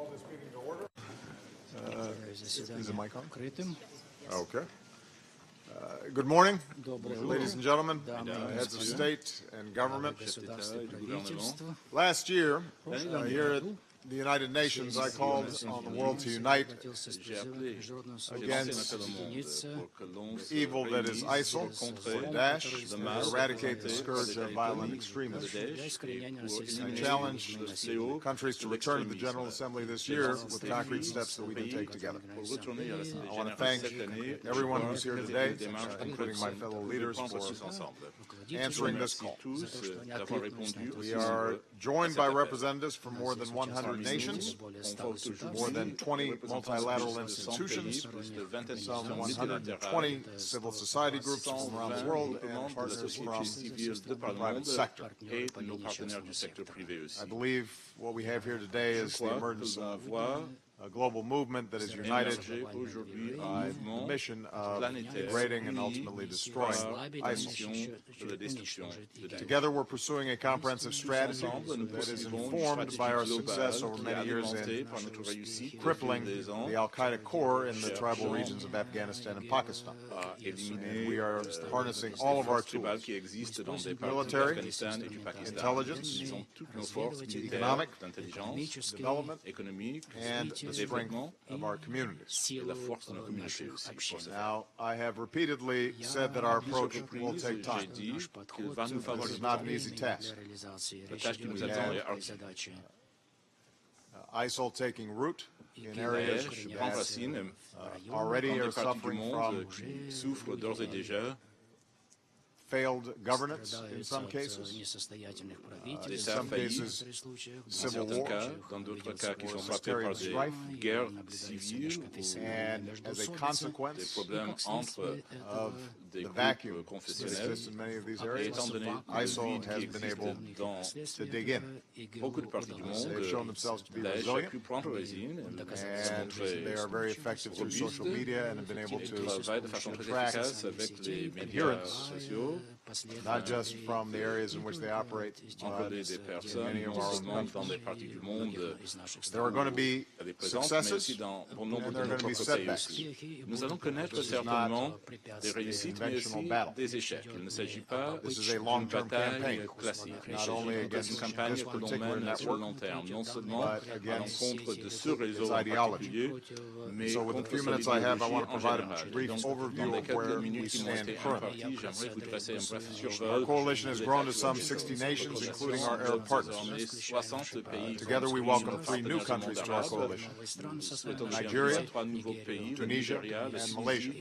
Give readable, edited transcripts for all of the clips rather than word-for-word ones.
Call this meeting to order. Is the mic on? Okay. Good morning, ladies and gentlemen, heads of state and government. Last year, here at the United Nations, I called on the world to unite against the evil that is ISIL, or Daesh, and eradicate the scourge of violent extremism. I challenge countries to return to the General Assembly this year with concrete steps that we can take together. I want to thank everyone who's here today, including my fellow leaders, for answering this call. We are joined by representatives from more than 100 nations, more than 20 multilateral institutions, some 120 civil society groups from around the world, and partners from the private sector. I believe what we have here today is the emergence of a global movement that is united by the mission of degrading and ultimately destroying ISIL. Together we're pursuing a comprehensive strategy that is informed by our success over many years in crippling the al-Qaeda core in the tribal regions of Afghanistan and Pakistan. And we are harnessing all of our tools: military, intelligence, economic development, and the strength of our communities. Now, I have repeatedly said that our approach will take time. This is not an easy task. ISIL taking root in areas that already are suffering from failed governance in some cases, civil war, or sectarian strife, and as a consequence of the vacuum that exists in many of these areas, ISIL has been able to dig in. They've shown themselves to be resilient, and they are very effective through social media and have been able to attract adherents, not just from the areas in which they operate, but in many of our own countries. There are going to be successes, and there are going to be setbacks. This is not a conventional battle. This is a long-term campaign, not only against this particular network, but against its ideology. So with the few minutes I have, I want to provide a brief overview of where we stand currently. Our coalition has grown to some 60 nations, including our Arab partners. Together we welcome 3 new countries to our coalition: Nigeria, Tunisia, and Malaysia.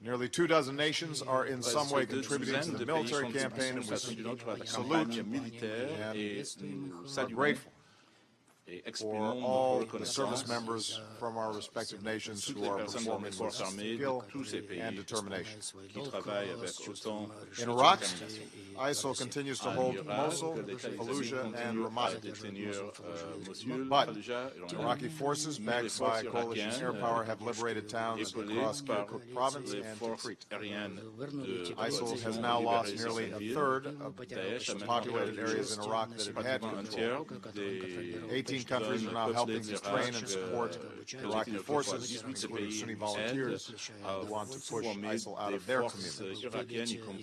Nearly 24 nations are in some way contributing to the military campaign, and we salute and are grateful for all the service members from our respective nations who are performing with skill and determination. In Iraq, ISIL continues to hold Mosul, Fallujah, and Ramadi. But Iraqi forces, backed by coalition air power, have liberated towns across Kirkuk province and Tikrit. ISIL has now lost nearly a third of the populated areas in Iraq that it had control. 18 countries are now helping to train and support Iraqi forces, including Sunni volunteers who want to push ISIL out of their communities.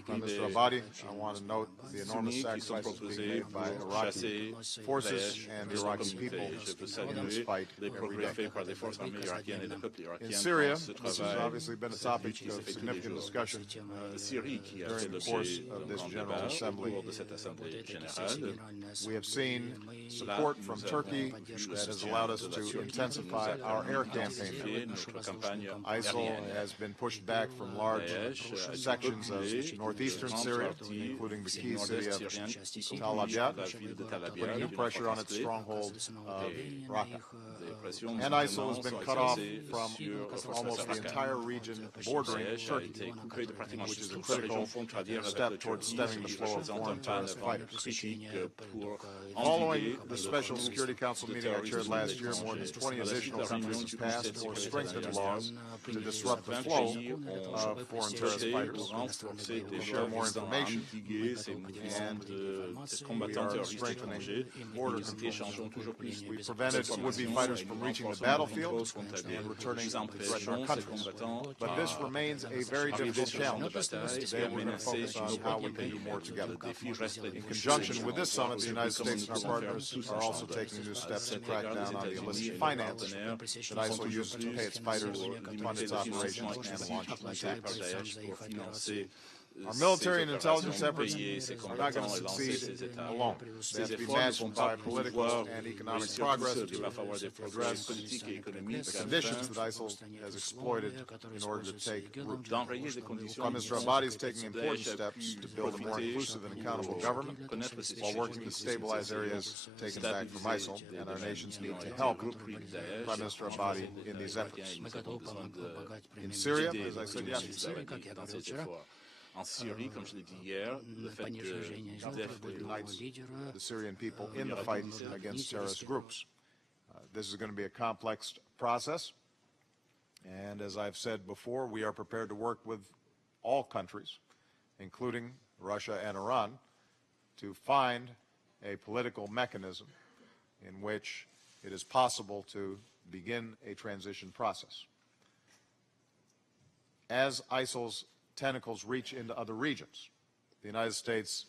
Mr. Abadi, I want to note the enormous sacrifices being made by Iraqi forces and the Iraqi people in this fight every day. In Syria, this has obviously been a topic of significant discussion during the course of this General Assembly. We have seen support from Turkey that has allowed us to intensify our air campaign. ISIL has been pushed back from large sections of northeastern Syria, including the key city of Tal Abyad, putting new pressure on its stronghold of Raqqa. And ISIL has been cut off from almost the entire region bordering Turkey, which is a critical step towards stemming the flow of foreign terrorist fighters. Following the Special Security Council Council meeting I chaired last year, more than 20 additional countries have passed or strengthened laws to disrupt the flow of foreign terrorist fighters. We share more information, and we are strengthening border control. We prevented would-be fighters from reaching the battlefield and returning to threaten our countries. But this remains a very difficult challenge. Today we're going to focus on how we can do more together. In conjunction with this summit, the United States and our partners are also taking new steps to crack down on the illicit finance that ISIL uses to pay its fighters, fund its operations, and launch attacks. Our military and intelligence efforts are not going to succeed alone. They have to be matched by political and economic progress to address the conditions that ISIL has exploited in order to take root. Prime Minister Abadi is taking important steps to build a more inclusive and accountable government while working to stabilize areas taken back from ISIL, and our nations need to help Prime Minister Abadi in these efforts. In Syria, as I said yesterday, En Syrie, comme je l'ai dit hier, le fait que unites the Syrian people in the fight against terrorist groups. This is going to be a complex process, and as I've said before, we are prepared to work with all countries, including Russia and Iran, to find a political mechanism in which it is possible to begin a transition process. As ISIL's tentacles reach into other regions, the United States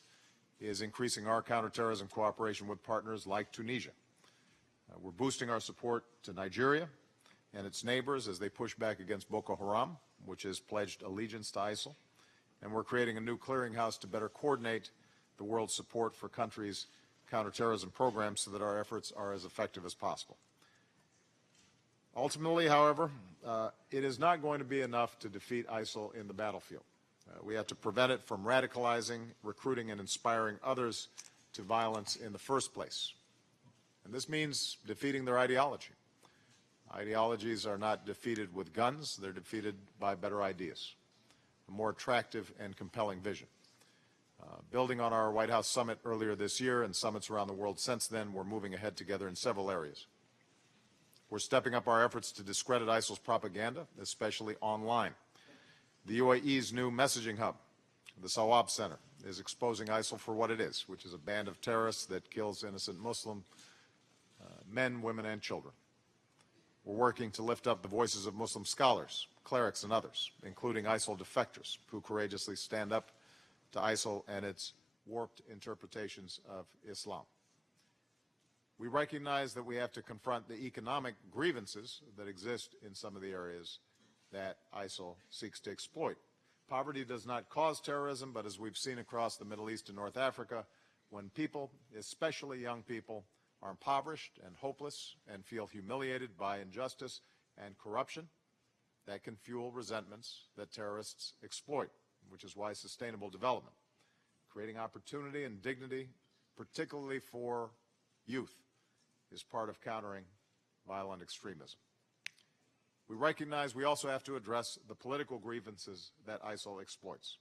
is increasing our counterterrorism cooperation with partners like Tunisia. We're boosting our support to Nigeria and its neighbors as they push back against Boko Haram, which has pledged allegiance to ISIL. And we're creating a new clearinghouse to better coordinate the world's support for countries' counterterrorism programs so that our efforts are as effective as possible. Ultimately, however, it is not going to be enough to defeat ISIL in the battlefield. We have to prevent it from radicalizing, recruiting, and inspiring others to violence in the first place. And this means defeating their ideology. Ideologies are not defeated with guns, they're defeated by better ideas, a more attractive and compelling vision. Building on our White House summit earlier this year and summits around the world since then, we're moving ahead together in several areas. We're stepping up our efforts to discredit ISIL's propaganda, especially online. The UAE's new messaging hub, the Sawab Center, is exposing ISIL for what it is, which is a band of terrorists that kills innocent Muslim men, women, and children. We're working to lift up the voices of Muslim scholars, clerics, and others, including ISIL defectors, who courageously stand up to ISIL and its warped interpretations of Islam. We recognize that we have to confront the economic grievances that exist in some of the areas that ISIL seeks to exploit. Poverty does not cause terrorism, but as we've seen across the Middle East and North Africa, when people, especially young people, are impoverished and hopeless and feel humiliated by injustice and corruption, that can fuel resentments that terrorists exploit, which is why sustainable development, creating opportunity and dignity, particularly for youth, is part of countering violent extremism. We recognize we also have to address the political grievances that ISIL exploits.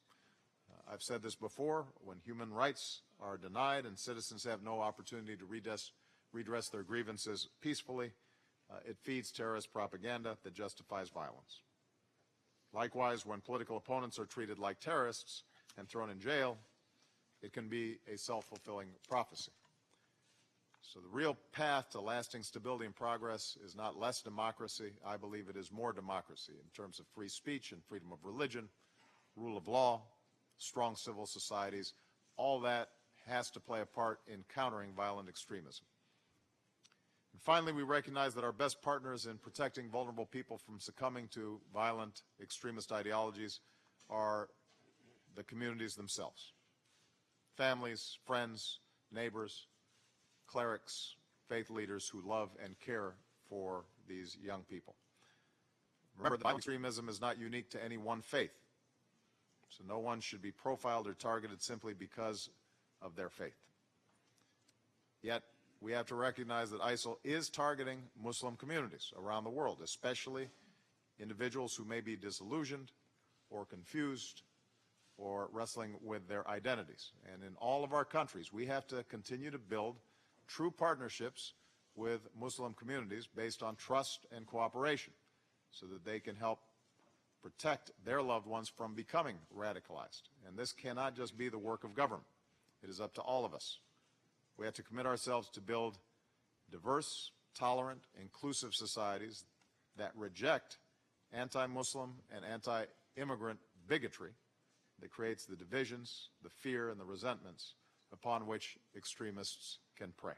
I've said this before, when human rights are denied and citizens have no opportunity to redress their grievances peacefully, it feeds terrorist propaganda that justifies violence. Likewise, when political opponents are treated like terrorists and thrown in jail, it can be a self-fulfilling prophecy. So the real path to lasting stability and progress is not less democracy. I believe it is more democracy in terms of free speech and freedom of religion, rule of law, strong civil societies. All that has to play a part in countering violent extremism. And finally, we recognize that our best partners in protecting vulnerable people from succumbing to violent extremist ideologies are the communities themselves. Families, friends, neighbors, clerics, faith leaders who love and care for these young people. Remember, violent extremism is not unique to any one faith, so no one should be profiled or targeted simply because of their faith. Yet, we have to recognize that ISIL is targeting Muslim communities around the world, especially individuals who may be disillusioned or confused or wrestling with their identities. And in all of our countries, we have to continue to build true partnerships with Muslim communities based on trust and cooperation so that they can help protect their loved ones from becoming radicalized. And this cannot just be the work of government. It is up to all of us. We have to commit ourselves to build diverse, tolerant, inclusive societies that reject anti-Muslim and anti-immigrant bigotry that creates the divisions, the fear, and the resentments upon which extremists can prey.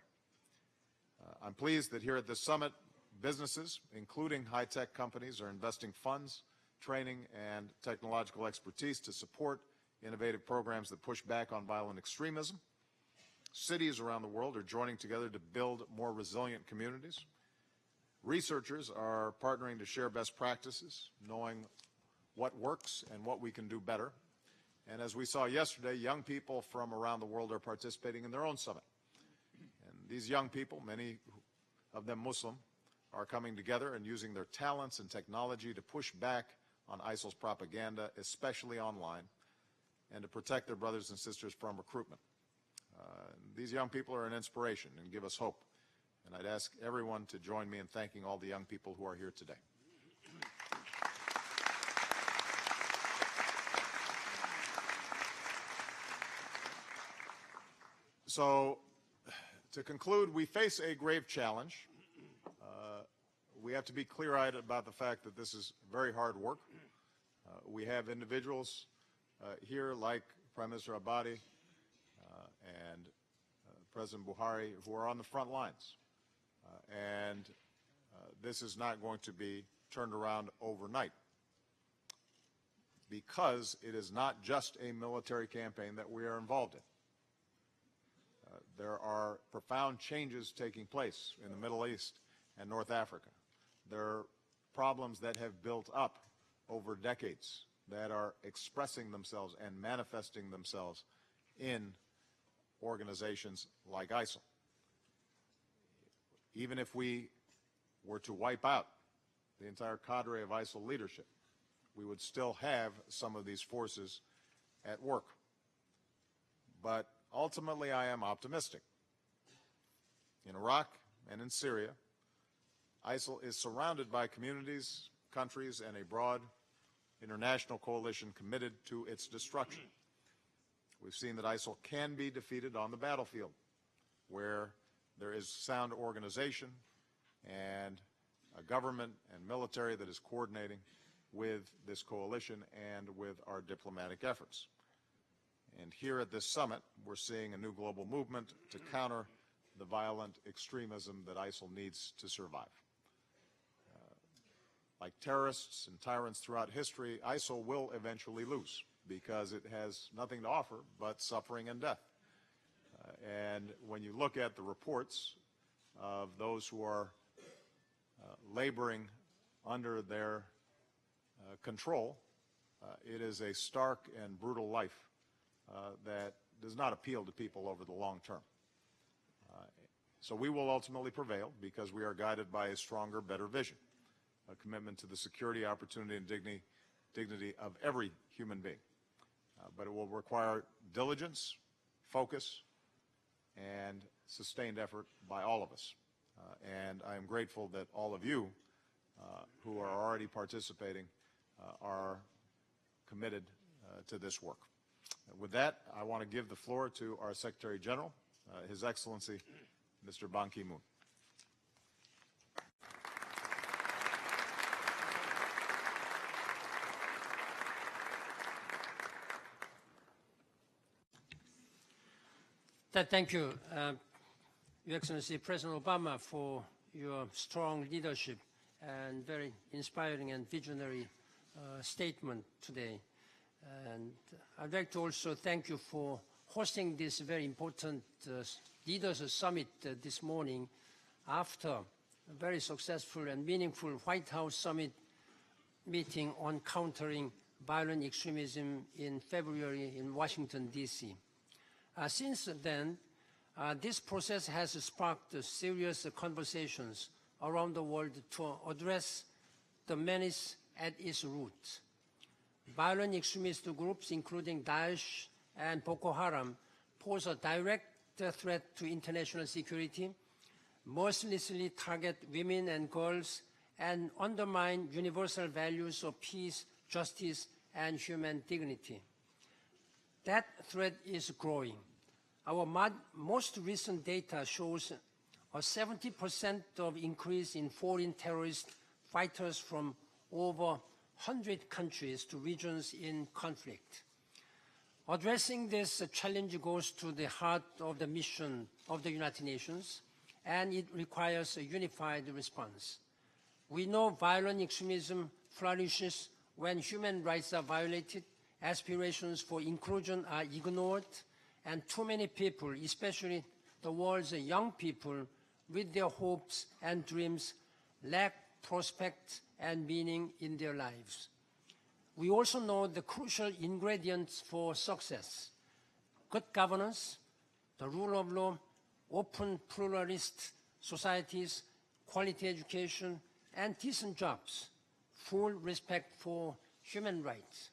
I'm pleased that here at this summit, businesses, including high-tech companies, are investing funds, training, and technological expertise to support innovative programs that push back on violent extremism. Cities around the world are joining together to build more resilient communities. Researchers are partnering to share best practices, knowing what works and what we can do better. And as we saw yesterday, young people from around the world are participating in their own summit. And these young people, many of them Muslim, are coming together and using their talents and technology to push back on ISIL's propaganda, especially online, and to protect their brothers and sisters from recruitment. These young people are an inspiration and give us hope. And I'd ask everyone to join me in thanking all the young people who are here today. So, to conclude, we face a grave challenge. We have to be clear-eyed about the fact that this is very hard work. We have individuals here like Prime Minister Abadi and President Buhari who are on the front lines. And this is not going to be turned around overnight, because it is not just a military campaign that we are involved in. There are profound changes taking place in the Middle East and North Africa. There are problems that have built up over decades that are expressing themselves and manifesting themselves in organizations like ISIL. Even if we were to wipe out the entire cadre of ISIL leadership, we would still have some of these forces at work. But ultimately, I am optimistic. In Iraq and in Syria, ISIL is surrounded by communities, countries, and a broad international coalition committed to its destruction. We've seen that ISIL can be defeated on the battlefield, where there is sound organization and a government and military that is coordinating with this coalition and with our diplomatic efforts. And here at this summit, we're seeing a new global movement to counter the violent extremism that ISIL needs to survive. Like terrorists and tyrants throughout history, ISIL will eventually lose, because it has nothing to offer but suffering and death. And when you look at the reports of those who are laboring under their control, it is a stark and brutal life that does not appeal to people over the long term. So we will ultimately prevail because we are guided by a stronger, better vision, a commitment to the security, opportunity, and dignity of every human being. But it will require diligence, focus, and sustained effort by all of us. And I am grateful that all of you who are already participating are committed to this work. With that, I want to give the floor to our Secretary General, His Excellency, Mr. Ban Ki-moon. Thank you, Your Excellency President Obama, for your strong leadership and very inspiring and visionary statement today. And I'd like to also thank you for hosting this very important Leaders Summit this morning after a very successful and meaningful White House Summit meeting on countering violent extremism in February in Washington, D.C. Since then, this process has sparked serious conversations around the world to address the menace at its roots. Violent extremist groups, including Daesh and Boko Haram, pose a direct threat to international security. mercilessly target women and girls, and undermine universal values of peace, justice, and human dignity. That threat is growing. Our most recent data shows a 70% of increase in foreign terrorist fighters from over 100 countries to regions in conflict. Addressing this challenge goes to the heart of the mission of the United Nations, and it requires a unified response. We know violent extremism flourishes when human rights are violated, aspirations for inclusion are ignored, and too many people, especially the world's young people, with their hopes and dreams, lack prospects and meaning in their lives. We also know the crucial ingredients for success: good governance, the rule of law, open pluralist societies, quality education, and decent jobs, full respect for human rights.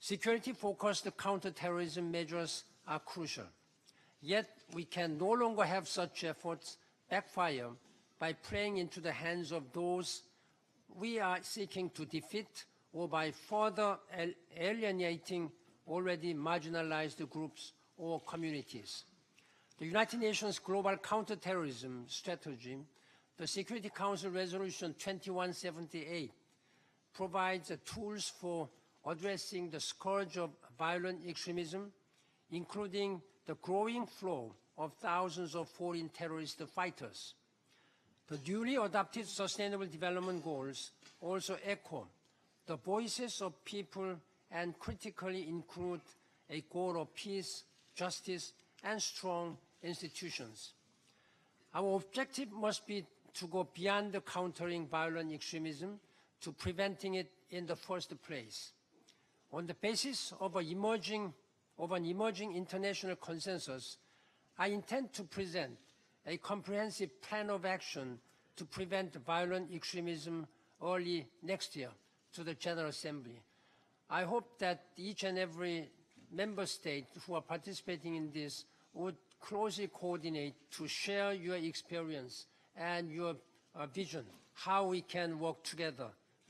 Security-focused counterterrorism measures are crucial. Yet we can no longer have such efforts backfire by playing into the hands of those we are seeking to defeat, or by further alienating already marginalized groups or communities. The United Nations Global Counterterrorism Strategy, the Security Council Resolution 2178, provides tools for addressing the scourge of violent extremism, including the growing flow of thousands of foreign terrorist fighters. The newly adopted Sustainable Development Goals also echo the voices of people and critically include a goal of peace, justice, and strong institutions. Our objective must be to go beyond countering violent extremism to preventing it in the first place. On the basis of an emerging international consensus, I intend to present a comprehensive plan of action to prevent violent extremism early next year to the General Assembly. I hope that each and every member state who are participating in this would closely coordinate to share your experience and your vision, how we can work together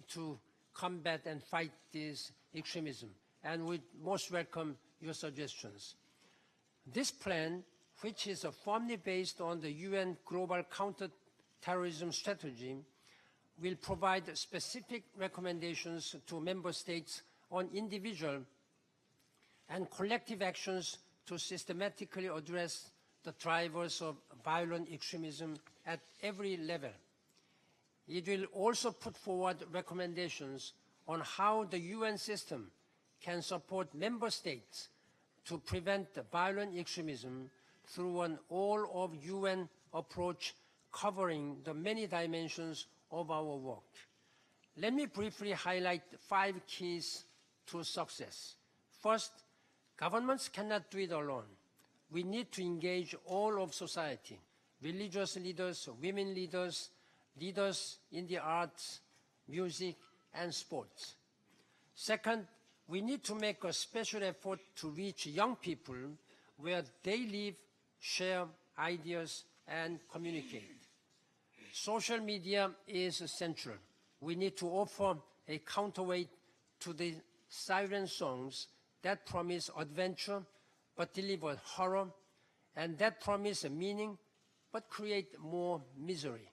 to combat and fight this extremism. And we most welcome your suggestions. This plan, which is firmly based on the UN Global Counterterrorism Strategy, will provide specific recommendations to member states on individual and collective actions to systematically address the drivers of violent extremism at every level. It will also put forward recommendations on how the UN system can support member states to prevent violent extremism through an all-of-UN approach covering the many dimensions of our work. Let me briefly highlight 5 keys to success. First, governments cannot do it alone. We need to engage all of society: religious leaders, women leaders, leaders in the arts, music, and sports. Second, we need to make a special effort to reach young people where they live, share ideas, and communicate. Social media is essential. We need to offer a counterweight to the siren songs that promise adventure but deliver horror, and that promise a meaning but create more misery.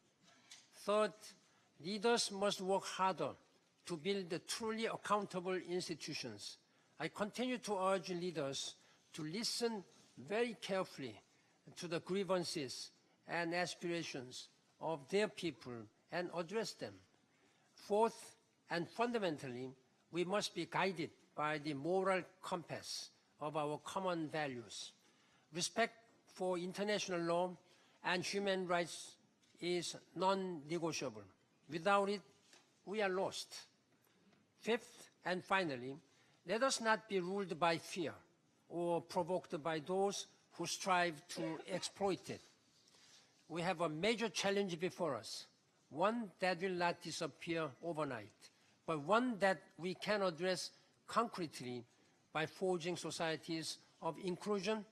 Third, leaders must work harder to build truly accountable institutions. I continue to urge leaders to listen very carefully to the grievances and aspirations of their people and address them. Fourth, and fundamentally, we must be guided by the moral compass of our common values. Respect for international law and human rights is non-negotiable. Without it, we are lost. Fifth, and finally, let us not be ruled by fear or provoked by those who strive to exploit it. We have a major challenge before us, one that will not disappear overnight, but one that we can address concretely by forging societies of inclusion,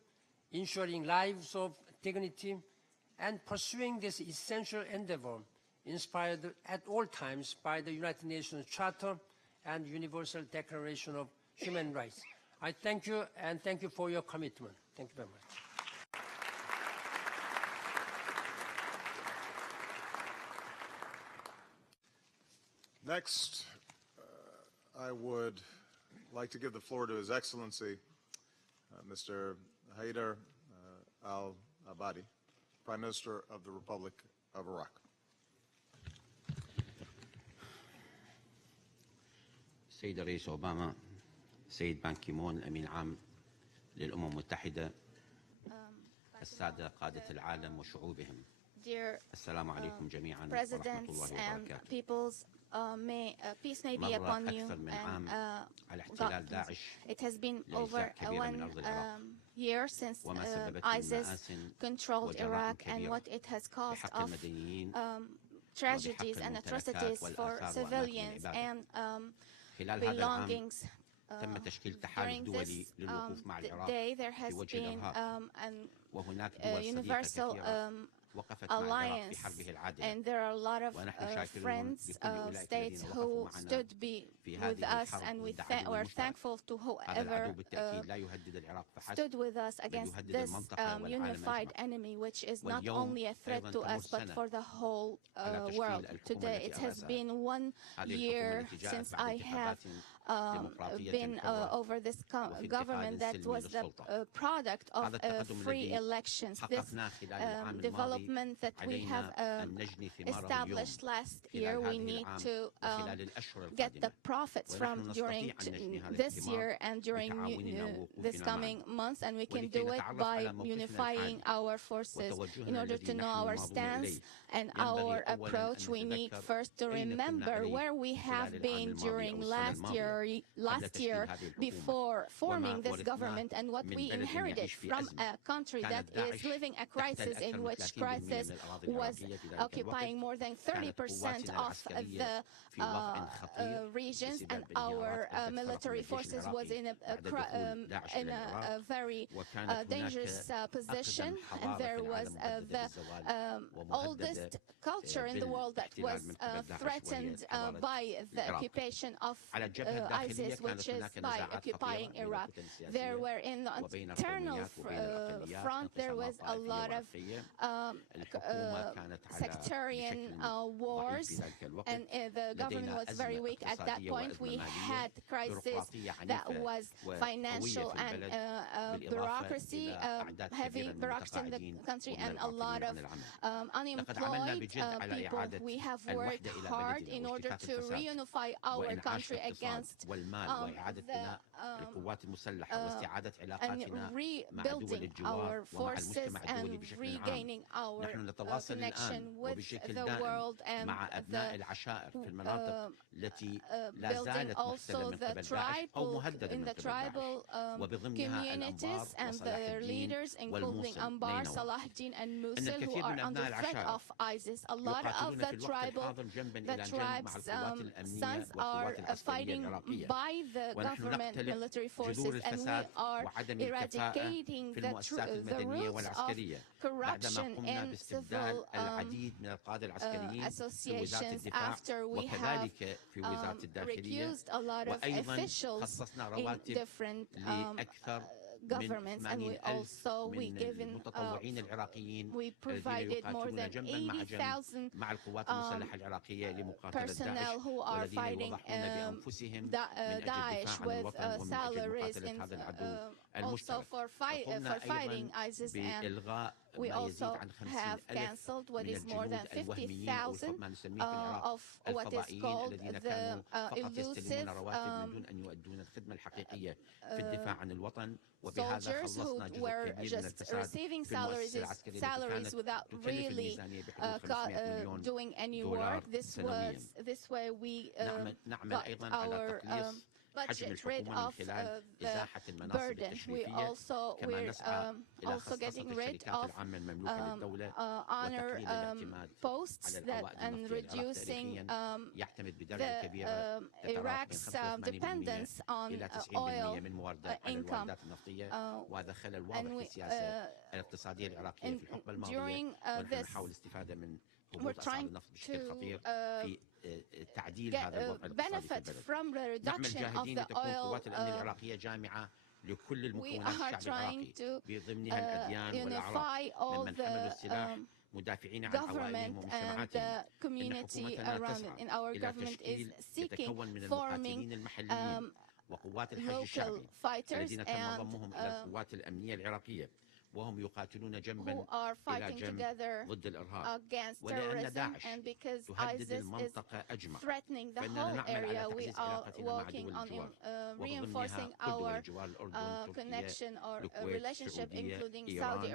ensuring lives of dignity, and pursuing this essential endeavor inspired at all times by the United Nations Charter and Universal Declaration of Human Rights. I thank you, and thank you for your commitment. Thank you very much. Next, I would like to give the floor to His Excellency, Mr. Haider al-Abadi, Prime Minister of the Republic of Iraq. السيد الرئيس أوباما، السيد بان كيمون الأمين العام للأمم المتحدة، السادة قادة العالم وشعوبهم، السلام عليكم جميعا ورحمة الله وبركاته. Peace may be upon you, and it has been over 1 year since ISIS controlled Iraq, and what it has caused of tragedies and atrocities for civilians and belongings. During this day, there has been a universal alliance, and there are a lot of friends, states who stood with us, and we're thankful to whoever stood with us against this unified enemy, which is not only a threat to us but for the whole world. Today, it has been 1 year since I have been over this government that was the product of free elections. This development that we have established last year, we need to get the profits from during this year and during this coming months, and we can do it by unifying our forces. In order to know our stance and our approach, we need first to remember where we have been during last year before forming this government, and what we inherited from a country that is living a crisis, in which crisis was occupying more than 30% of the regions, and our military forces was in a very dangerous position, and there was the oldest culture in the world that was threatened by the occupation of ISIS, which is by occupying Iraq. There were in the internal front, there was a lot of sectarian wars, and the government was very weak at that point. We had crisis that was financial and bureaucracy, heavy bureaucracy in the country, and a lot of unemployed people. We have worked hard in order to reunify our country against and rebuilding our forces and regaining our connection with the world, and building also the tribal communities and their leaders, including Anbar, Salahuddin, and Mosul, who are under threat of ISIS. A lot of the tribes' sons are fighting by the government military forces, and we are eradicating the roots of corruption in civil associations after we have recused a lot of officials in different governments, and we provided more than 80,000 personnel who are fighting Daesh with salaries, and also for fighting ISIS. And we also have cancelled what is more than 50,000 of what is called the elusive soldiers who were just receiving salaries without really doing any work. This way we got our budget, rid of the burden. We're also getting rid of honor posts and reducing Iraq's dependence on oil income. During this, we're trying to benefit from the reduction of the oil. We are trying to unify all the government and the community around it. And our government is seeking forming local fighters who are fighting together against terrorism, and because ISIS is threatening the whole area, we are working on reinforcing our connection or relationship, including Iran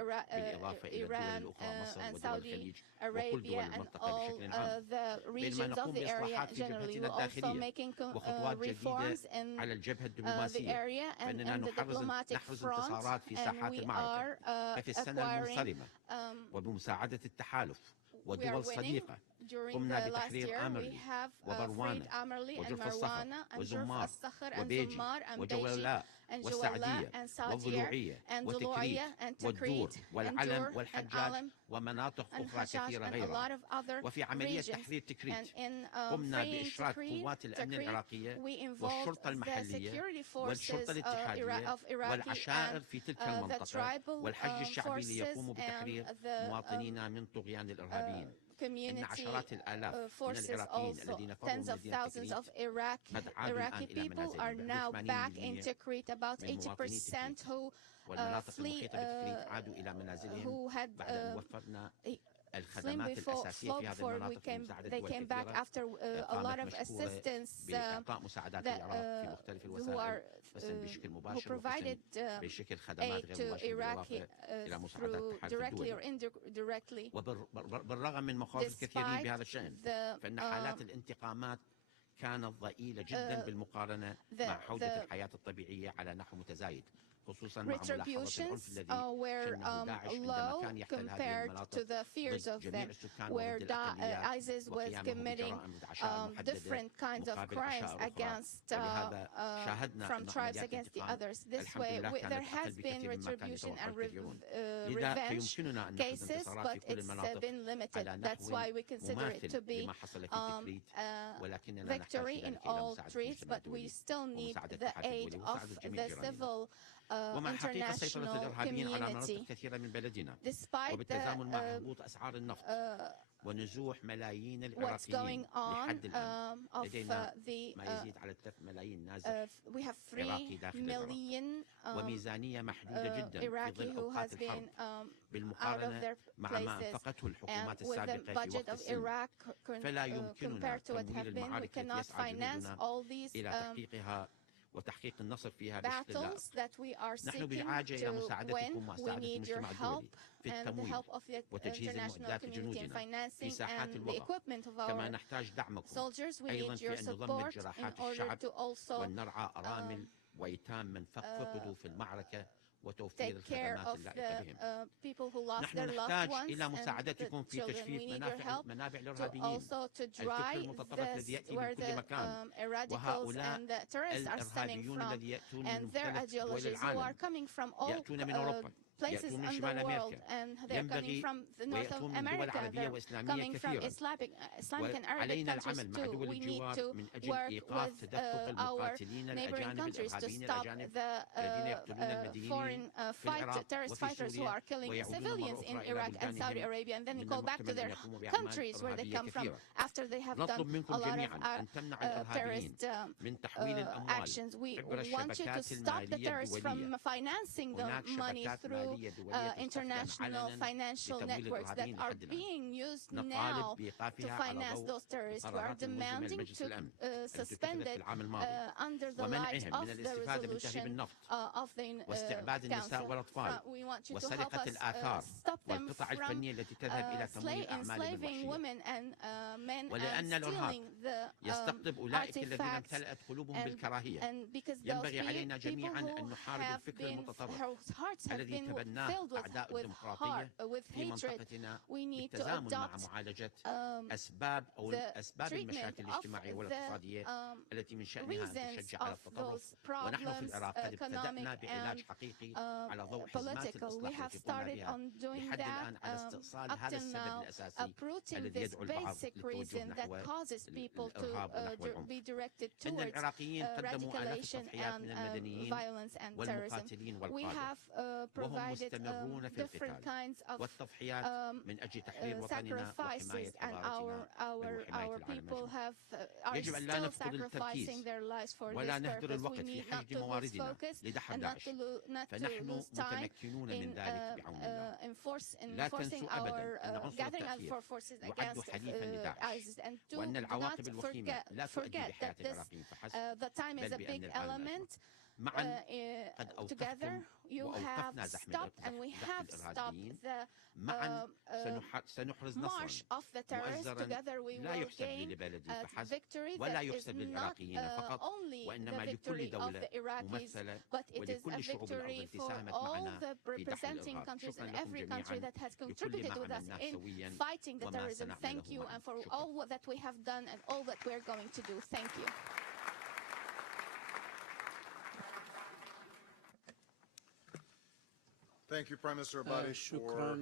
and Saudi Arabia and all the regions of the area generally. We're also making reforms in the area and in the diplomatic front, and we are acquiring وبمساعدة التحالف ودول صديقة During the last year, we have freed Amerli and Marwana and Jurf al-Sakhr and Zummar and Beji and Jawala and Sadir and Dulu'iyya and Takrit and Dur and Alam and Hajjaj and a lot of other regions. And in freeing Tikrit, we involved the security forces of Iraqi and the tribal forces and the community forces also. Tens of thousands of Iraqi people are now back in Tikrit. About 80% who who had fled before they came back after a lot of assistance who provided aid to Iraqi through directly or indirectly. وبالرغم من مخاوف الكثيرين بهذا الشأن فإن حالات الانتقامات كانت ضئيلة جدا بالمقارنة مع حوجة الحياة الطبيعية على نحو متزايد. Retributions were low compared to the fears of them, where ISIS was committing different kinds of crimes against from tribes against the others. This way, there has been retribution and revenge cases, but it's been limited. That's why we consider it to be victory in all trees, but we still need the aid of the civil international community. Despite ونزوح ملايين what's going on of we have 3 million Iraqi who has been out of their places, and with the budget of Iraq compared to what have been, we cannot finance all these وتحقيق النصر فيها battles that we are seeking to win. We need your help and the help of the international community in financing and the equipment of our soldiers. We need your support in order to also take care of the people who lost their loved ones and the children. We need your help to also to drive this where the radicals and the terrorists are stemming from, and their ideologies who are coming from all places in the world, and they're coming from the North of America, they're coming from Islamic and Arabic countries too. We need to work with our neighboring countries to stop the foreign terrorist fighters who are killing civilians in Iraq and Saudi Arabia, and then go back to their countries where they come from after they have done a lot of terrorist actions. We want you to stop the terrorists from financing the money through through international financial networks that are being used now to finance those terrorists. We are demanding to suspend it under the light of the resolution of the Council. We want you to help us stop them from enslaving women and men and stealing the artifacts, and because those people who have been, whose hearts have been filled with hatred, we need to adopt the treatment of the reasons of those problems, economic and political. We have started on doing that up till now, uprooting this basic reason that causes people to be directed towards radicalization and violence and terrorism. We have provided different kinds of sacrifices, and our people are still sacrificing their lives for this purpose. We need not to lose focus and not to lose time in enforcing our gathering our forces against ISIS, and do not forget that the time is a big element. Together you have stopped, and we have stopped the march of the terrorists. Together we will gain a victory that is not only the victory of the Iraqis, but it is a victory for all the representing countries and every country that has contributed with us in fighting the terrorism. Thank you, and for all that we have done and all that we're going to do. Thank you. Thank you, Prime Minister Abadi, for شكرا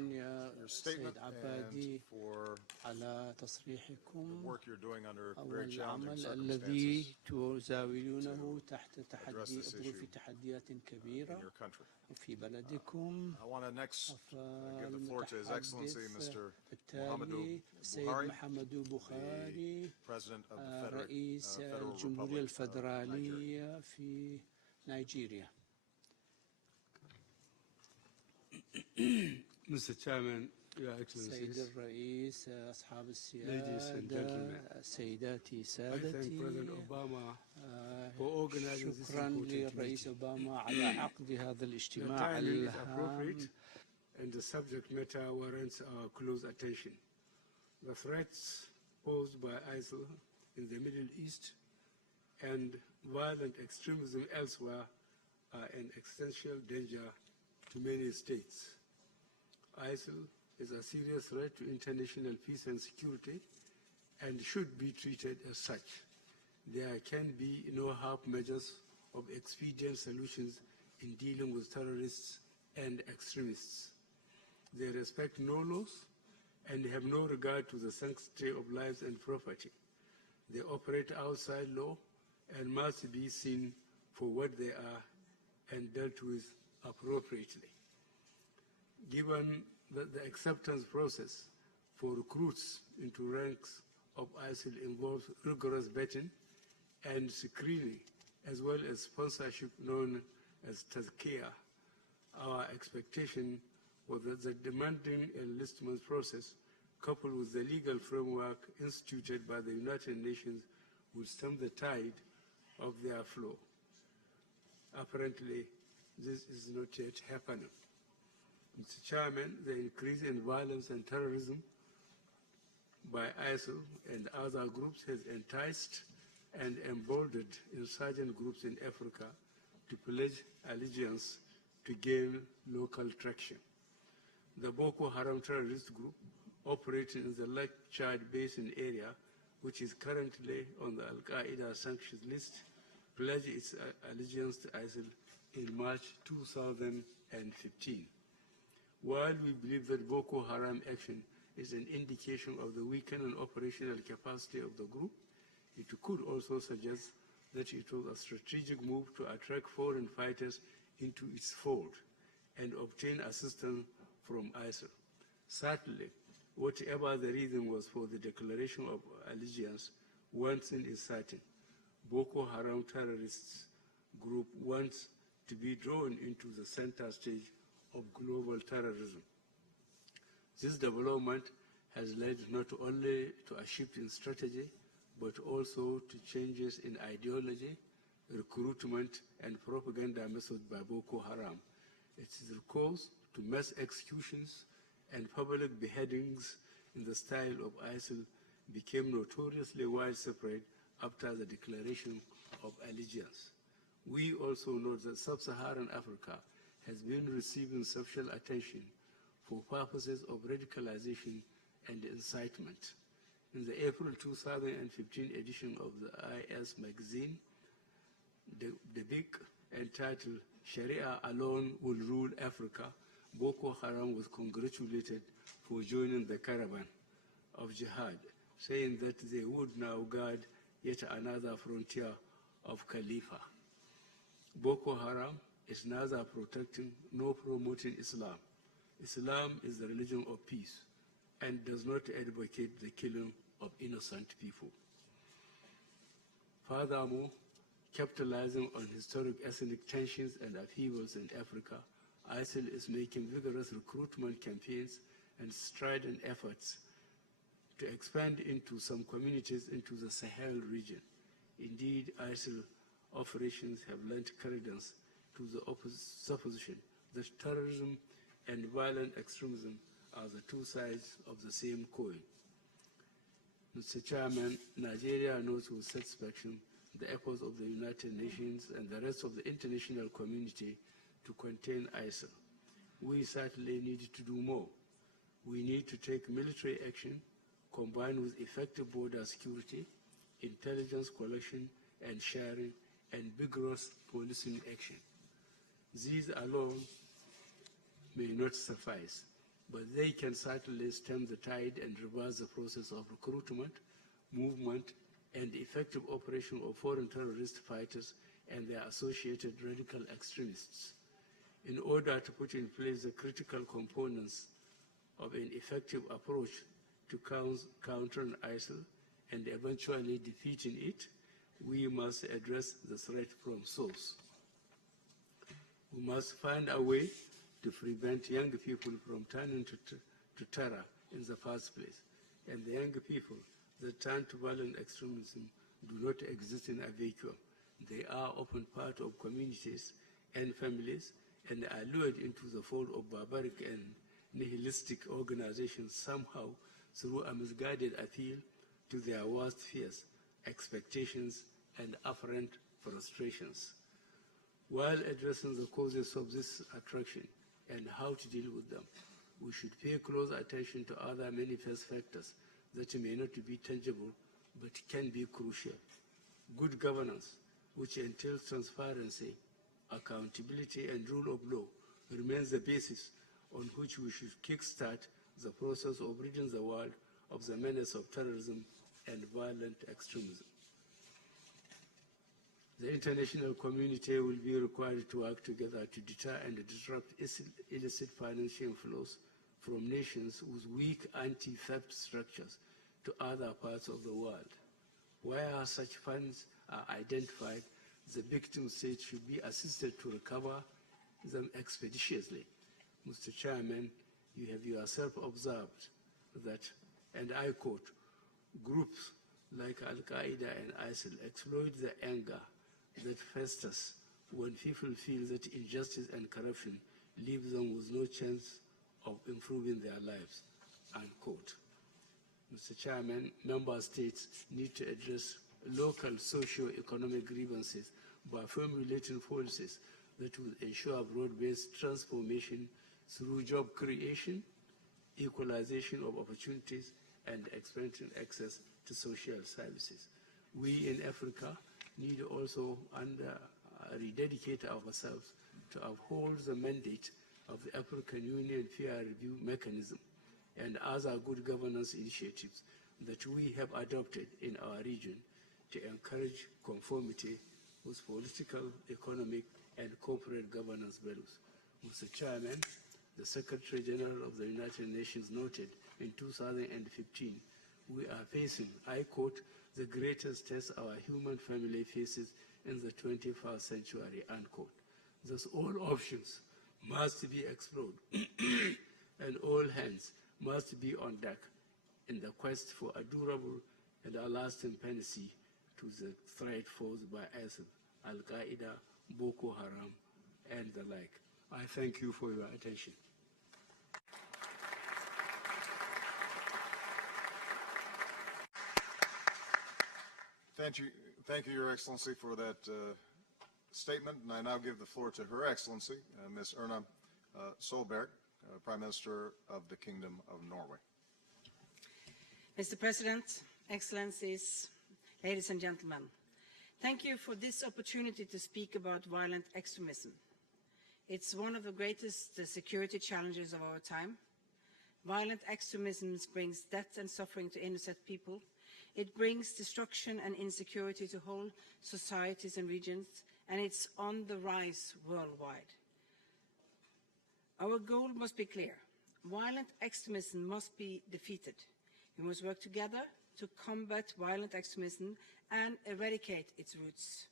your statement عبادي and for على تصريحكم the work you're doing under أو very challenging العمل الذي circumstances تزاولونه تحت address this ظروف issue تحديات in كبيرة your country. في بلدكم. I want to next give the floor to His Excellency Mr. Muhammadu السيد Buhari, محمد بوخاري the President of the رئيس Federal الجمهورية Republic of Nigeria. الفدرالية في نيجيريا. Mr. Chairman, Your سيد Excellencies, الرئيس، أصحاب Ladies and السيادة، gentlemen, سيداتي I thank President سادتي، Obama for organizing this شكرا important للرئيس meeting. أوباما على عقد هذا The الاجتماع timing is الهام. appropriate and the subject matter warrants our close attention. The threats posed by ISIL in the Middle East and violent extremism elsewhere are an existential danger to many states. ISIL is a serious threat to international peace and security and should be treated as such. There can be no half measures of expedient solutions in dealing with terrorists and extremists. They respect no laws and have no regard to the sanctity of lives and property. They operate outside law and must be seen for what they are and dealt with appropriately. Given that the acceptance process for recruits into ranks of ISIL involves rigorous vetting and screening, as well as sponsorship known as tazkiyah, our expectation was that the demanding enlistment process, coupled with the legal framework instituted by the United Nations, would stem the tide of their flow. Apparently, this is not yet happening. Mr. Chairman, the increase in violence and terrorism by ISIL and other groups has enticed and emboldened insurgent groups in Africa to pledge allegiance to gain local traction. The Boko Haram terrorist group, operating in the Lake Chad Basin area, which is currently on the Al-Qaeda sanctions list, pledged its allegiance to ISIL in March 2015. While we believe that Boko Haram action is an indication of the weakened operational capacity of the group, it could also suggest that it was a strategic move to attract foreign fighters into its fold and obtain assistance from ISIL. Certainly, whatever the reason was for the declaration of allegiance, one thing is certain: Boko Haram terrorists group wants to be drawn into the center stage of global terrorism. This development has led not only to a shift in strategy, but also to changes in ideology, recruitment, and propaganda methods by Boko Haram. It is recourse to mass executions and public beheadings in the style of ISIL became notoriously widespread after the declaration of allegiance. We also note that sub-Saharan Africa has been receiving special attention for purposes of radicalization and incitement. In the April 2015 edition of the IS magazine, the book entitled Sharia Alone Will Rule Africa, Boko Haram was congratulated for joining the caravan of jihad, saying that they would now guard yet another frontier of Khalifa. Boko Haram is neither protecting nor promoting Islam. Islam is the religion of peace and does not advocate the killing of innocent people. Furthermore, capitalizing on historic ethnic tensions and upheavals in Africa, ISIL is making vigorous recruitment campaigns and strident efforts to expand into some communities into the Sahel region. Indeed, ISIL operations have lent credence to the supposition that terrorism and violent extremism are the two sides of the same coin. Mr. Chairman, Nigeria notes with satisfaction the efforts of the United Nations and the rest of the international community to contain ISIL. We certainly need to do more. We need to take military action combined with effective border security, intelligence collection and sharing, and vigorous policing action. These alone may not suffice, but they can certainly stem the tide and reverse the process of recruitment, movement, and effective operation of foreign terrorist fighters and their associated radical extremists. In order to put in place the critical components of an effective approach to countering ISIL and eventually defeating it, we must address the threat from source. We must find a way to prevent young people from turning to terror in the first place. And the young people that turn to violent extremism do not exist in a vacuum. They are often part of communities and families and are lured into the fold of barbaric and nihilistic organizations somehow through a misguided appeal to their worst fears, expectations, and apparent frustrations. While addressing the causes of this attraction and how to deal with them, we should pay close attention to other manifest factors that may not be tangible but can be crucial. Good governance, which entails transparency, accountability, and rule of law, remains the basis on which we should kickstart the process of ridding the world of the menace of terrorism and violent extremism. The international community will be required to work together to deter and disrupt illicit financial flows from nations with weak anti-theft structures to other parts of the world. Where such funds are identified, the victim states should be assisted to recover them expeditiously. Mr. Chairman, you have yourself observed that, and I quote, groups like Al-Qaeda and ISIL exploit the anger that festers when people feel that injustice and corruption leave them with no chance of improving their lives, unquote. Mr. Chairman, member states need to address local socio-economic grievances by formulating policies that will ensure broad-based transformation through job creation, equalization of opportunities, and expanding access to social services. We in Africa need also rededicate ourselves to uphold the mandate of the African Union Peer Review Mechanism and other good governance initiatives that we have adopted in our region to encourage conformity with political, economic, and corporate governance values. Mr. Chairman, the Secretary General of the United Nations noted in 2015, we are facing, I quote, the greatest test our human family faces in the 21st century, unquote. Thus, all options must be explored, and all hands must be on deck in the quest for a durable and a lasting penalty to the threat posed by ISIL, Al-Qaeda, Boko Haram, and the like. I thank you for your attention. Thank you, Your Excellency, for that statement. And I now give the floor to Her Excellency, Ms. Erna Solberg, Prime Minister of the Kingdom of Norway. Mr. President, Excellencies, ladies and gentlemen, thank you for this opportunity to speak about violent extremism. It's one of the greatest security challenges of our time. Violent extremism brings death and suffering to innocent people. It brings destruction and insecurity to whole societies and regions, and it's on the rise worldwide. Our goal must be clear. Violent extremism must be defeated. We must work together to combat violent extremism and eradicate its roots,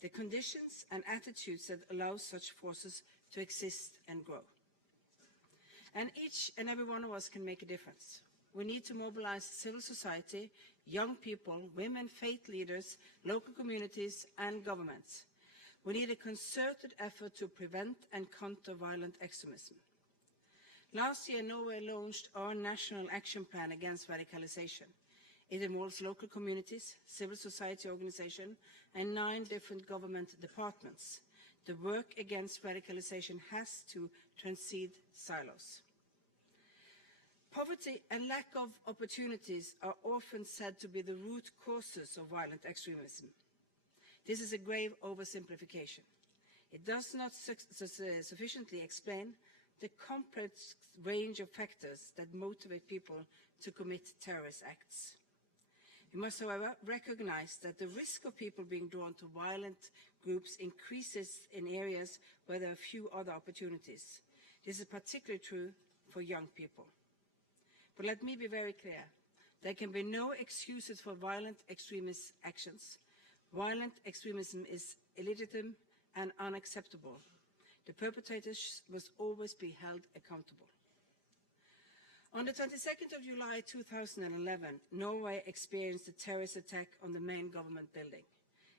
the conditions and attitudes that allow such forces to exist and grow. And each and every one of us can make a difference. We need to mobilize civil society, young people, women, faith leaders, local communities, and governments. We need a concerted effort to prevent and counter violent extremism. Last year, Norway launched our National Action Plan against radicalization. It involves local communities, civil society organizations, and 9 different government departments. The work against radicalization has to transcend silos. Poverty and lack of opportunities are often said to be the root causes of violent extremism. This is a grave oversimplification. It does not sufficiently explain the complex range of factors that motivate people to commit terrorist acts. We must, however, recognize that the risk of people being drawn to violent groups increases in areas where there are few other opportunities. This is particularly true for young people. But let me be very clear. There can be no excuses for violent extremist actions. Violent extremism is illegitimate and unacceptable. The perpetrators must always be held accountable. On the 22nd of July 2011, Norway experienced a terrorist attack on the main government building.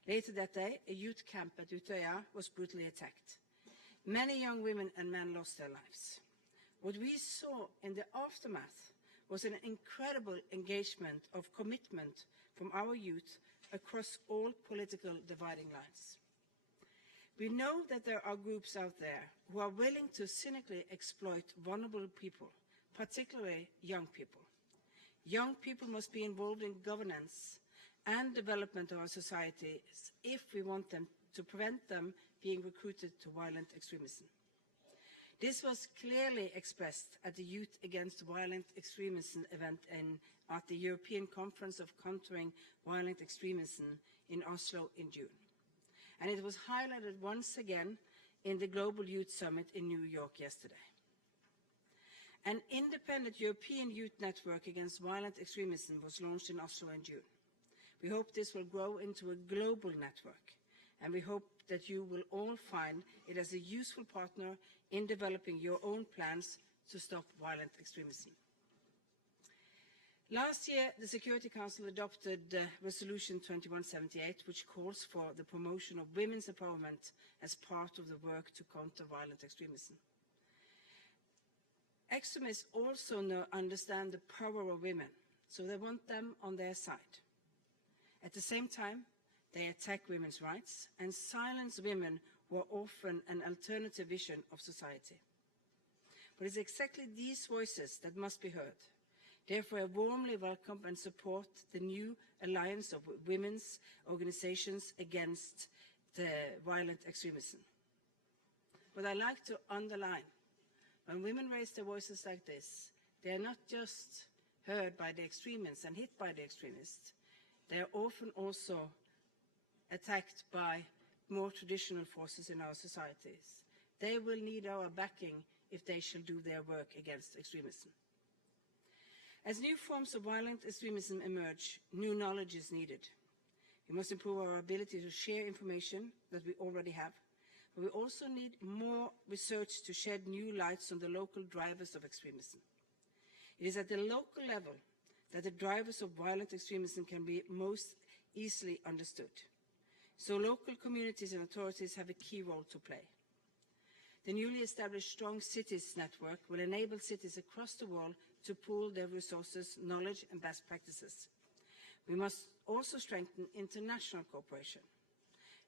Later that day, a youth camp at Utøya was brutally attacked. Many young women and men lost their lives. What we saw in the aftermath was an incredible engagement of commitment from our youth across all political dividing lines. We know that there are groups out there who are willing to cynically exploit vulnerable people, particularly young people. Young people must be involved in governance and development of our societies if we want them to prevent them being recruited to violent extremism. This was clearly expressed at the Youth Against Violent Extremism event at the European Conference of Countering Violent Extremism in Oslo in June. And it was highlighted once again in the Global Youth Summit in New York yesterday. An independent European youth network against violent extremism was launched in Oslo in June. We hope this will grow into a global network, and we hope that you will all find it as a useful partner in developing your own plans to stop violent extremism. Last year, the Security Council adopted Resolution 2178, which calls for the promotion of women's empowerment as part of the work to counter violent extremism. Extremists also understand the power of women, so they want them on their side. At the same time, they attack women's rights and silence women who are often an alternative vision of society. But it's exactly these voices that must be heard. Therefore, I warmly welcome and support the new alliance of women's organizations against the violent extremism. But I like to underline, when women raise their voices like this, they are not just heard by the extremists and hit by the extremists. They are often also attacked by more traditional forces in our societies. They will need our backing if they shall do their work against extremism. As new forms of violent extremism emerge, new knowledge is needed. We must improve our ability to share information that we already have. but we also need more research to shed new lights on the local drivers of extremism. It is at the local level that the drivers of violent extremism can be most easily understood. So local communities and authorities have a key role to play. The newly established Strong Cities Network will enable cities across the world to pool their resources, knowledge and best practices. We must also strengthen international cooperation.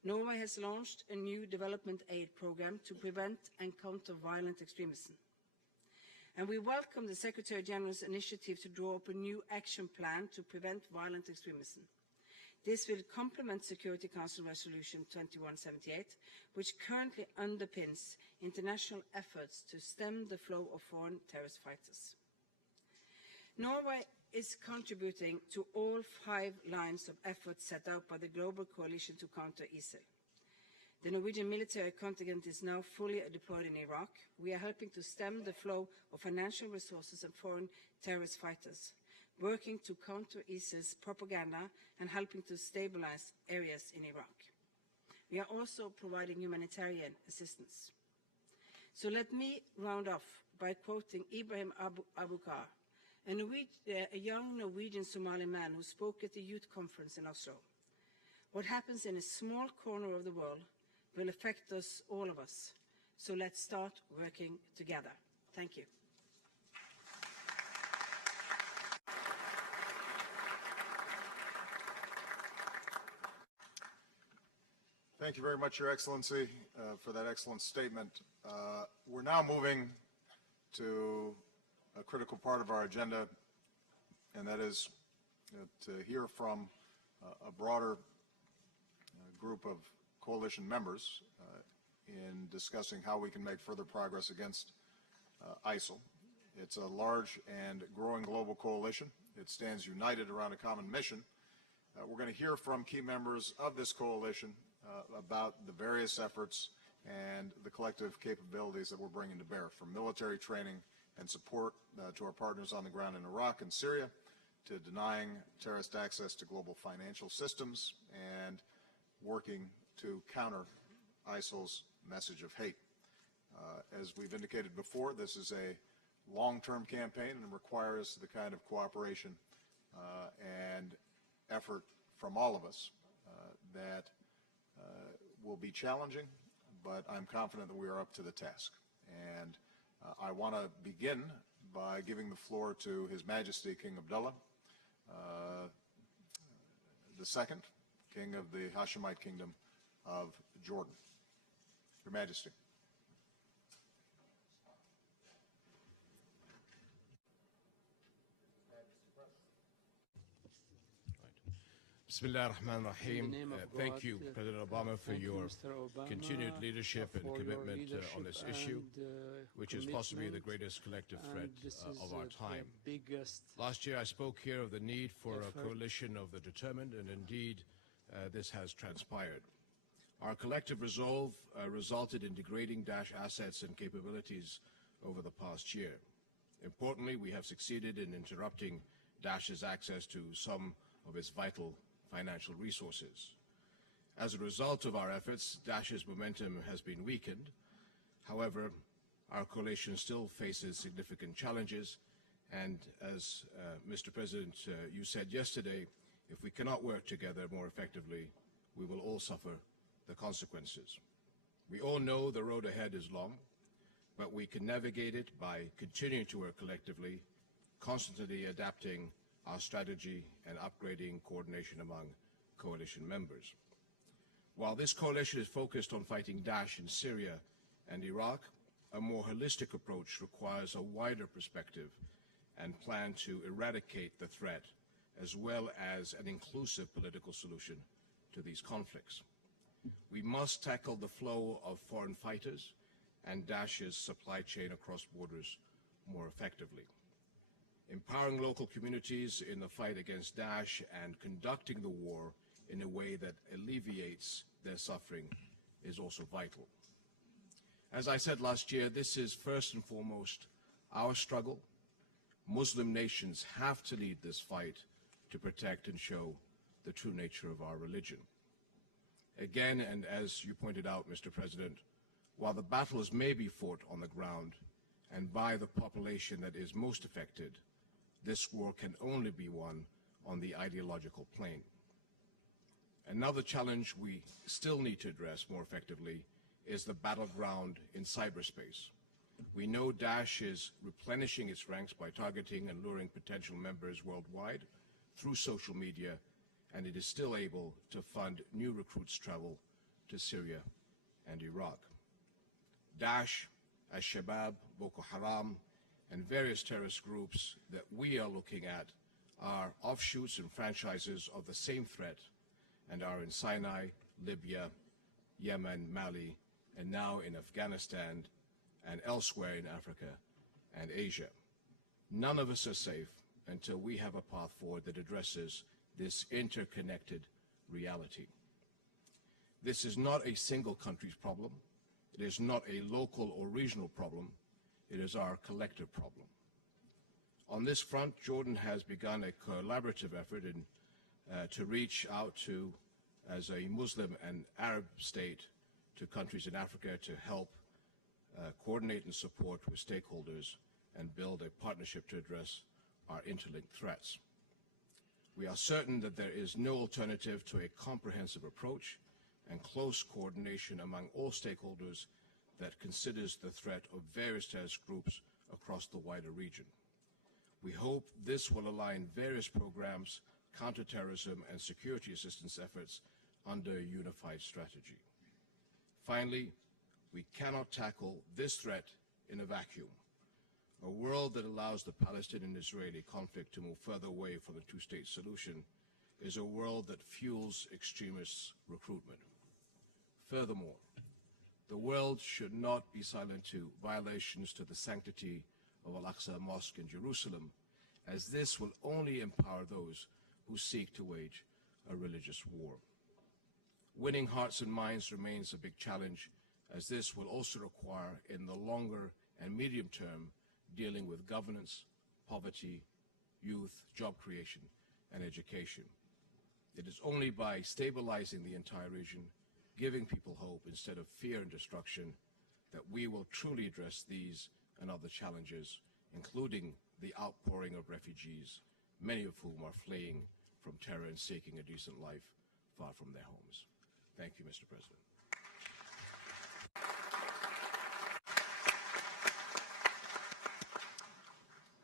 Norway has launched a new development aid program to prevent and counter violent extremism. And we welcome the Secretary General's initiative to draw up a new action plan to prevent violent extremism. This will complement Security Council Resolution 2178, which currently underpins international efforts to stem the flow of foreign terrorist fighters. Norway is contributing to all 5 lines of effort set out by the Global Coalition to counter ISIL. The Norwegian military contingent is now fully deployed in Iraq. We are helping to stem the flow of financial resources and foreign terrorist fighters, working to counter ISIL's propaganda and helping to stabilize areas in Iraq. We are also providing humanitarian assistance. So let me round off by quoting Ibrahim Abukar, a young Norwegian Somali man who spoke at the youth conference in Oslo. What happens in a small corner of the world will affect us, all of us. So let's start working together. Thank you. Thank you very much, Your Excellency, for that excellent statement. We're now moving to a critical part of our agenda, and that is to hear from a broader group of coalition members in discussing how we can make further progress against ISIL. It's a large and growing global coalition. It stands united around a common mission. We're going to hear from key members of this coalition about the various efforts and the collective capabilities that we're bringing to bear, from military training and support to our partners on the ground in Iraq and Syria, to denying terrorist access to global financial systems and working to counter ISIL's message of hate. As we've indicated before, this is a long-term campaign and requires the kind of cooperation and effort from all of us that will be challenging, but I'm confident that we are up to the task. And I want to begin by giving the floor to His Majesty King Abdullah II, King of the Hashemite Kingdom of Jordan. Your Majesty. Bismillah ar-Rahman ar-Rahim. Thank you, President Obama, for your continued leadership and commitment on this issue, which is possibly the greatest collective threat of our time. Last year I spoke here of the need for a coalition of the determined, and indeed this has transpired. Our collective resolve resulted in degrading Daesh assets and capabilities over the past year. Importantly, we have succeeded in interrupting Daesh's access to some of its vital financial resources. As a result of our efforts, Daesh's momentum has been weakened. However, our coalition still faces significant challenges, and as Mr. President, you said yesterday, if we cannot work together more effectively, we will all suffer the consequences. We all know the road ahead is long, but we can navigate it by continuing to work collectively, constantly adapting our strategy and upgrading coordination among coalition members. While this coalition is focused on fighting Daesh in Syria and Iraq, a more holistic approach requires a wider perspective and plan to eradicate the threat, as well as an inclusive political solution to these conflicts. We must tackle the flow of foreign fighters and Daesh's supply chain across borders more effectively. Empowering local communities in the fight against Daesh and conducting the war in a way that alleviates their suffering is also vital. As I said last year, this is first and foremost our struggle. Muslim nations have to lead this fight to protect and show the true nature of our religion. Again, and as you pointed out, Mr. President, While the battles may be fought on the ground and by the population that is most affected, this war can only be won on the ideological plane. Another challenge we still need to address more effectively is the battleground in cyberspace. We know Daesh is replenishing its ranks by targeting and luring potential members worldwide through social media, and it is still able to fund new recruits' travel to Syria and Iraq. Daesh, Al-Shabaab, Boko Haram, and various terrorist groups that we are looking at are offshoots and franchises of the same threat and are in Sinai, Libya, Yemen, Mali, and now in Afghanistan and elsewhere in Africa and Asia. None of us are safe until we have a path forward that addresses this interconnected reality. This is not a single country's problem. It is not a local or regional problem. It is our collective problem. On this front, Jordan has begun a collaborative effort to reach out to, as a Muslim and Arab state, to countries in Africa to help coordinate and support with stakeholders and build a partnership to address our interlinked threats. We are certain that there is no alternative to a comprehensive approach and close coordination among all stakeholders that considers the threat of various terrorist groups across the wider region. We hope this will align various programs, counterterrorism and security assistance efforts under a unified strategy. Finally, we cannot tackle this threat in a vacuum. A world that allows the Palestinian-Israeli conflict to move further away from the two-state solution is a world that fuels extremist recruitment. Furthermore, the world should not be silent to violations to the sanctity of Al-Aqsa Mosque in Jerusalem, as this will only empower those who seek to wage a religious war. Winning hearts and minds remains a big challenge, as this will also require, in the longer and medium term, dealing with governance, poverty, youth, job creation, and education. It is only by stabilizing the entire region, giving people hope instead of fear and destruction, that we will truly address these and other challenges, including the outpouring of refugees, many of whom are fleeing from terror and seeking a decent life far from their homes. Thank you, Mr. President.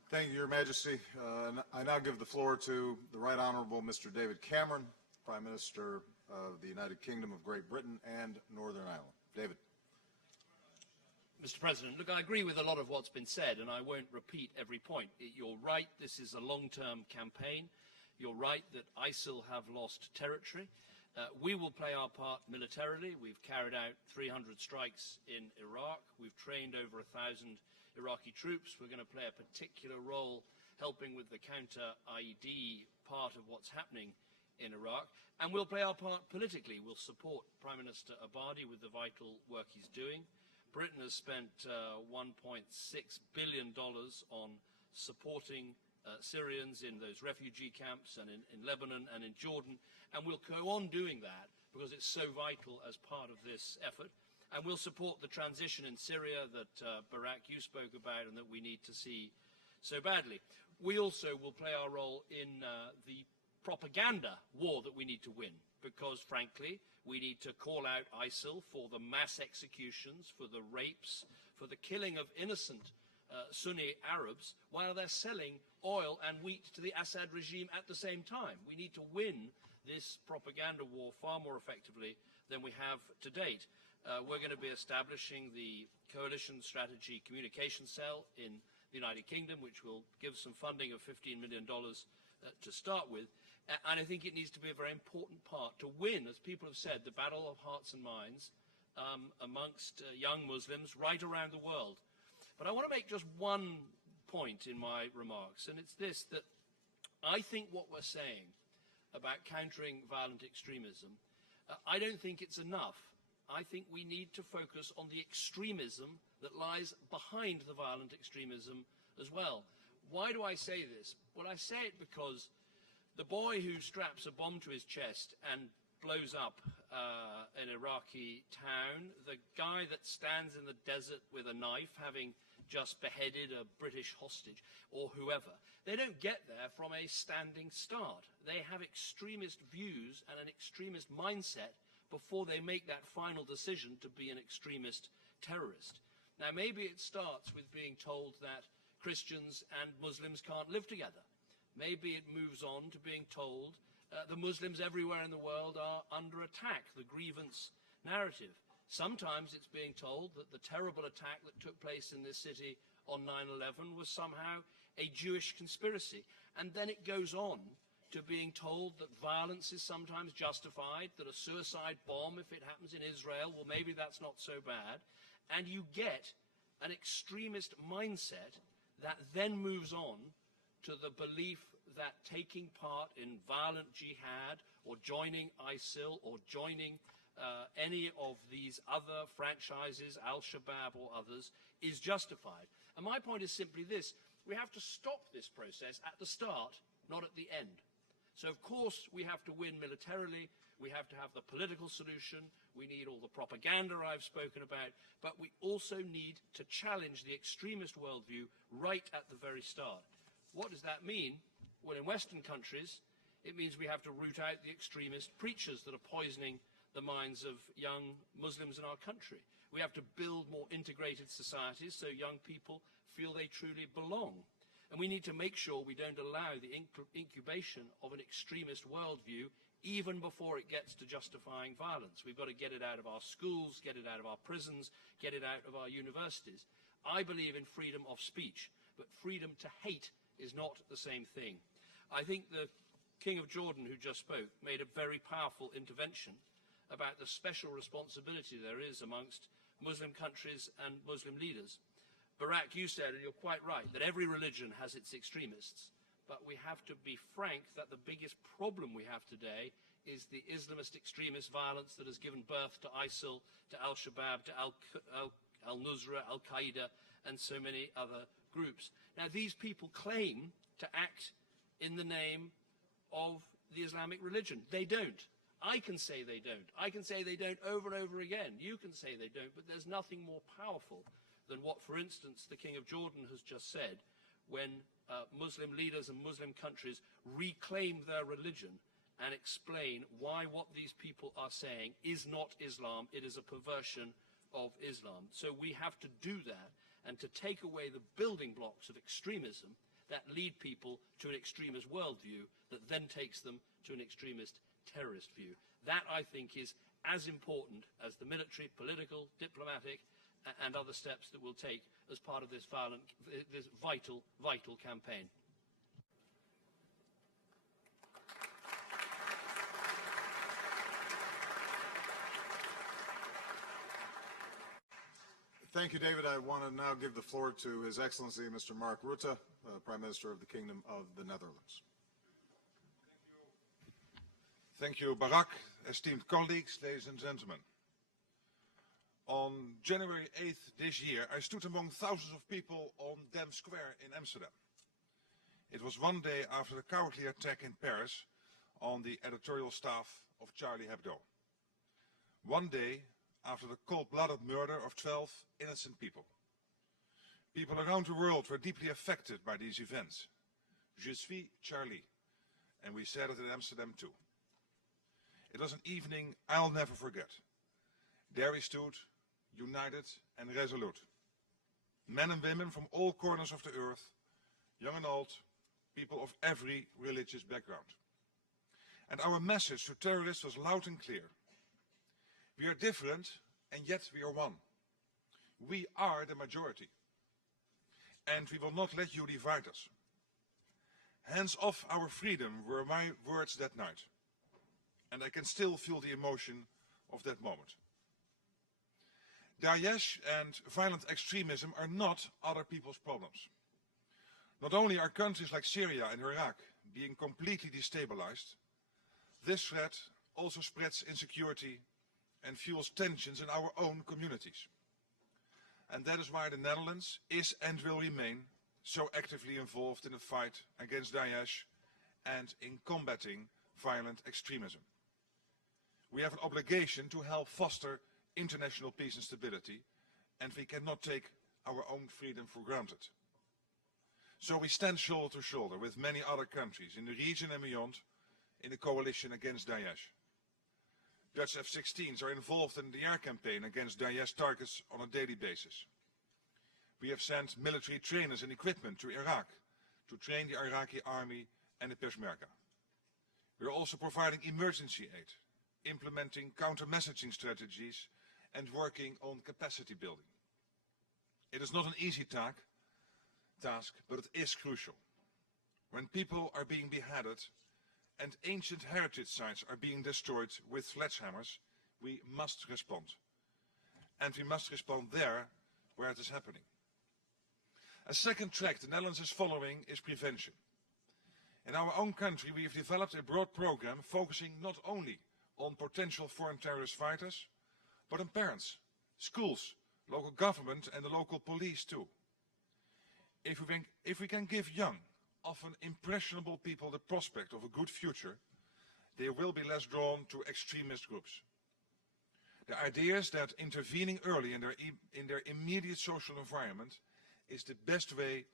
Thank you, Your Majesty. I now give the floor to the Right Honorable Mr. David Cameron, Prime Minister of the United Kingdom of Great Britain and Northern Ireland. David. Mr. President, look, I agree with a lot of what's been said, and I won't repeat every point. You're right, this is a long-term campaign. You're right that ISIL have lost territory. We will play our part militarily. We've carried out 300 strikes in Iraq. We've trained over 1,000 Iraqi troops. We're going to play a particular role helping with the counter-IED part of what's happening in Iraq. And we'll play our part politically. We'll support Prime Minister Abadi with the vital work he's doing. Britain has spent $1.6 billion on supporting Syrians in those refugee camps and in Lebanon and in Jordan. And we'll go on doing that because it's so vital as part of this effort. And we'll support the transition in Syria that Barak, you spoke about and that we need to see so badly. We also will play our role in the propaganda war that we need to win because, frankly, we need to call out ISIL for the mass executions, for the rapes, for the killing of innocent Sunni Arabs while they're selling oil and wheat to the Assad regime at the same time. We need to win this propaganda war far more effectively than we have to date. We're going to be establishing the Coalition Strategy Communication Cell in the United Kingdom, which will give some funding of $15 million to start with. And I think it needs to be a very important part to win, as people have said, the battle of hearts and minds amongst young Muslims right around the world. But I want to make just one point in my remarks, and it's this, that I think what we're saying about countering violent extremism, I don't think it's enough. I think we need to focus on the extremism that lies behind the violent extremism as well. Why do I say this? Well, I say it because the boy who straps a bomb to his chest and blows up an Iraqi town, the guy that stands in the desert with a knife having just beheaded a British hostage or whoever, they don't get there from a standing start. They have extremist views and an extremist mindset before they make that final decision to be an extremist terrorist. Now, maybe it starts with being told that Christians and Muslims can't live together. Maybe it moves on to being told the Muslims everywhere in the world are under attack, the grievance narrative. Sometimes it's being told that the terrible attack that took place in this city on 9/11 was somehow a Jewish conspiracy. And then it goes on to being told that violence is sometimes justified, that a suicide bomb, if it happens in Israel, well, maybe that's not so bad. And you get an extremist mindset that then moves on to the belief that taking part in violent jihad or joining ISIL or joining any of these other franchises, Al-Shabaab or others, is justified. And my point is simply this: we have to stop this process at the start, not at the end. So, of course, we have to win militarily, we have to have the political solution, we need all the propaganda I've spoken about, but we also need to challenge the extremist worldview right at the very start. What does that mean? Well, in Western countries, it means we have to root out the extremist preachers that are poisoning the minds of young Muslims in our country. We have to build more integrated societies so young people feel they truly belong. And we need to make sure we don't allow the incubation of an extremist worldview even before it gets to justifying violence. We've got to get it out of our schools, get it out of our prisons, get it out of our universities. I believe in freedom of speech, but freedom to hate is not the same thing. I think the King of Jordan, who just spoke, made a very powerful intervention about the special responsibility there is amongst Muslim countries and Muslim leaders. Barak, you said, and you're quite right, that every religion has its extremists, but we have to be frank that the biggest problem we have today is the Islamist extremist violence that has given birth to ISIL, to Al-Shabaab, to Al-Nusra, Al-Qaeda, and so many other groups. Now, these people claim to act in the name of the Islamic religion. They don't. I can say they don't. I can say they don't over and over again. You can say they don't, but there's nothing more powerful than what, for instance, the King of Jordan has just said when Muslim leaders and Muslim countries reclaim their religion and explain why what these people are saying is not Islam, it is a perversion of Islam. So we have to do that and to take away the building blocks of extremism that lead people to an extremist worldview that then takes them to an extremist terrorist view. That, I think, is as important as the military, political, diplomatic, and other steps that we'll take as part of this vital, vital campaign. Thank you, David. I want to now give the floor to His Excellency, Mr. Mark Rutte, Prime Minister of the Kingdom of the Netherlands. Thank you, Barak. Esteemed colleagues, ladies and gentlemen. On January 8th this year, I stood among thousands of people on Dam Square in Amsterdam. It was one day after the cowardly attack in Paris on the editorial staff of Charlie Hebdo. One day after the cold-blooded murder of 12 innocent people. People around the world were deeply affected by these events. Je suis Charlie, and we said it in Amsterdam too. It was an evening I'll never forget. There we stood, united and resolute. Men and women from all corners of the earth, young and old, people of every religious background. And our message to terrorists was loud and clear. We are different, and yet we are one. We are the majority. And we will not let you divide us. Hands off our freedom were my words that night. And I can still feel the emotion of that moment. Daesh and violent extremism are not other people's problems. Not only are countries like Syria and Iraq being completely destabilized, this threat also spreads insecurity and fuels tensions in our own communities. And that is why the Netherlands is and will remain so actively involved in the fight against Daesh and in combating violent extremism. We have an obligation to help foster international peace and stability, and we cannot take our own freedom for granted. So we stand shoulder to shoulder with many other countries in the region and beyond in the coalition against Daesh. Dutch F-16s are involved in the air campaign against Daesh targets on a daily basis. We have sent military trainers and equipment to Iraq to train the Iraqi army and the Peshmerga. We are also providing emergency aid, implementing counter-messaging strategies, and working on capacity building. It is not an easy task, but it is crucial. When people are being beheaded and ancient heritage sites are being destroyed with sledgehammers, we must respond. And we must respond there where it is happening. A second track the Netherlands is following is prevention. In our own country, we have developed a broad program focusing not only on potential foreign terrorist fighters, but on parents, schools, local government and the local police too. If we can give young, often impressionable people the prospect of a good future, they will be less drawn to extremist groups. The idea is that intervening early in their immediate social environment is the best way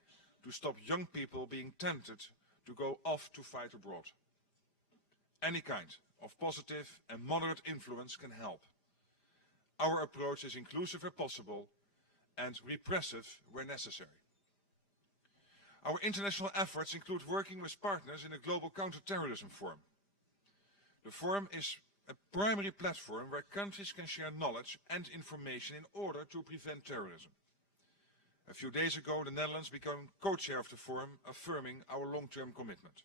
to stop young people being tempted to go off to fight abroad. Any kind of positive and moderate influence can help. Our approach is inclusive where possible and repressive where necessary. Our international efforts include working with partners in the Global Counter-Terrorism Forum. The forum is a primary platform where countries can share knowledge and information in order to prevent terrorism. A few days ago, the Netherlands became co-chair of the forum, affirming our long-term commitment.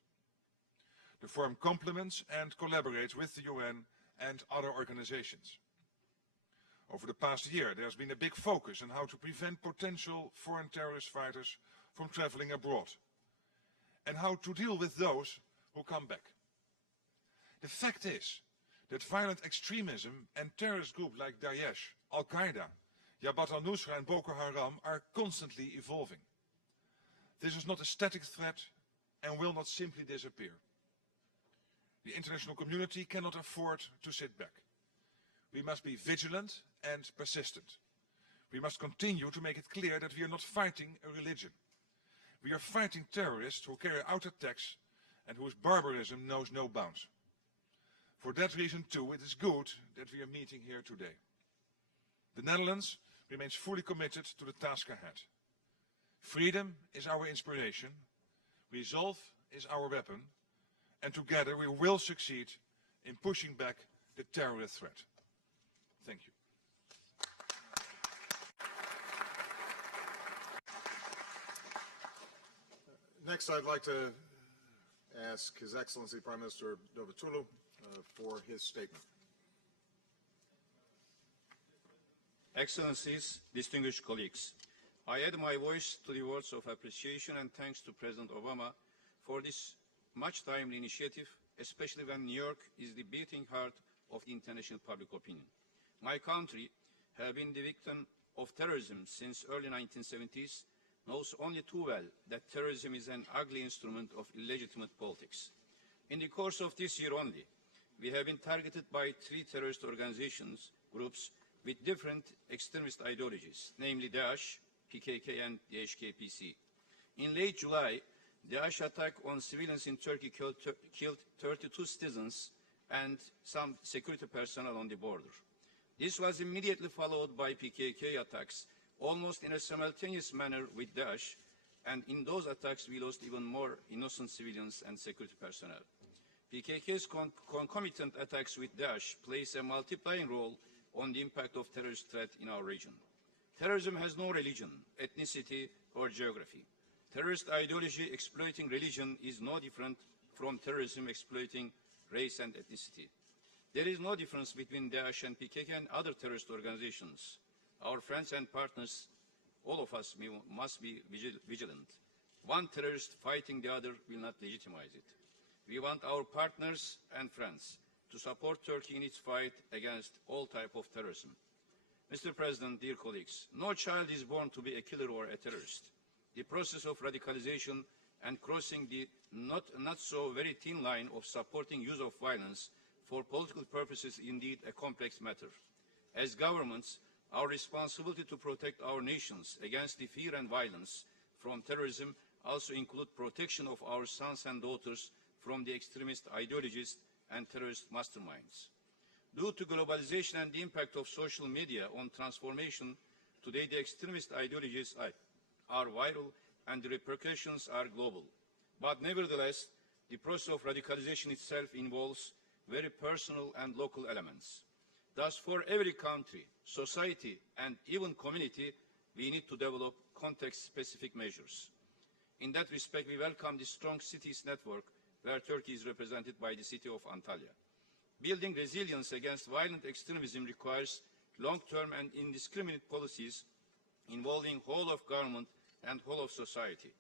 The forum complements and collaborates with the UN and other organizations. Over the past year, there has been a big focus on how to prevent potential foreign terrorist fighters from traveling abroad, and how to deal with those who come back. The fact is that violent extremism and terrorist groups like Daesh, Al-Qaeda, Jabhat al-Nusra and Boko Haram are constantly evolving. This is not a static threat and will not simply disappear. The international community cannot afford to sit back. We must be vigilant and persistent. We must continue to make it clear that we are not fighting a religion. We are fighting terrorists who carry out attacks and whose barbarism knows no bounds. For that reason too, it is good that we are meeting here today. The Netherlands remains fully committed to the task ahead. Freedom is our inspiration, resolve is our weapon, and together we will succeed in pushing back the terrorist threat. Thank you. Next, I'd like to ask His Excellency Prime Minister Davutoglu for his statement. Excellencies, distinguished colleagues, I add my voice to the words of appreciation and thanks to President Obama for this much timely initiative, especially when New York is the beating heart of the international public opinion. My country, having been the victim of terrorism since early 1970s, knows only too well that terrorism is an ugly instrument of illegitimate politics. In the course of this year only, we have been targeted by 3 terrorist groups with different extremist ideologies, namely Daesh, PKK and the HKPC. In late July, Daesh attack on civilians in Turkey killed 32 citizens and some security personnel on the border. This was immediately followed by PKK attacks, almost in a simultaneous manner with Daesh, and in those attacks we lost even more innocent civilians and security personnel. PKK's concomitant attacks with Daesh plays a multiplying role on the impact of terrorist threat in our region. Terrorism has no religion, ethnicity, or geography. Terrorist ideology exploiting religion is no different from terrorism exploiting race and ethnicity. There is no difference between Daesh and PKK and other terrorist organizations. Our friends and partners, all of us must be vigilant. One terrorist fighting the other will not legitimize it. We want our partners and friends to support Turkey in its fight against all types of terrorism. Mr. President, dear colleagues, no child is born to be a killer or a terrorist. The process of radicalization and crossing the not so very thin line of supporting use of violence for political purposes indeed a complex matter. As governments, our responsibility to protect our nations against the fear and violence from terrorism also include protection of our sons and daughters from the extremist ideologies and terrorist masterminds. Due to globalization and the impact of social media on transformation, today the extremist ideologies are viral and the repercussions are global. But nevertheless, the process of radicalization itself involves very personal and local elements. Thus, for every country, society, and even community, we need to develop context-specific measures. In that respect, we welcome the Strong Cities Network, where Turkey is represented by the city of Antalya. Building resilience against violent extremism requires long-term and indiscriminate policies involving whole of government and whole of society.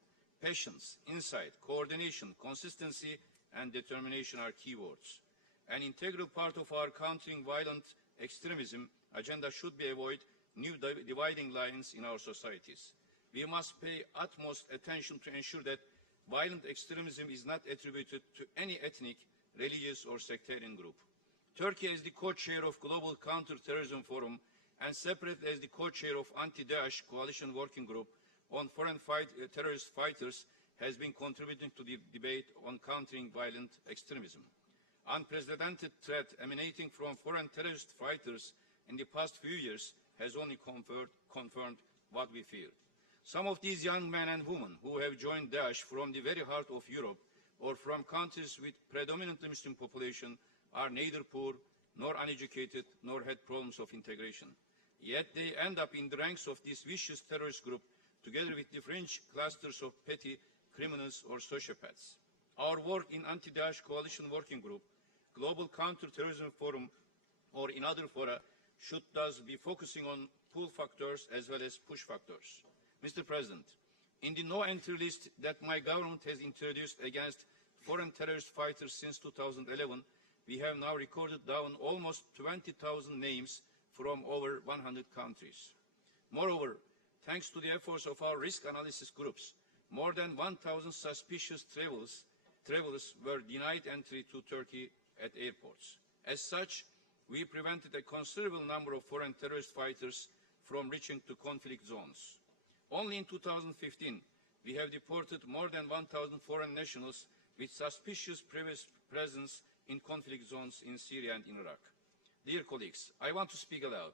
Patience, insight, coordination, consistency, and determination are keywords. An integral part of our countering violent extremism agenda should be avoid new dividing lines in our societies. We must pay utmost attention to ensure that violent extremism is not attributed to any ethnic, religious, or sectarian group. Turkey is the co-chair of Global Counter-Terrorism Forum and separately as the co-chair of Anti-Daesh Coalition Working Group on Foreign Terrorist Fighters has been contributing to the debate on countering violent extremism. Unprecedented threat emanating from foreign terrorist fighters in the past few years has only confirmed what we feared. Some of these young men and women who have joined Daesh from the very heart of Europe or from countries with predominantly Muslim population are neither poor nor uneducated nor had problems of integration. Yet they end up in the ranks of this vicious terrorist group together with the fringe clusters of petty criminals or sociopaths. Our work in Anti-Daesh Coalition Working Group, Global Counter-Terrorism Forum, or in other fora should thus be focusing on pull factors as well as push factors. Mr. President, in the no-entry list that my government has introduced against foreign terrorist fighters since 2011, we have now recorded down almost 20,000 names from over 100 countries. Moreover, thanks to the efforts of our risk analysis groups, more than 1,000 suspicious travelers were denied entry to Turkey at airports. As such, we prevented a considerable number of foreign terrorist fighters from reaching to conflict zones. Only in 2015, we have deported more than 1,000 foreign nationals with suspicious previous presence in conflict zones in Syria and in Iraq. Dear colleagues, I want to speak aloud.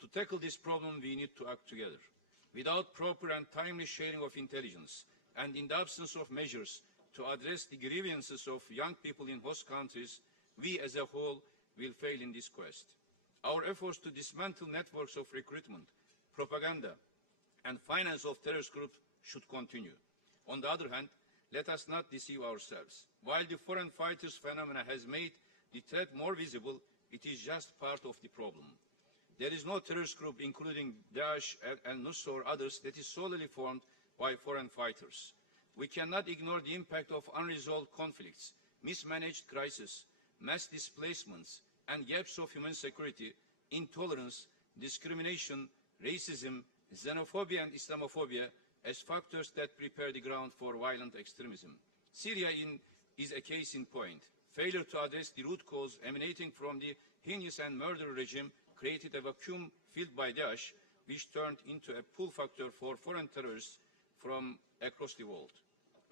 To tackle this problem, we need to act together. Without proper and timely sharing of intelligence, and in the absence of measures to address the grievances of young people in host countries, we as a whole will fail in this quest. Our efforts to dismantle networks of recruitment, propaganda, and finance of terrorist groups should continue. On the other hand, let us not deceive ourselves. While the foreign fighters phenomena has made the threat more visible, it is just part of the problem. There is no terrorist group, including Daesh and Nusra or others, that is solely formed by foreign fighters. We cannot ignore the impact of unresolved conflicts, mismanaged crises, mass displacements, and gaps of human security, intolerance, discrimination, racism, xenophobia, and Islamophobia as factors that prepare the ground for violent extremism. Syria is a case in point. Failure to address the root cause emanating from the heinous and murder regime created a vacuum filled by Daesh, which turned into a pull factor for foreign terrorists from across the world.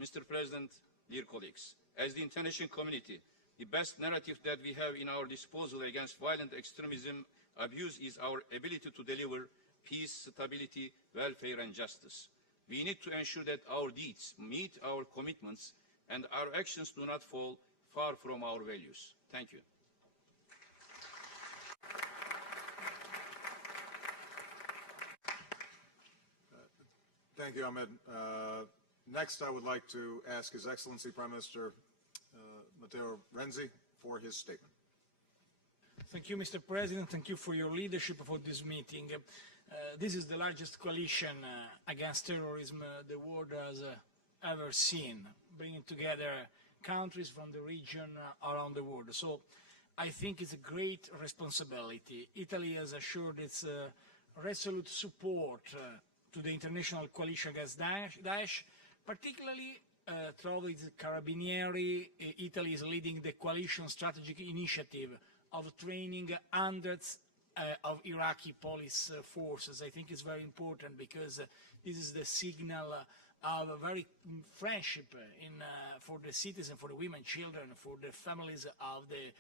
Mr. President, dear colleagues, as the international community, the best narrative that we have in our disposal against violent extremism abuse is our ability to deliver peace, stability, welfare, and justice. We need to ensure that our deeds meet our commitments and our actions do not fall far from our values. Thank you. Thank you, Ahmed. Next, I would like to ask His Excellency Prime Minister Matteo Renzi for his statement. Thank you, Mr. President. Thank you for your leadership for this meeting. This is the largest coalition against terrorism the world has ever seen, bringing together countries from the region around the world. So I think it's a great responsibility. Italy has assured its resolute support to the international coalition against Daesh, particularly through its Carabinieri, Italy is leading the coalition strategic initiative of training hundreds of Iraqi police forces. I think it's very important because this is the signal of a very friendship for the citizens, for the women, children, for the families of the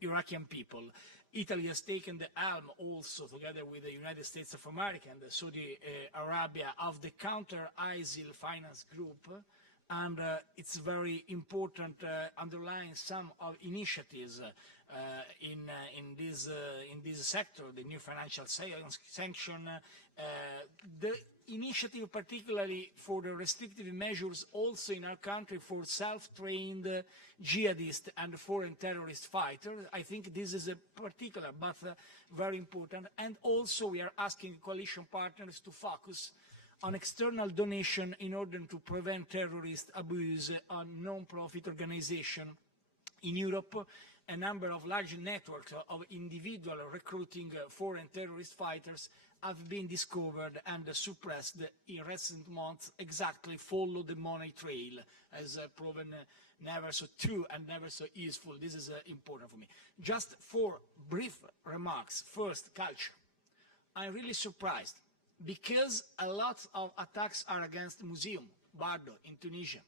Iraqi people. Italy has taken the helm also, together with the United States of America and Saudi Arabia, of the counter-ISIL finance group, and it's very important underlying some of initiatives in this sector, the new financial sanction, the initiative particularly for the restrictive measures also in our country for self-trained jihadists and foreign terrorist fighters. I think this is a particular but very important. And also we are asking coalition partners to focus on external donation in order to prevent terrorist abuse on non-profit organizations. In Europe, a number of large networks of individual recruiting foreign terrorist fighters have been discovered and suppressed in recent months, exactly follow the money trail, as proven never so true and never so useful. This is important for me. Just 4 brief remarks. First, culture. I'm really surprised because a lot of attacks are against Museum, Bardo in Tunisia,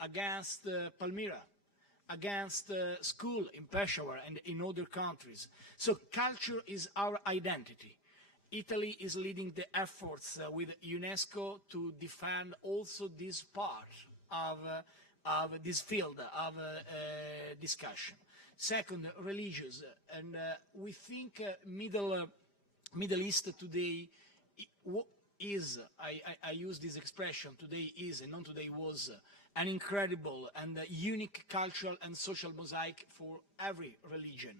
against Palmyra, against school in Peshawar and in other countries. So culture is our identity. Italy is leading the efforts with UNESCO to defend also this part of this field of discussion. Second, religious, and we think Middle East today is, I use this expression, today is and not today was, an incredible and unique cultural and social mosaic for every religion.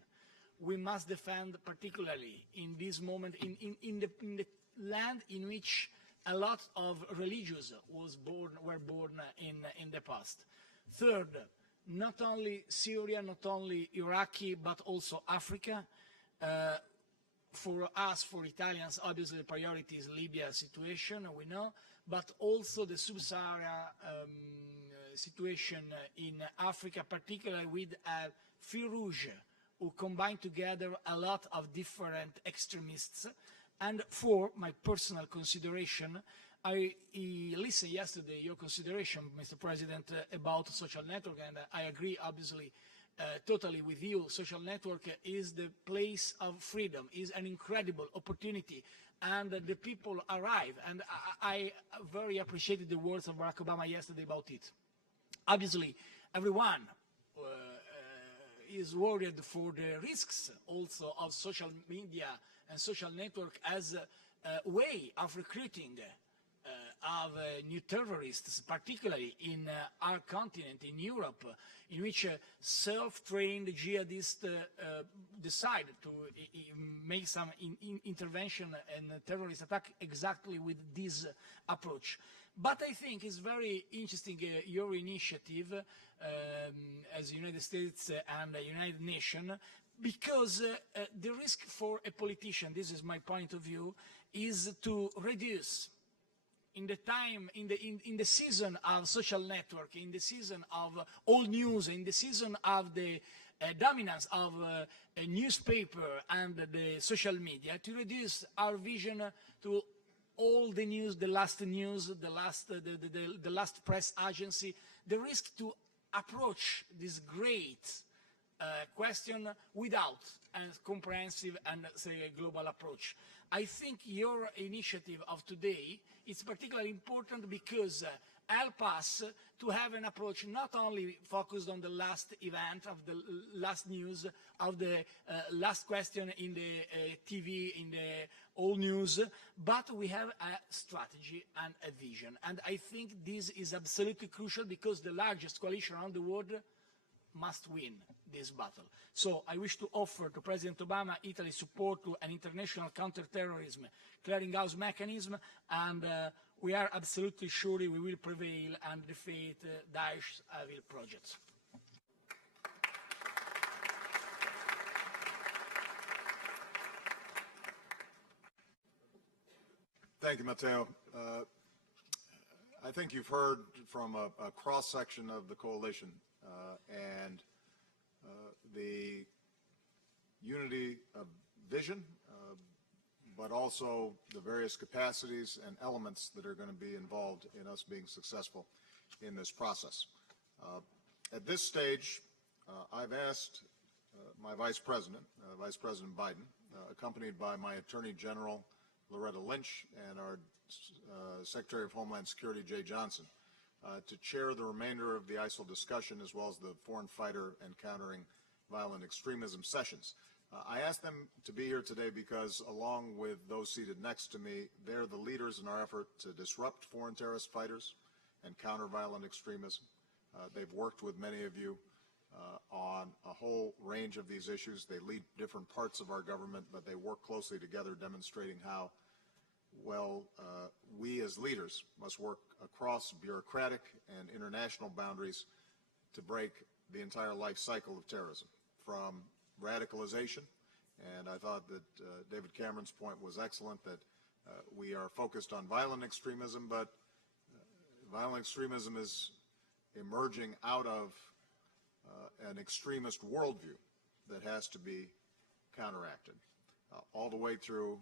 We must defend, particularly in this moment, in the land in which a lot of religions were born in the past. Third, not only Syria, not only Iraqi, but also Africa. For us, for Italians, obviously the priority is Libya situation, we know, but also the sub-Sahara situation in Africa, particularly with Firouge, who combine together a lot of different extremists. And for my personal consideration, I listened yesterday your consideration, Mr. President, about social network, and I agree, obviously, totally with you. Social network is the place of freedom, is an incredible opportunity, and the people arrive. And I very appreciated the words of Barack Obama yesterday about it. Obviously, everyone is worried for the risks also of social media and social network as a way of recruiting of new terrorists, particularly in our continent, in Europe, in which self-trained jihadists decide to make some intervention and terrorist attack exactly with this approach. But I think it's very interesting, your initiative as United States and the United Nations, because the risk for a politician, this is my point of view, is to reduce in the time, in the season of social network, in the season of all news, in the season of the dominance of a newspaper and the social media, to reduce our vision to all the news, the last press agency, the risk to approach this great question without a comprehensive and, say, a global approach. I think your initiative of today is particularly important because help us to have an approach not only focused on the last event, of the last news, of the last question in the TV, in the all news, but we have a strategy and a vision. And I think this is absolutely crucial because the largest coalition around the world must win this battle. So I wish to offer to President Obama Italy's support to an international counter-terrorism clearinghouse mechanism, and we are absolutely sure we will prevail and defeat Daesh's evil projects. Thank you, Matteo. I think you've heard from a cross-section of the coalition and the unity of vision, but also the various capacities and elements that are going to be involved in us being successful in this process. At this stage, I've asked my Vice President Biden, accompanied by my Attorney General, Loretta Lynch, and our Secretary of Homeland Security, Jay Johnson, to chair the remainder of the ISIL discussion, as well as the foreign fighter and countering violent extremism sessions. I asked them to be here today because, along with those seated next to me, they're the leaders in our effort to disrupt foreign terrorist fighters and counter violent extremism. They've worked with many of you on a whole range of these issues. They lead different parts of our government, but they work closely together, demonstrating how well we as leaders must work across bureaucratic and international boundaries to break the entire life cycle of terrorism, from radicalization. And I thought that David Cameron's point was excellent, that we are focused on violent extremism, but violent extremism is emerging out of an extremist worldview that has to be counteracted, all the way through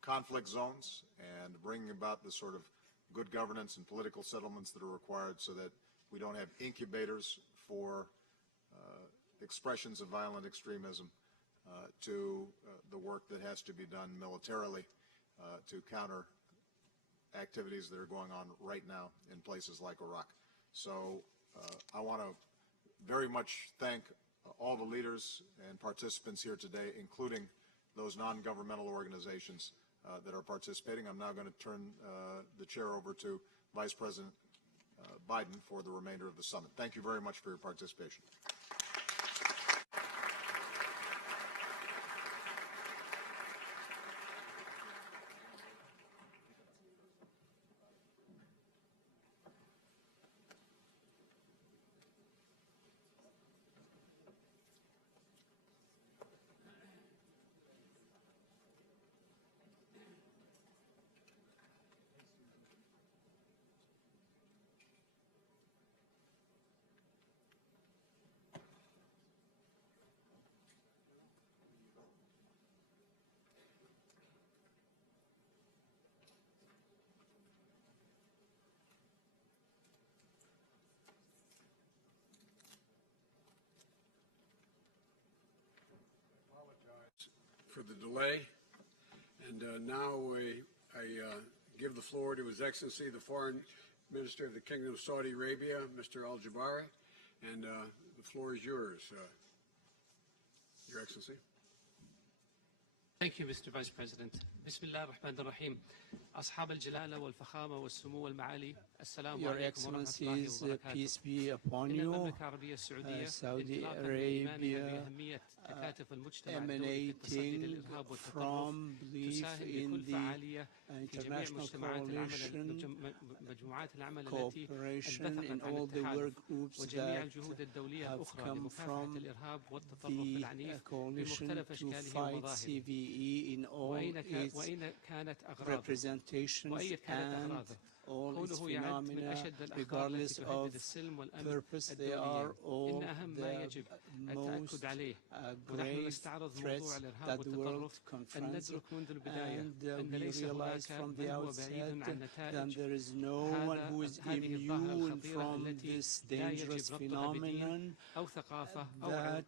conflict zones and bringing about the sort of good governance and political settlements that are required so that we don't have incubators for expressions of violent extremism, to the work that has to be done militarily to counter activities that are going on right now in places like Iraq. So I want to very much thank all the leaders and participants here today, including those non-governmental organizations that are participating. I'm now going to turn the chair over to Vice President Biden for the remainder of the summit. Thank you very much for your participation. For the delay, and now I give the floor to His Excellency, the Foreign Minister of the Kingdom of Saudi Arabia, Mr. Al-Jabari, and the floor is yours, Your Excellency. Thank you, Mr. Vice President. Bismillah ar-Rahman ar-Rahim. أصحاب الجلالة والفخامة والسمو والمعالي السلام عليكم ورحمة الله وبركاته. Peace be upon you. Saudi Arabia emanating from belief in the international coalition, cooperation in all the work groups that have come from the coalition to fight CVE in all its representations and all its phenomena, regardless of purpose. They are all the most grave threats that the world confronts, and we realize from the outset that there is no one who is immune from this dangerous phenomenon that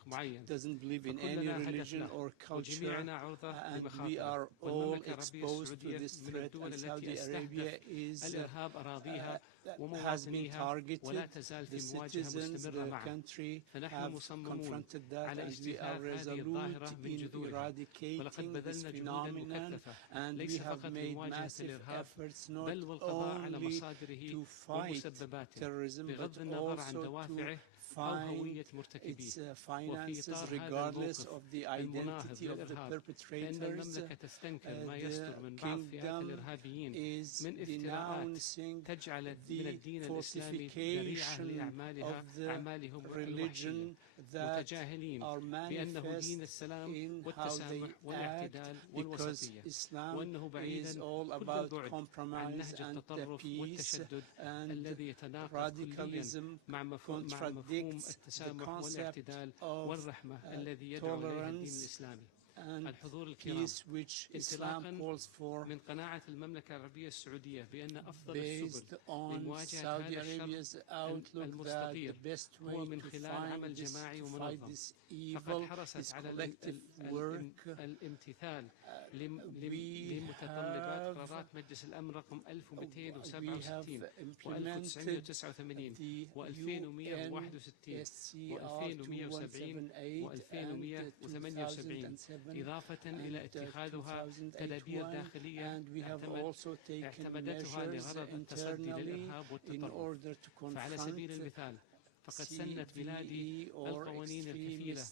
doesn't believe in any religion or culture, and we are all exposed to this threat, and Saudi Arabia has been targeted. The citizens, the country have confronted that, and we are resolute in eradicating this phenomenon, and we have made massive efforts not only to fight terrorism, but also to find its finances regardless of the identity of the perpetrators. The kingdom is denouncing the falsification of the religion that are manifest in how they act, because Islam is all about compromise and peace, and radicalism contradicts the concept of tolerance and peace which Islam calls for, based on Saudi Arabia's outlook that the best way to fight this evil is collective work. We have implemented the UNSCR 2178 and 2007 إضافة إلى اتخاذها تدابير داخلية and we have also taken measures internally in order to فعلى سبيل المثال فقد سنت بلادي القوانين الكفيلة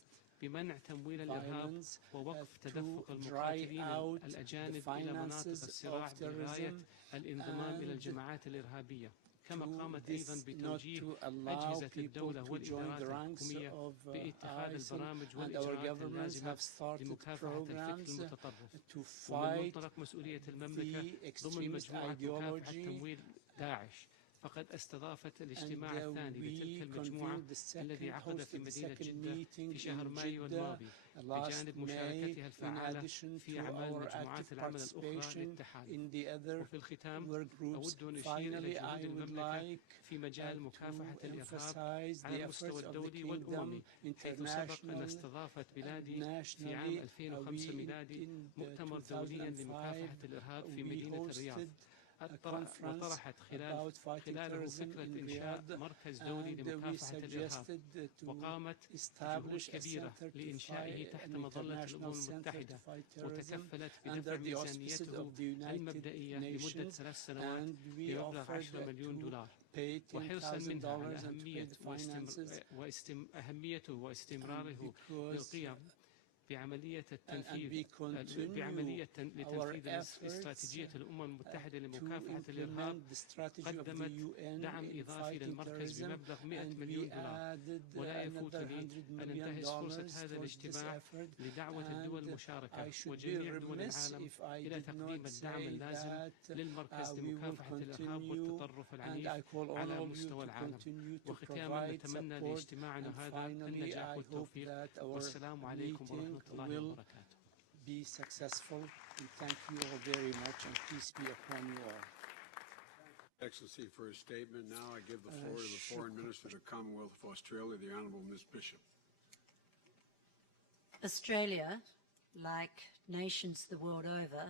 بمنع تمويل الإرهاب ووقف تدفق المقاتلين الأجانب إلى مناطق الصراع برعاية الانضمام إلى الجماعات الإرهابية. كما قامت أيضا بتوجيه أجهزة الدولة والإدارات الحكومية باتخاذ البرامج والإجراءات اللازمة لمكافحة الفكر المتطرف. ومن منطلق مسؤولية المملكة ضمن مجموعة مكافحة تمويل داعش، فقد استضافت الاجتماع الثاني لتلك المجموعة الذي عقد في مدينة جدة في شهر مايو الماضي بجانب مشاركتها الفعالة في أعمال مجموعات العمل الأخرى للاتحاد. وفي الختام أود أن أشير إلى جهود المملكة في مجال مكافحة الإرهاب على المستوى الدولي والأممي، حيث سبق أن استضافت بلادي في عام 2005 ميلادي مؤتمر دوليا لمكافحة الإرهاب في مدينة الرياض، وطرحت خلاله فكرة إنشاء مركز دولي لمكافحة الإرهاب، وقامت بجهود كبيرة لإنشائه تحت مظلة الأمم المتحدة، وتكفلت بدفع ميزانيته المبدئية لمدة 3 سنوات بمبلغ 10 مليون دولار، وحرصا منها على أهميته واستمراره للقيام بعملية لتنفيذ استراتيجية الأمم المتحدة لمكافحة الإرهاب، قدمت دعم إضافي للمركز بمبلغ 100 مليون دولار. ولا يفوتني أن أنتهز فرصة هذا الاجتماع لدعوة الدول المشاركة وجميع دول العالم إلى تقديم الدعم اللازم للمركز لمكافحة الإرهاب والتطرف العنيف على مستوى العالم. وختاما نتمنى لاجتماعنا هذا النجاح والتوفيق، والسلام عليكم ورحمة الله وبركاته. Be successful. We thank you all very much, and peace be upon you all. Excellency, for a statement. Now I give the floor to the Foreign Minister of the Commonwealth of Australia, the Honourable Ms. Bishop. Australia, like nations the world over,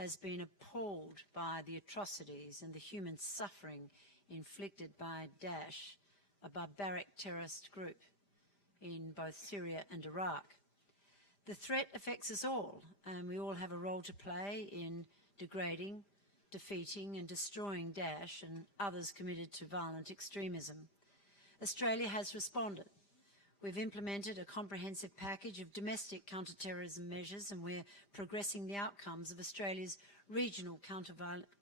has been appalled by the atrocities and the human suffering inflicted by Daesh, a barbaric terrorist group in both Syria and Iraq. The threat affects us all, and we all have a role to play in degrading, defeating and destroying Daesh and others committed to violent extremism. Australia has responded. We've implemented a comprehensive package of domestic counter-terrorism measures, and we're progressing the outcomes of Australia's regional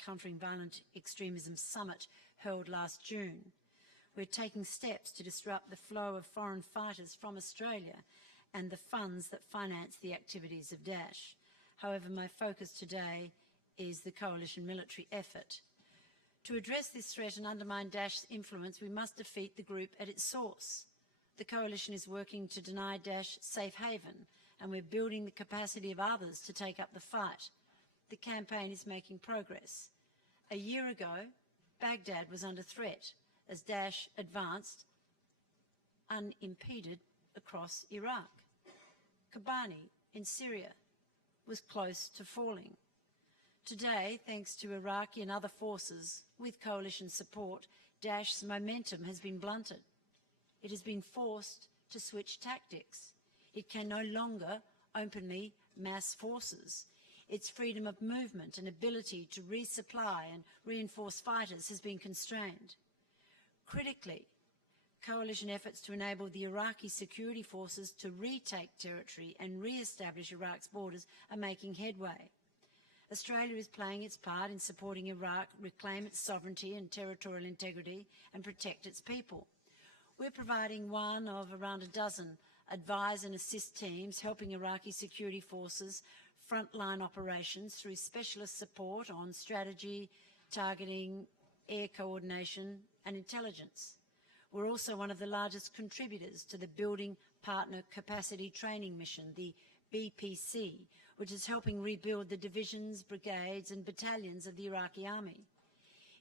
countering violent extremism summit held last June. We're taking steps to disrupt the flow of foreign fighters from Australia and the funds that finance the activities of Daesh. However, my focus today is the coalition military effort. To address this threat and undermine Daesh's influence, we must defeat the group at its source. The coalition is working to deny Daesh safe haven, and we're building the capacity of others to take up the fight. The campaign is making progress. A year ago, Baghdad was under threat as Daesh advanced unimpeded across Iraq. Kobani in Syria was close to falling. Today, thanks to Iraqi and other forces with coalition support, Daesh's momentum has been blunted. It has been forced to switch tactics. It can no longer openly mass forces. Its freedom of movement and ability to resupply and reinforce fighters has been constrained. Critically, coalition efforts to enable the Iraqi security forces to retake territory and re-establish Iraq's borders are making headway. Australia is playing its part in supporting Iraq reclaim its sovereignty and territorial integrity and protect its people. We're providing one of around a dozen advise and assist teams helping Iraqi security forces frontline operations through specialist support on strategy, targeting, air coordination and intelligence. We're also one of the largest contributors to the Building Partner Capacity Training Mission, the BPC, which is helping rebuild the divisions, brigades and battalions of the Iraqi army.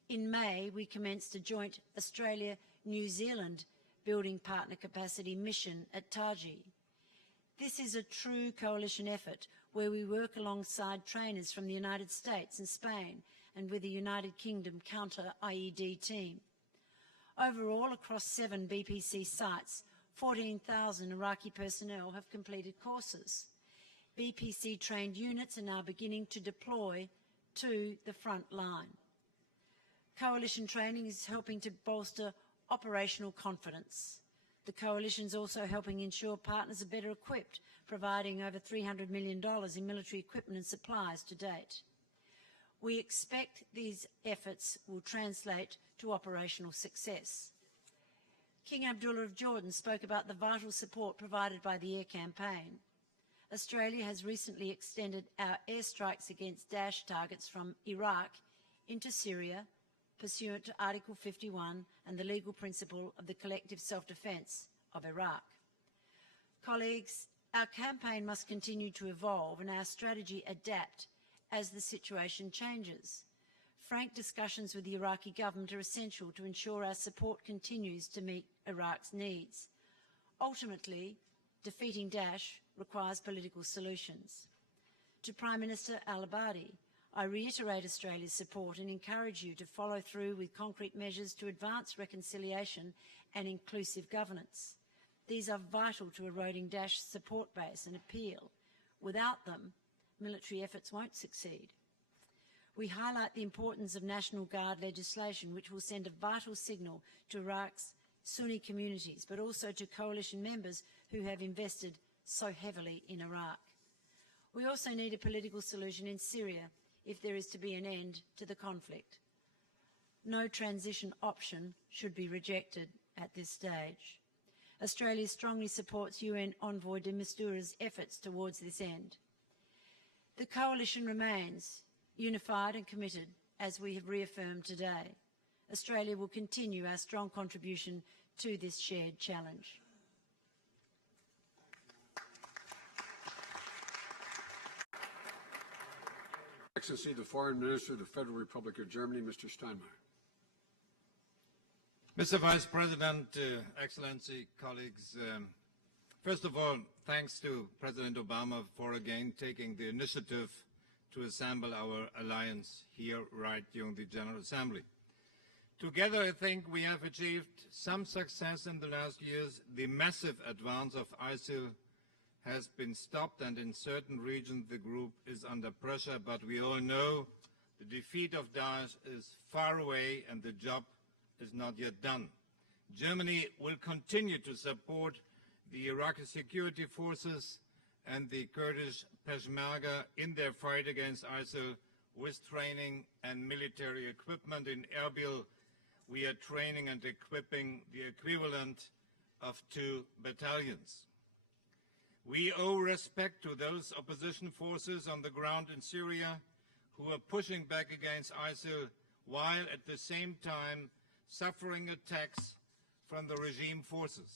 In May, we commenced a joint Australia-New Zealand Building Partner Capacity Mission at Taji. This is a true coalition effort where we work alongside trainers from the United States and Spain and with the United Kingdom counter-IED team. Overall, across 7 BPC sites, 14,000 Iraqi personnel have completed courses. BPC-trained units are now beginning to deploy to the front line. Coalition training is helping to bolster operational confidence. The coalition is also helping ensure partners are better equipped, providing over $300 million in military equipment and supplies to date. We expect these efforts will translate to operational success. King Abdullah of Jordan spoke about the vital support provided by the air campaign. Australia has recently extended our airstrikes against Daesh targets from Iraq into Syria, pursuant to Article 51 and the legal principle of the collective self-defence of Iraq. Colleagues, our campaign must continue to evolve and our strategy adapt as the situation changes. Frank discussions with the Iraqi government are essential to ensure our support continues to meet Iraq's needs. Ultimately, defeating Daesh requires political solutions. To Prime Minister Al-Abadi, I reiterate Australia's support and encourage you to follow through with concrete measures to advance reconciliation and inclusive governance. These are vital to eroding Daesh's support base and appeal. Without them, military efforts won't succeed. We highlight the importance of National Guard legislation, which will send a vital signal to Iraq's Sunni communities, but also to coalition members who have invested so heavily in Iraq. We also need a political solution in Syria if there is to be an end to the conflict. No transition option should be rejected at this stage. Australia strongly supports UN Envoy de Mistura's efforts towards this end. The coalition remains unified and committed, as we have reaffirmed today. Australia will continue our strong contribution to this shared challenge. Excellency, the Foreign Minister of the Federal Republic of Germany, Mr. Steinmeier. Mr. Vice President, Excellency, colleagues, first of all, thanks to President Obama for again taking the initiative to assemble our alliance here right during the General Assembly. Together, I think we have achieved some success in the last years. The massive advance of ISIL has been stopped, and in certain regions the group is under pressure, but we all know the defeat of Daesh is far away and the job is not yet done. Germany will continue to support the Iraqi security forces and the Kurdish Peshmerga in their fight against ISIL with training and military equipment. In Erbil, we are training and equipping the equivalent of 2 battalions. We owe respect to those opposition forces on the ground in Syria who are pushing back against ISIL while at the same time suffering attacks from the regime forces.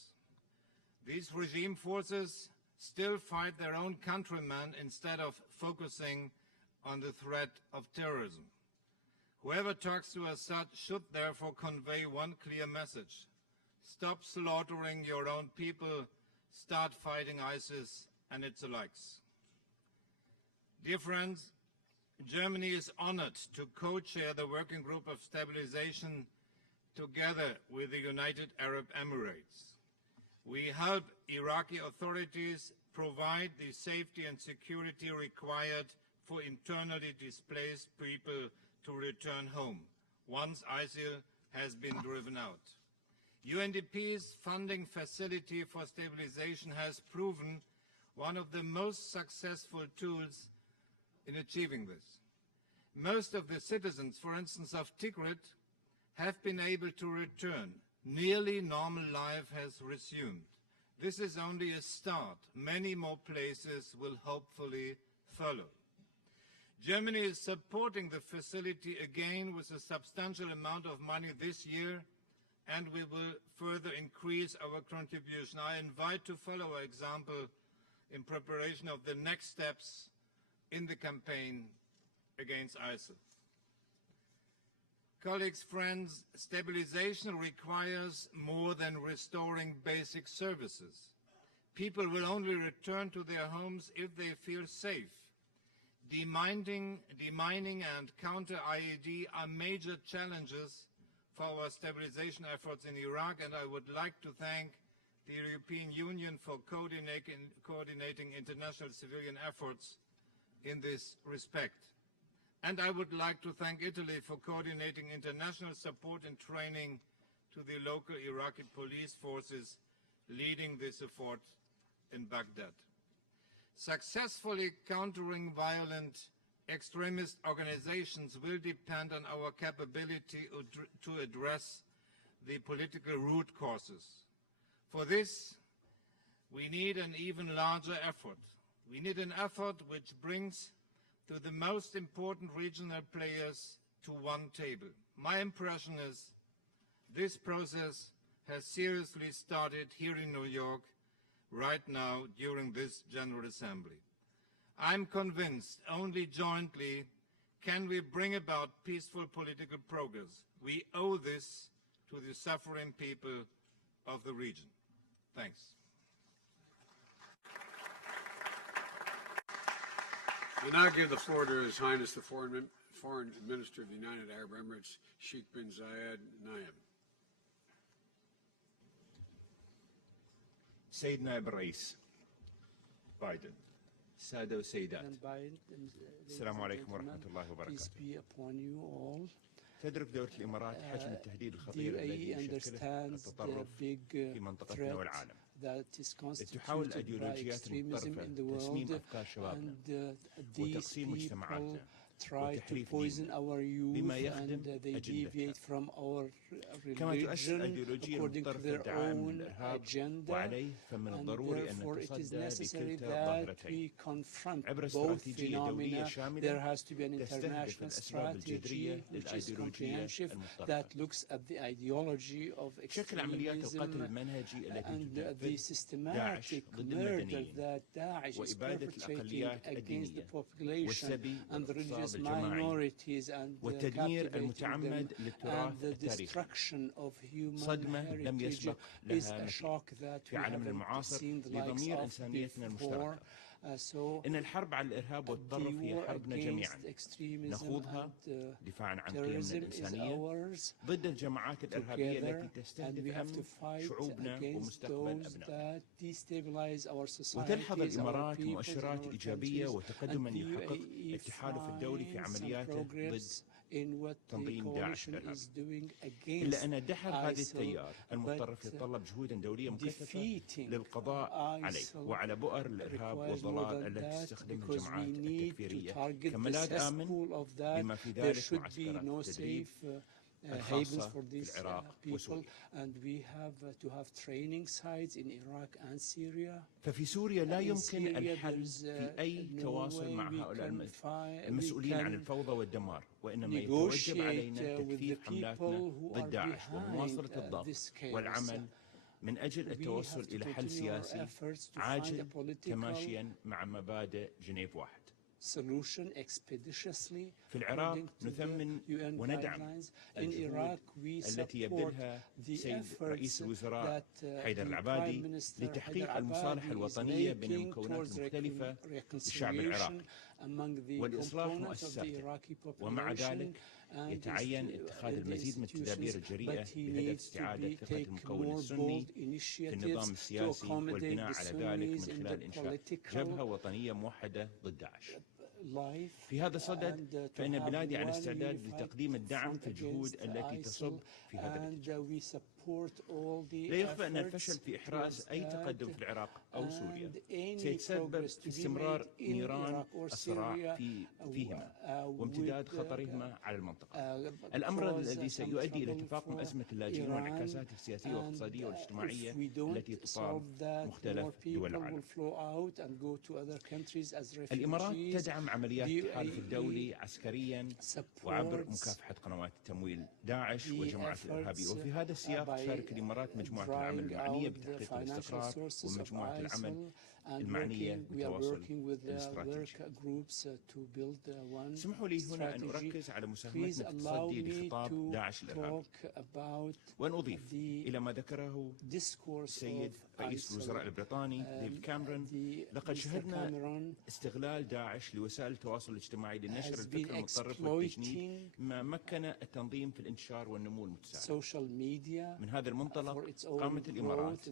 These regime forces still fight their own countrymen instead of focusing on the threat of terrorism. Whoever talks to Assad should therefore convey one clear message: stop slaughtering your own people, start fighting ISIS and its likes. Dear friends, Germany is honored to co-chair the Working Group of Stabilization together with the United Arab Emirates. We help Iraqi authorities provide the safety and security required for internally displaced people to return home once ISIL has been driven out. UNDP's funding facility for stabilization has proven one of the most successful tools in achieving this. Most of the citizens, for instance, of Tikrit, have been able to return. Nearly normal life has resumed. This is only a start. Many more places will hopefully follow. Germany is supporting the facility again with a substantial amount of money this year, and we will further increase our contribution. I invite to follow our example in preparation of the next steps in the campaign against ISIL. Colleagues, friends, stabilization requires more than restoring basic services. People will only return to their homes if they feel safe. Demining and counter-IED are major challenges for our stabilization efforts in Iraq, and I would like to thank the European Union for coordinating international civilian efforts in this respect. And I would like to thank Italy for coordinating international support and training to the local Iraqi police forces leading this effort in Baghdad. Successfully countering violent extremist organizations will depend on our capability to address the political root causes. For this, we need an even larger effort. We need an effort which brings to the most important regional players to one table. My impression is this process has seriously started here in New York right now during this General Assembly. I'm convinced only jointly can we bring about peaceful political progress. We owe this to the suffering people of the region. Thanks. I now give the floor to His Highness the Foreign Minister of the United Arab Emirates, Sheikh bin Zayed Nayeb. سيد نائب الرئيس بايدن، السادة والسيدات، السلام عليكم ورحمة الله وبركاته. تدرك دولة الإمارات حجم التهديد الخطير الذي يشكله التطرف في منطقتنا والعالم. تحاول الأيديولوجيات المتطرفة تسميم أفكار شبابنا وتقسيم مجتمعاتنا وتحريف ديننا بما يخدم أجندتنا. كما تؤسس الأيديولوجيا المتطرفة الدعائم للإرهاب، وعليه فمن الضروري أن نتصدى لكلتا الظاهرتين عبر استراتيجية دولية شاملة تستهدف الأسباب الجذرية للأيديولوجيا المتطرفة. شكل عمليات القتل المنهجي التي تنفذ داعش ضد المدنيين وإبادة الأقليات الدينية والسبي والاغتصاب الجماعي والتدمير المتعمد للتراث التاريخي. صدمة لم يسبق لها في عالمنا المعاصر لضمير إنسانيتنا المشتركة. إن الحرب على الإرهاب والتطرف هي حربنا جميعا، نخوضها دفاعا عن قيمنا الإنسانية ضد الجماعات الإرهابية التي تستهدف أمن شعوبنا ومستقبل أبنائنا. وتلحظ الإمارات مؤشرات إيجابية وتقدما يحقق التحالف الدولي في عملياته ضد تنظيم داعش الإرهابي. إلا أن دحر هذا التيار المتطرف يتطلب جهودا دولية مكثفة للقضاء عليه وعلى بؤر الإرهاب والضلال التي تستخدمها الجماعات التكفيرية كملاذ آمن، بما في ذلك معسكرات التدريب الخاصة في العراق وسوريا. ففي سوريا لا يمكن الحل في أي تواصل مع هؤلاء المسؤولين عن الفوضى والدمار، وإنما يتوجب علينا تكثيف حملاتنا ضد داعش ومواصلة الضغط والعمل من أجل التوصل إلى حل سياسي عاجل تماشيا مع مبادئ جنيف واحد. في العراق نثمن وندعم الجهود التي يبذلها سيد رئيس الوزراء حيدر العبادي لتحقيق المصالحة الوطنية بين المكونات المختلفة للشعب العراقي والإصلاح مؤسساته. ومع ذلك يتعين اتخاذ المزيد من التدابير الجريئة بهدف استعادة ثقة المكون السني في النظام السياسي والبناء على ذلك من خلال إنشاء جبهة وطنية موحدة ضد داعش. في هذا الصدد فإن بلادي على استعداد لتقديم الدعم في الجهود التي تصب في هذا الاتجاه. لا يخفى أن الفشل في إحراز أي تقدم في العراق أو سوريا سيتسبب في استمرار نيران الصراع فيهما وامتداد خطرهما على المنطقة. الأمر الذي سيؤدي إلى تفاقم أزمة اللاجئين وانعكاساتها السياسية والاقتصادية والاجتماعية التي تصاب مختلف دول العالم. الإمارات تدعم عمليات التحالف الدولي عسكريا وعبر مكافحة قنوات تمويل داعش والجماعات الإرهابية، وفي هذا السياق تشارك الإمارات مجموعة العمل المعنية بتحقيق الاستقرار ومجموعة العمل المعنية بالتواصل الاستراتيجي. اسمحوا لي هنا أن أركز على مساهمتنا في التصدي لخطاب داعش الإرهابي، وأن أضيف إلى ما ذكره السيد رئيس الوزراء البريطاني ديفيد كاميرون: لقد شهدنا استغلال داعش لوسائل التواصل الاجتماعي لنشر الفكر المتطرف والتجنيد، ما مكن التنظيم في الانتشار والنمو المتسارع. من هذا المنطلق قامت الإمارات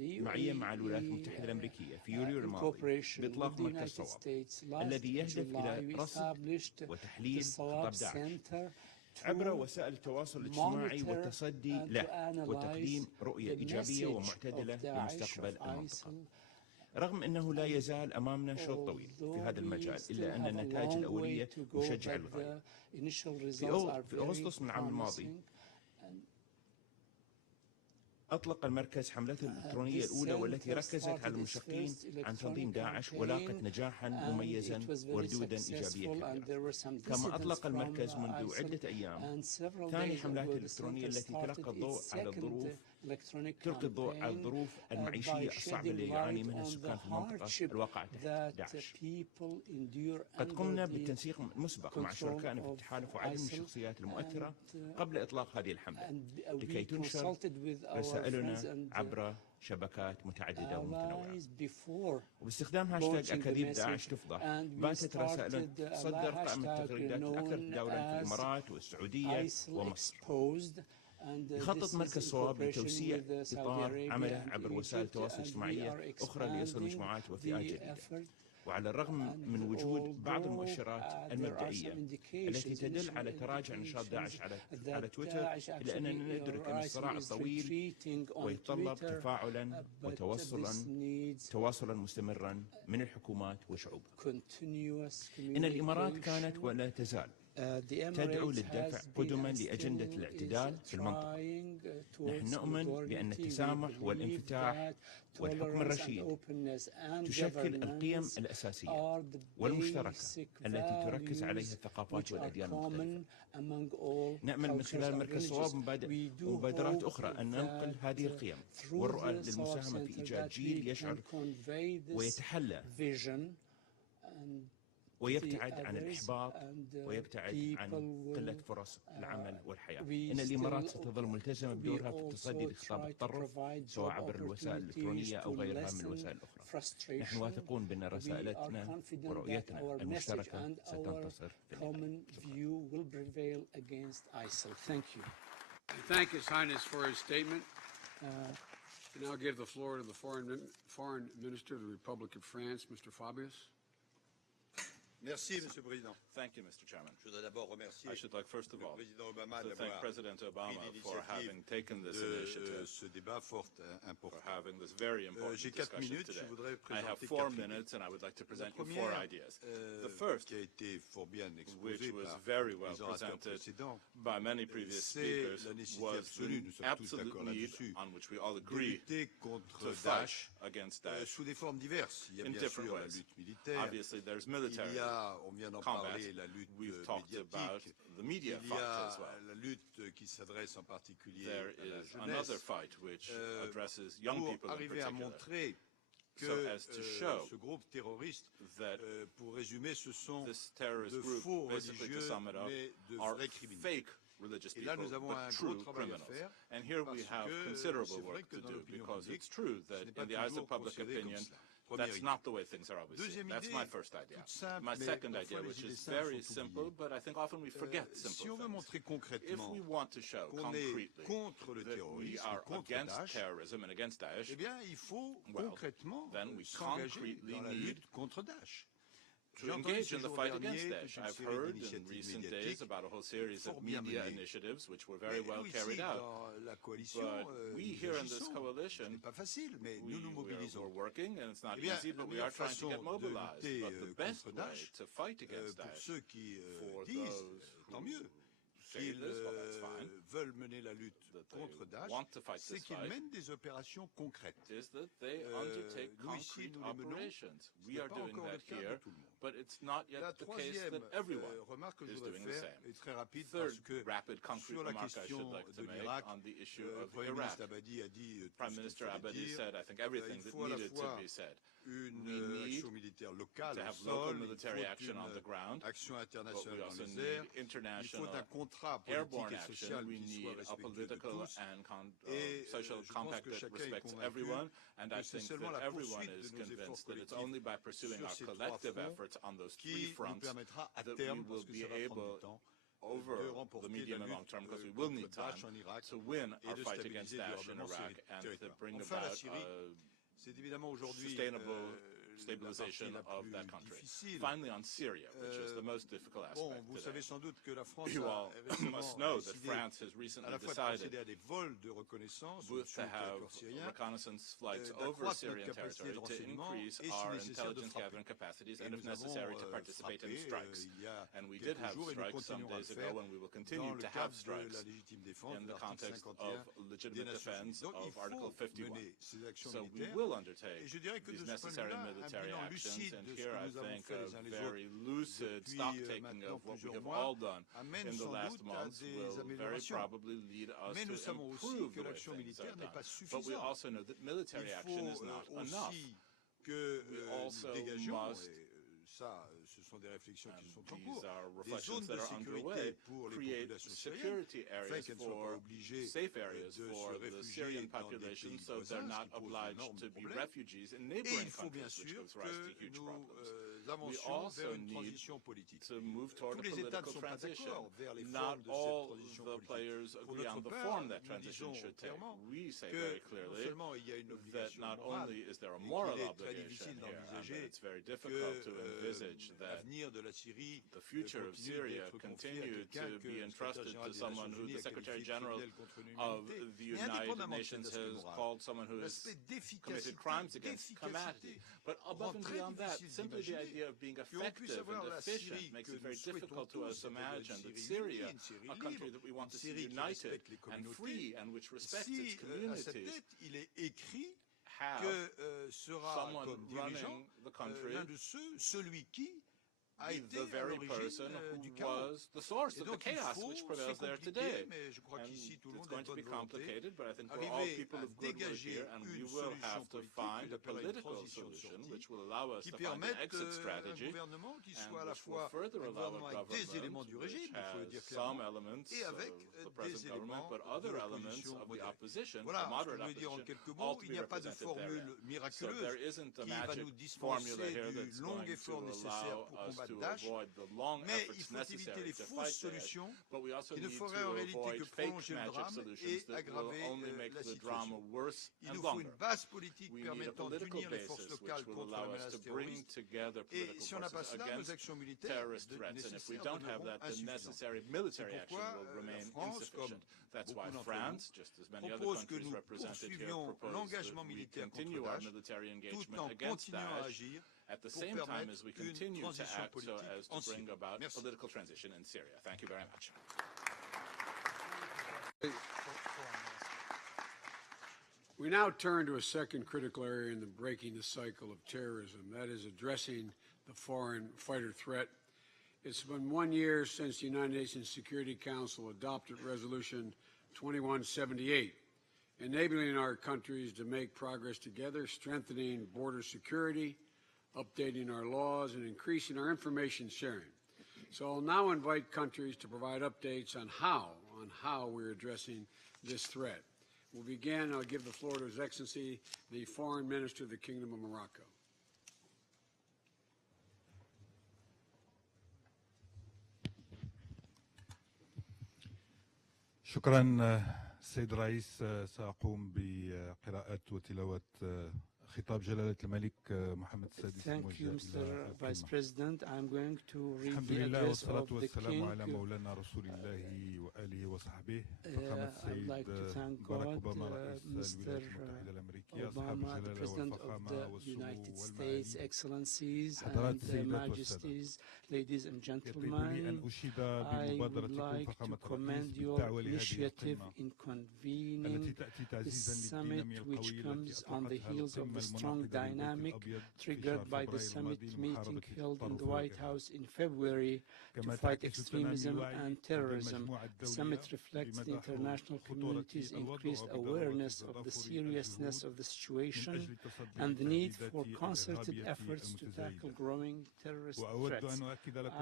معية مع الولايات المتحدة الأمريكية في يوليو الماضي بإطلاق مركز صواب الذي يهدف إلى رصد وتحليل خطاب داعش عبر وسائل التواصل الاجتماعي والتصدي له وتقديم رؤية إيجابية ومعتدلة لمستقبل المنطقة. رغم أنه لا يزال أمامنا شوط طويل في هذا المجال، إلا أن النتائج الأولية مشجعة للغاية. في أغسطس من العام الماضي أطلق المركز حملته الإلكترونية الأولى والتي ركزت على المشقين عن تنظيم داعش ولاقت نجاحا مميزا وردودا إيجابية كبيرة. كما أطلق المركز منذ عدة أيام ثاني حملاته الإلكترونية التي تلقي الضوء على الظروف المعيشية الصعبة التي يعاني منها السكان في المنطقة الواقعة تحت داعش. قد قمنا بالتنسيق مسبق مع شركائنا في التحالف وعدد من الشخصيات المؤثرة قبل إطلاق هذه الحملة لكي تنشر رسائلنا عبر شبكات متعددة ومتنوعة. وباستخدام هاشتاج أكاذيب داعش تفضح باتت رسائل تصدر قائمة التغريدات الأكثر تداولا في الإمارات والسعودية ومصر. يخطط مركز صواب لتوسيع إطار عمله عبر وسائل التواصل الاجتماعي أخرى ليصل مجموعات وفئات جديدة. وعلى الرغم من وجود بعض المؤشرات المبدئية التي تدل على تراجع نشاط داعش على تويتر، إلا أننا ندرك أن الصراع الطويل ويتطلب تفاعلا وتواصلا مستمرا من الحكومات والشعوب. إن الإمارات كانت ولا تزال تدعو للدفع قدما لأجندة الاعتدال في المنطقة. نحن نؤمن بأن التسامح والانفتاح والحكم الرشيد تشكل القيم الأساسية والمشتركة التي تركز عليها الثقافات والأديان المختلفة. نأمل من خلال مركز صواب ومبادرات أخرى أن ننقل هذه القيم والرؤى للمساهمة في إيجاد جيل يشعر ويتحلى ويبتعد عن الإحباط ويبتعد عن قلة فرص العمل والحياة. إن الإمارات ستظل ملتزمة بدورها في التصدي لخطاب التطرف سواء عبر الوسائل الإلكترونية أو غيرها من الوسائل الأخرى. نحن واثقون بأن رسائلنا ورؤيتنا المشتركة ستنتصر في النهاية. Thank His Highness for his statement. I now give the floor to the Foreign Minister of the Republic of France, Mr. Fabius. Merci, Monsieur le Président. Thank you, Mr. Chairman. Je voudrais d'abord remercier I should like first of all to thank President Obama for having taken this initiative, ce débat fort important. for having this very important J'ai 4 discussion minutes. today. Je voudrais I have présenter 4 4 minutes, and I would like to present you 4 première, ideas. The first, qui a été fort bien which exposée was par very well les orateurs presented précédents, by many previous c'est speakers, la nécessité was absolue, nous the sommes tous absolute d'accord need, là-dessus, on which we all de agree, lutter contre to fight Daesh against Daesh sous des formes diverses. Il y a in bien different sûr la ways. lutte militaire, Obviously, there's military il y a, on vient d'en combat. parler, la lutte We've talked about médiatique, the media il y fight a as well. la lutte qui s'adresse en particulier There à la is another jeunesse, fight which addresses young pour people in arriver à particular. montrer que So as to show ce groupe terroriste, that pour résumer, ce sont this terrorist de group, faux basically to religieux, sum it up, mais de are vrais criminels. fake religious Et là, people, nous avons but un true gros travail à criminals. faire, And here we parce have que considerable c'est vrai work que to dans do, l'opinion because publique, it's true ce that n'est pas in the eyes toujours of public considéré comme opinion, cela. Première that's idée. not the way things are always seen. Deuxième That's idée, my first idea. toute simple, My mais second parfois idea, les which idées is simples very sont simple, oubliées. but I think often we forget Si simple on veut things. montrer If concrètement we want to show qu'on est concretely contre le that we terrorisme, are contre against Daesh, terrorism and against Daesh, eh bien, il faut well, concrètement then we s'engager concretely dans la need lutte contre Daesh. to engage in the fight against Daesh. I've heard in recent days about a whole series of media initiatives which were very well carried out. But we here in this coalition, we're working, and it's not easy, but we are trying to get mobilized. But the best way to fight against Daesh, for those who say this, well, that's fine, veulent mener la lutte contre Daesh, c'est qu'ils mènent des opérations concrètes. Is that they undertake concrete operations. We are doing that here, but it's not yet the case that everyone is doing the same. Third rapid concrete remark I should like to make on the issue of Iraq. Prime Minister Abadi said, I think, everything that needed to be said. We need to have local military action on the ground, but we also need international airborne action. We need a political and social compact that respects everyone, and I think that everyone is convinced that it's only by pursuing our collective efforts on those three fronts that we will be able, over the medium and long term, because we will need time, to win our fight against Daesh in Iraq and to bring about sustainable stabilization of that country. Finally, on Syria, which is the most difficult aspect today. You all must know that France has recently decided to have reconnaissance flights over Syrian territory to increase our intelligence gathering capacities and, if necessary, to participate in strikes. And we did have strikes some days ago, and we will continue to have strikes in the context of legitimate defense of Article 51. So we will undertake these necessary military actions, and here I think a very lucid stock-taking of what we have all done in the last months will very probably lead us to improve the way things are done. But we also know that military action is not enough. We also must, these are reflections that are underway, create security areas safe areas for the Syrian population so they're not obliged to be refugees in neighboring countries, which gives rise to huge problems. We also need to move toward a political transition. Not all the players agree on the form that transition should take. We say very clearly that not only is there a moral obligation here, and that it's very difficult to envisage that the future of Syria continue to be entrusted to someone who the Secretary General of the United Nations has called someone who has committed crimes against humanity. But above and beyond that, simply the idea of being effective and efficient makes it very difficult to us to imagine that Syria, a country that we want to see united and free and which respects its communities, have someone running the country, the very person who was the source of the chaos which prevails there today. And it's going to be complicated, but I think we're all people of goodwill here, and we will have to find a political solution which will allow us to find an exit strategy, and which will further allow a government which has some elements of the present government, but other elements of the opposition, the moderate opposition, all to be represented therein. So there isn't a magic formula here that's going to allow us to avoid the long efforts necessary to fight Daesh, but we also need to avoid fake magic solutions that will only make the drama worse and longer. We need a political basis which will allow us to bring together political forces against terrorist threats, and if we don't have that, the necessary military action will remain insufficient. That's why France, just as many other countries represented here, proposed that we continue our military engagement against Daesh at the same time as we continue to act so as to bring about political transition in Syria. Thank you very much. We now turn to a second critical area in the breaking the cycle of terrorism, that is addressing the foreign fighter threat. It's been 1 year since the United Nations Security Council adopted Resolution 2178, enabling our countries to make progress together, strengthening border security, updating our laws, and increasing our information sharing. So I'll now invite countries to provide updates on how we're addressing this threat. We'll begin. I'll give the floor to His Excellency, the Foreign Minister of the Kingdom of Morocco. شكرا سيد الرئيس. سأقوم بقراءة وتلاوة خطاب جلالة الملك محمد السادس Thank you, Mr. Vice President. I'm going to read the address of the King. على مولانا رسول الله وآله وصحبه. I'd like to thank God, Mr. Obama, the President of the United States, Excellencies and Majesties, ladies and gentlemen. I would like to commend your initiative in convening this summit, which comes on the heels of the strong dynamic triggered by the summit meeting held in the White House in February to fight extremism and terrorism. The summit reflects the international community's increased awareness of the seriousness of the situation and the need for concerted efforts to tackle growing terrorist threats.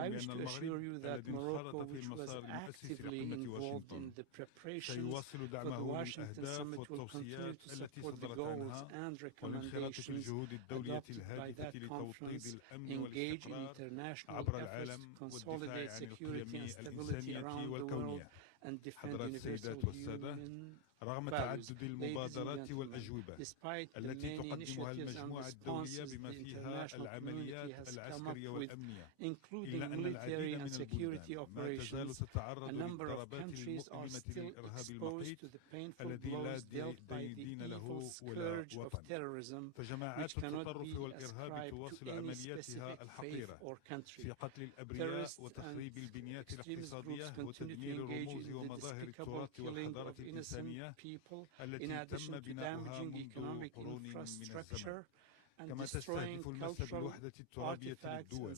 I wish to assure you that Morocco, which was actively involved in the preparations for the Washington summit, will continue to support the goals and recommendations adopted by that conference, engage in international efforts to consolidate security and stability around the world, and defend universal human رغم تعدد المبادرات والأجوبة التي تقدمها المجموعة الدولية بما فيها العمليات العسكرية والأمنية، إلا أن العديد من البلدان ما تزال تتعرض للضربات المؤلمة للإرهاب المقيت الذي لا دين له ولا وطن. فجماعات التطرف والإرهاب تواصل عملياتها الحقيرة في قتل الأبرياء وتخريب البنيات الاقتصادية وتدمير الرموز ومظاهر التراث والحضارة الإنسانية التي تم بناؤها منذ قرون من الزمن، كما تستهدف المس بالوحدة الترابية للدول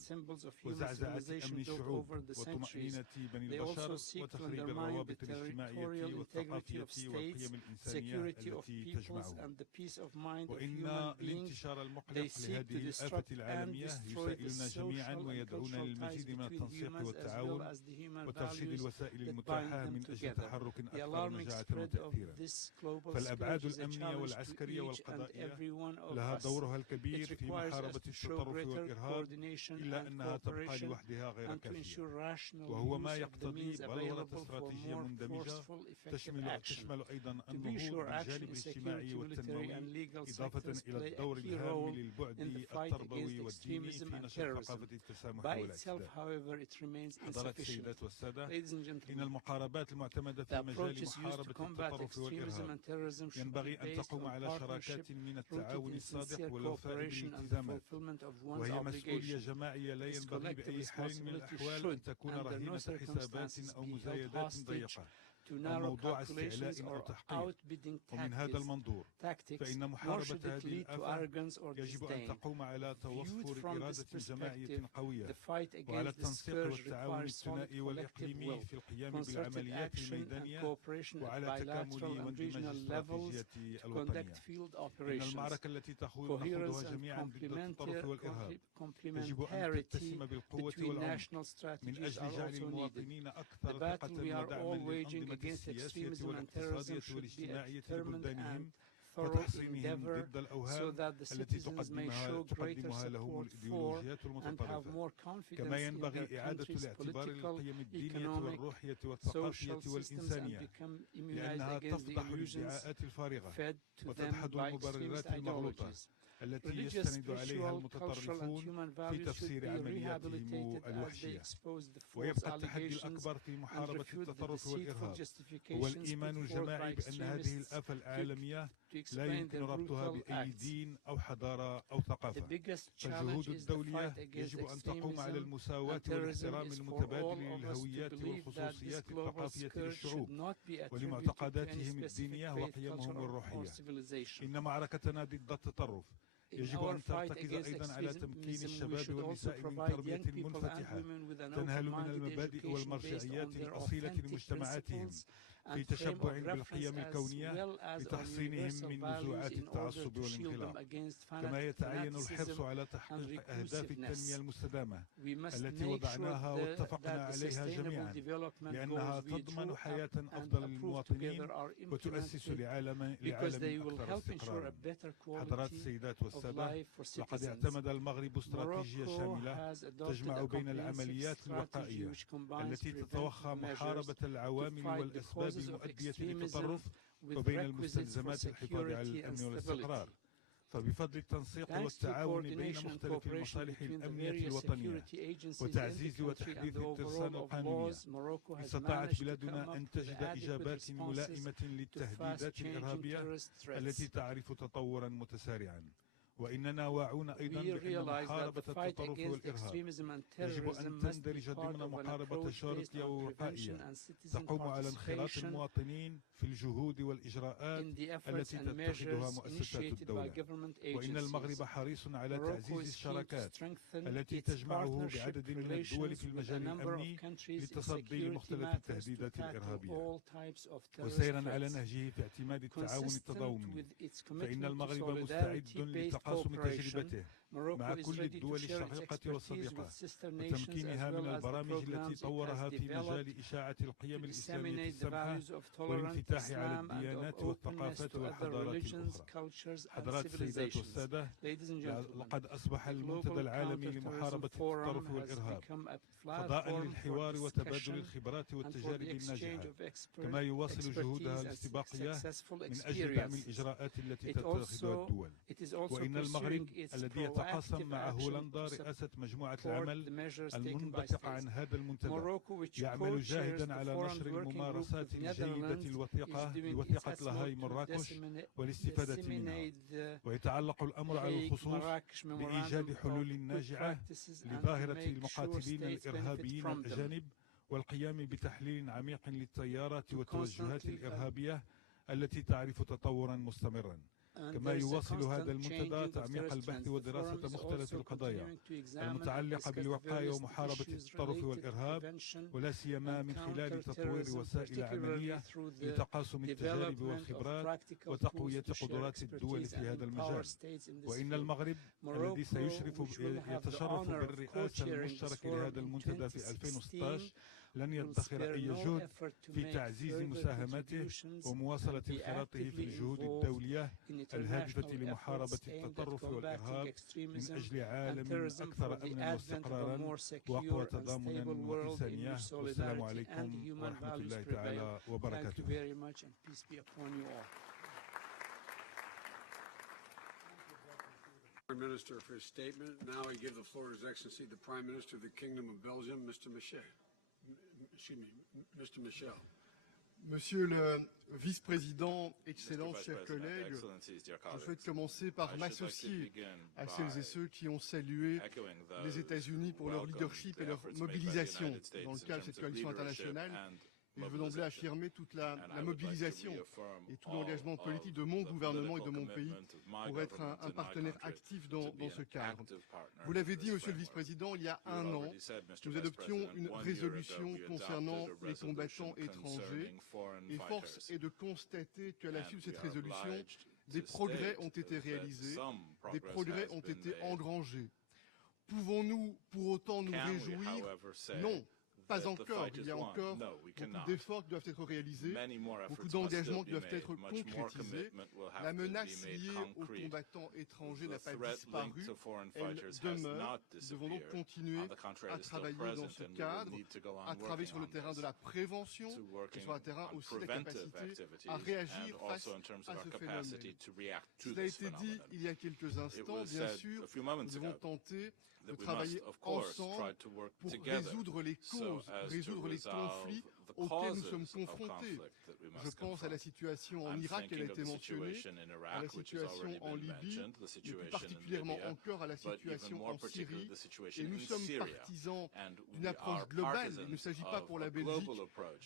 وزعزعة أمن الشعوب وطمأنينة بني البشر وتخريب الروابط الاجتماعية والثقافية والقيم الإنسانية التي تجمعهم. وإن الانتشار المقلق لهذه الآفة العالمية يسائلنا جميعا ويدعونا للمزيد من التنسيق والتعاون وترشيد الوسائل المتاحة من أجل تحرك أكثر نجاعة وتأثيرا. فالأبعاد الأمنية والعسكرية والقضائية لها دورها الكبير في محاربة التطرف والإرهاب، إلا أنها تبقى لوحدها غير كافية، وهو ما يقتضي بلورة استراتيجية مندمجة تشمل أيضا النهوض بالجانب الاجتماعي والتنموي، إضافة إلى الدور الهام للبعد التربوي والديني في نشر ثقافة التسامح والاعتدال. حضرات السيدات والسادة، إن المقاربات المعتمدة في مجال محاربة التطرف والإرهاب ينبغي أن تقوم على شراكات من التعاون الصادق والوفاء بالالتزامات، وهي مسؤولية جماعية لا ينبغي بأي حال من الأحوال أن تكون رهينة حسابات أو مزايدات ضيقة أو موضوع استعلاء أو تحقير. ومن هذا المنظور فإن محاربة هذه الآفة يجب أن تقوم على توفر إرادة جماعية قوية وعلى التنسيق والتعاون الثنائي والإقليمي في القيام بالعمليات الميدانية وعلى تكامل واندماج الاستراتيجية الوطنية. إن المعركة التي تخوضها جميعا ضد التطرف والإرهاب يجب أن تتسم بالقوة والعمق من أجل جعل المواطنين أكثر ثقة ودعما للأنظمة السياسية والاقتصادية والاجتماعية لبلدانهم وتحصينهم ضد الأوهام التي تقدمها لهم الإيديولوجيات المتطرفة. كما ينبغي إعادة الاعتبار للقيم الدينية والروحية والثقافية والإنسانية، لأنها تفضح الادعاءات الفارغة وتدحض المبررات المغلوطة التي يستند عليها المتطرفون في تفسير عملياتهم الوحشية. ويبقى التحدي الأكبر في محاربة التطرف والإرهاب هو الإيمان الجماعي بأن هذه الآفة العالمية لا يمكن ربطها بأي دين أو حضارة أو ثقافة. فالجهود الدولية يجب أن تقوم على المساواة والاحترام المتبادل للهويات والخصوصيات الثقافية للشعوب ولمعتقداتهم الدينية وقيمهم الروحية. إن معركتنا ضد التطرف يجب أن ترتكز أيضا على تمكين الشباب والنساء من تربية منفتحة تنهل من المبادئ والمرجعيات الأصيلة لمجتمعاتهم في تشبع بالقيم الكونية لتحصينهم من نزوعات التعصب والانخلاق. كما يتعين الحرص على تحقيق أهداف التنمية المستدامة التي وضعناها واتفقنا عليها جميعا، لأنها تضمن حياة أفضل للمواطنين وتؤسس لعالم أكثر استقرارا. حضرات السيدات والسادة، لقد اعتمد المغرب استراتيجية شاملة تجمع بين العمليات الوقائية التي تتوخى محاربة العوامل والأسباب المؤدية للتطرف وبين المستلزمات الحفاظ على الأمن والاستقرار. فبفضل التنسيق والتعاون بين مختلف المصالح الأمنية الوطنية وتعزيز وتحديث الترسانة القانونية استطاعت بلادنا أن تجد إجابات ملائمة للتهديدات الإرهابية التي تعرف تطورا متسارعا. وإننا واعون أيضا بأن محاربة التطرف والإرهاب يجب أن تندرج ضمن محاربة شرطية ووقائية تقوم على انخراط المواطنين في الجهود والإجراءات التي تتخذها مؤسسات الدولة. وإن المغرب حريص على تعزيز الشراكات التي تجمعه بعدد من الدول في المجال الأمني للتصدي لمختلف التهديدات الإرهابية. وسيرا على نهجه في اعتماد التعاون التضامني، فإن المغرب مستعد لتقاسم تجربته مع كل الدول الشقيقة والصديقة وتمكينها من البرامج التي طورها في مجال إشاعة القيم الإسلامية السمحة والانفتاح على الديانات والثقافات والحضارات الأخرى. حضرات السيدات والسادة، لقد أصبح المنتدى العالمي لمحاربة التطرف والإرهاب فضاء للحوار وتبادل الخبرات والتجارب الناجحة، كما يواصل جهودها الاستباقية من أجل دعم الإجراءات التي تتخذها الدول. وإن المغرب الذي يتقاسم مع هولندا رئاسة مجموعة العمل المنبثقة عن هذا المنتدى يعمل جاهدا على نشر الممارسات الجيدة لوثيقة لاهاي مراكش والاستفادة منها. ويتعلق الأمر على الخصوص بإيجاد حلول ناجعة لظاهرة المقاتلين الإرهابيين الأجانب والقيام بتحليل عميق للتيارات والتوجهات الإرهابية التي تعرف تطورا مستمرا. كما يواصل هذا المنتدى تعميق البحث ودراسة مختلف القضايا المتعلقة بالوقاية ومحاربة التطرف والإرهاب، ولا سيما من خلال تطوير وسائل عملية لتقاسم التجارب والخبرات وتقوية قدرات الدول في هذا المجال. وإن المغرب الذي يتشرف بالرئاسة المشتركة لهذا المنتدى في 2016 لن يدخر أي جهد في تعزيز مساهماته ومواصلة انخراطه في الجهود الدولية الهادفة لمحاربة التطرف والإرهاب من أجل عالم أكثر أمنا واستقرارا وأقوى تضامنا وإنسانية. والسلام عليكم ورحمة الله تعالى وبركاته. Prime Minister for his statement. Now I give the floor to His Excellency the Prime Minister of the Kingdom of Belgium, Mr. Michel. Mr. Michel. Monsieur le Vice-président, Excellences, chers collègues, je souhaite commencer par m'associer à celles et ceux qui ont salué les États-Unis pour leur leadership et leur mobilisation dans le cadre de cette coalition internationale. Et je veux d'emblée affirmer toute la mobilisation et tout l'engagement politique de mon gouvernement et de mon pays pour être un partenaire actif dans ce cadre. Vous l'avez dit, Monsieur le Vice-président, il y a un an, nous adoptions une résolution concernant les combattants étrangers et force est de constater qu'à la suite de cette résolution, des progrès ont été réalisés, des progrès ont été engrangés. Pouvons-nous pour autant nous réjouir? Non. Pas encore, il y a encore beaucoup d'efforts qui doivent être réalisés, beaucoup d'engagements qui doivent être concrétisés. La menace liée aux combattants étrangers n'a pas disparu, elle demeure. Nous devons donc continuer à travailler dans ce cadre, à travailler sur le terrain de la prévention et sur le terrain aussi de la capacité à réagir face à ce phénomène. Cela a été dit il y a quelques instants, bien sûr, nous devons tenter de travailler ensemble pour résoudre les causes, résoudre les conflits auxquels nous sommes confrontés. Je pense à la situation en Irak, elle a été mentionnée, à la situation en Libye, et plus particulièrement encore à la situation en Syrie. Et nous sommes partisans d'une approche globale. Il ne s'agit pas pour la Belgique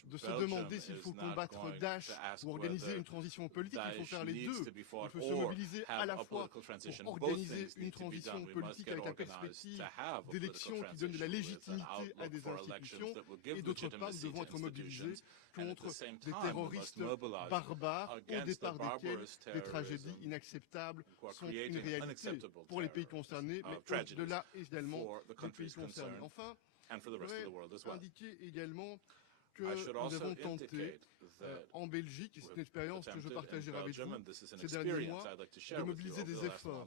de se demander s'il faut combattre Daesh ou organiser une transition politique. Il faut faire les deux. Il faut se mobiliser à la fois pour organiser une transition politique avec la perspective d'élections qui donnent de la légitimité à des institutions, et d'autre part, nous devons être mobilisés contre des terroristes barbares, au départ desquels des tragédies inacceptables sont une réalité pour les pays concernés, mais au-delà également des pays concernés. Enfin, je voudrais indiquer également que nous avons tenté en Belgique, et c'est une expérience que je partagerai avec vous ces derniers mois, de mobiliser des efforts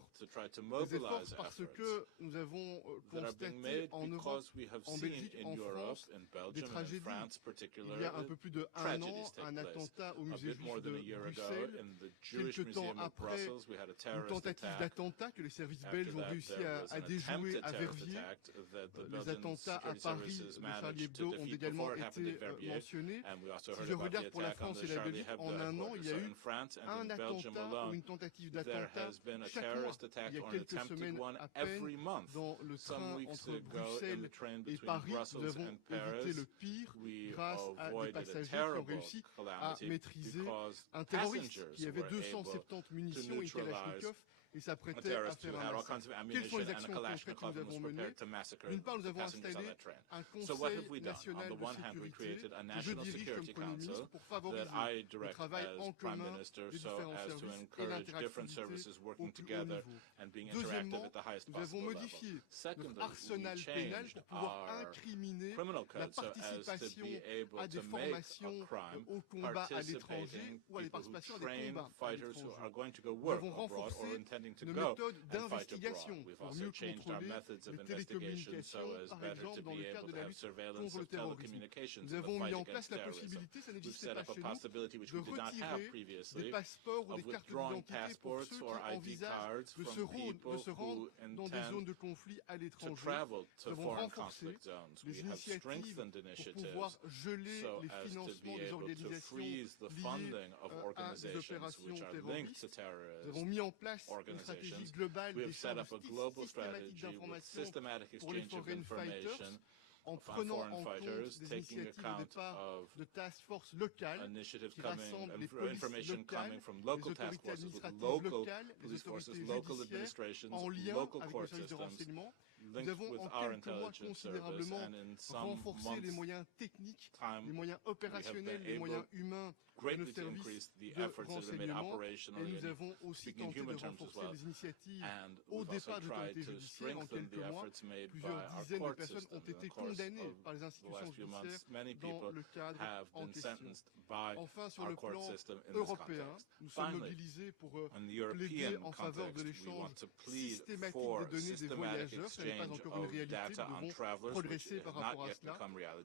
parce que nous avons constaté en Europe, en Belgique, en France, des tragédies. Il y a un peu plus d'1 an, un attentat au musée juif de Bruxelles. Quelques temps après, une tentative d'attentat que les services belges ont réussi à déjouer à Verviers. Les attentats à Paris de Charlie Hebdo ont également été mentionnés. Si je regarde pour la France et la Belgique, en 1 an, il y a eu un attentat ou une tentative d'attentat chaque mois. Il y a quelques semaines à peine, dans le train entre Bruxelles et Paris, nous avons évité le pire grâce à des passagers qui ont réussi à maîtriser un terroriste qui avait 270 munitions et Kalachnikov et s'apprêtait à faire un massacre. Quelles sont les actions concrètes que nous avons menées? D'une part, nous avons installé un Conseil national de sécurité que je dirige comme Premier ministre pour favoriser le travail en commun des différents services et l'interactivité au plus haut niveau. Deuxièmement, nous avons modifié notre arsenal pénal pour pouvoir incriminer la participation à des formations au combat à l'étranger ou à des participations à des combats à l'étranger. Nous avons renforcé nos méthodes d'investigation pour mieux contrôler les télécommunications, par exemple dans le cadre de la lutte contre le terrorisme. Nous avons mis en place la possibilité, ça n'existait pas chez nous, de retirer des passeports ou des cartes d'identité pour ceux qui envisagent de se rendre dans des zones de conflit à l'étranger. Nous avons renforcé les initiatives pour pouvoir geler les financements des organisations liées à des opérations terroristes. Nous avons mis en place une stratégie globale d'échange systématique d'informations pour les foreign fighters, en prenant en compte des initiatives au départ de task force locales qui rassemblent les polices locales, les autorités administratives locales, les autorités judiciaires, en lien avec les services de renseignement. Nous avons en quelques mois considérablement renforcé les moyens techniques, les moyens opérationnels, les moyens humains de nos services de renseignement, et nous avons aussi tenté de renforcer les initiatives au départ de l'autorité judiciaire. En quelques mois, plusieurs dizaines de personnes ont été condamnées par les institutions judiciaires dans le cadre en question. Enfin, sur le plan européen, nous sommes mobilisés pour plaider en faveur de l'échange systématique des données des voyageurs. Ce n'est pas encore une réalité, nous devons progresser par rapport à cela,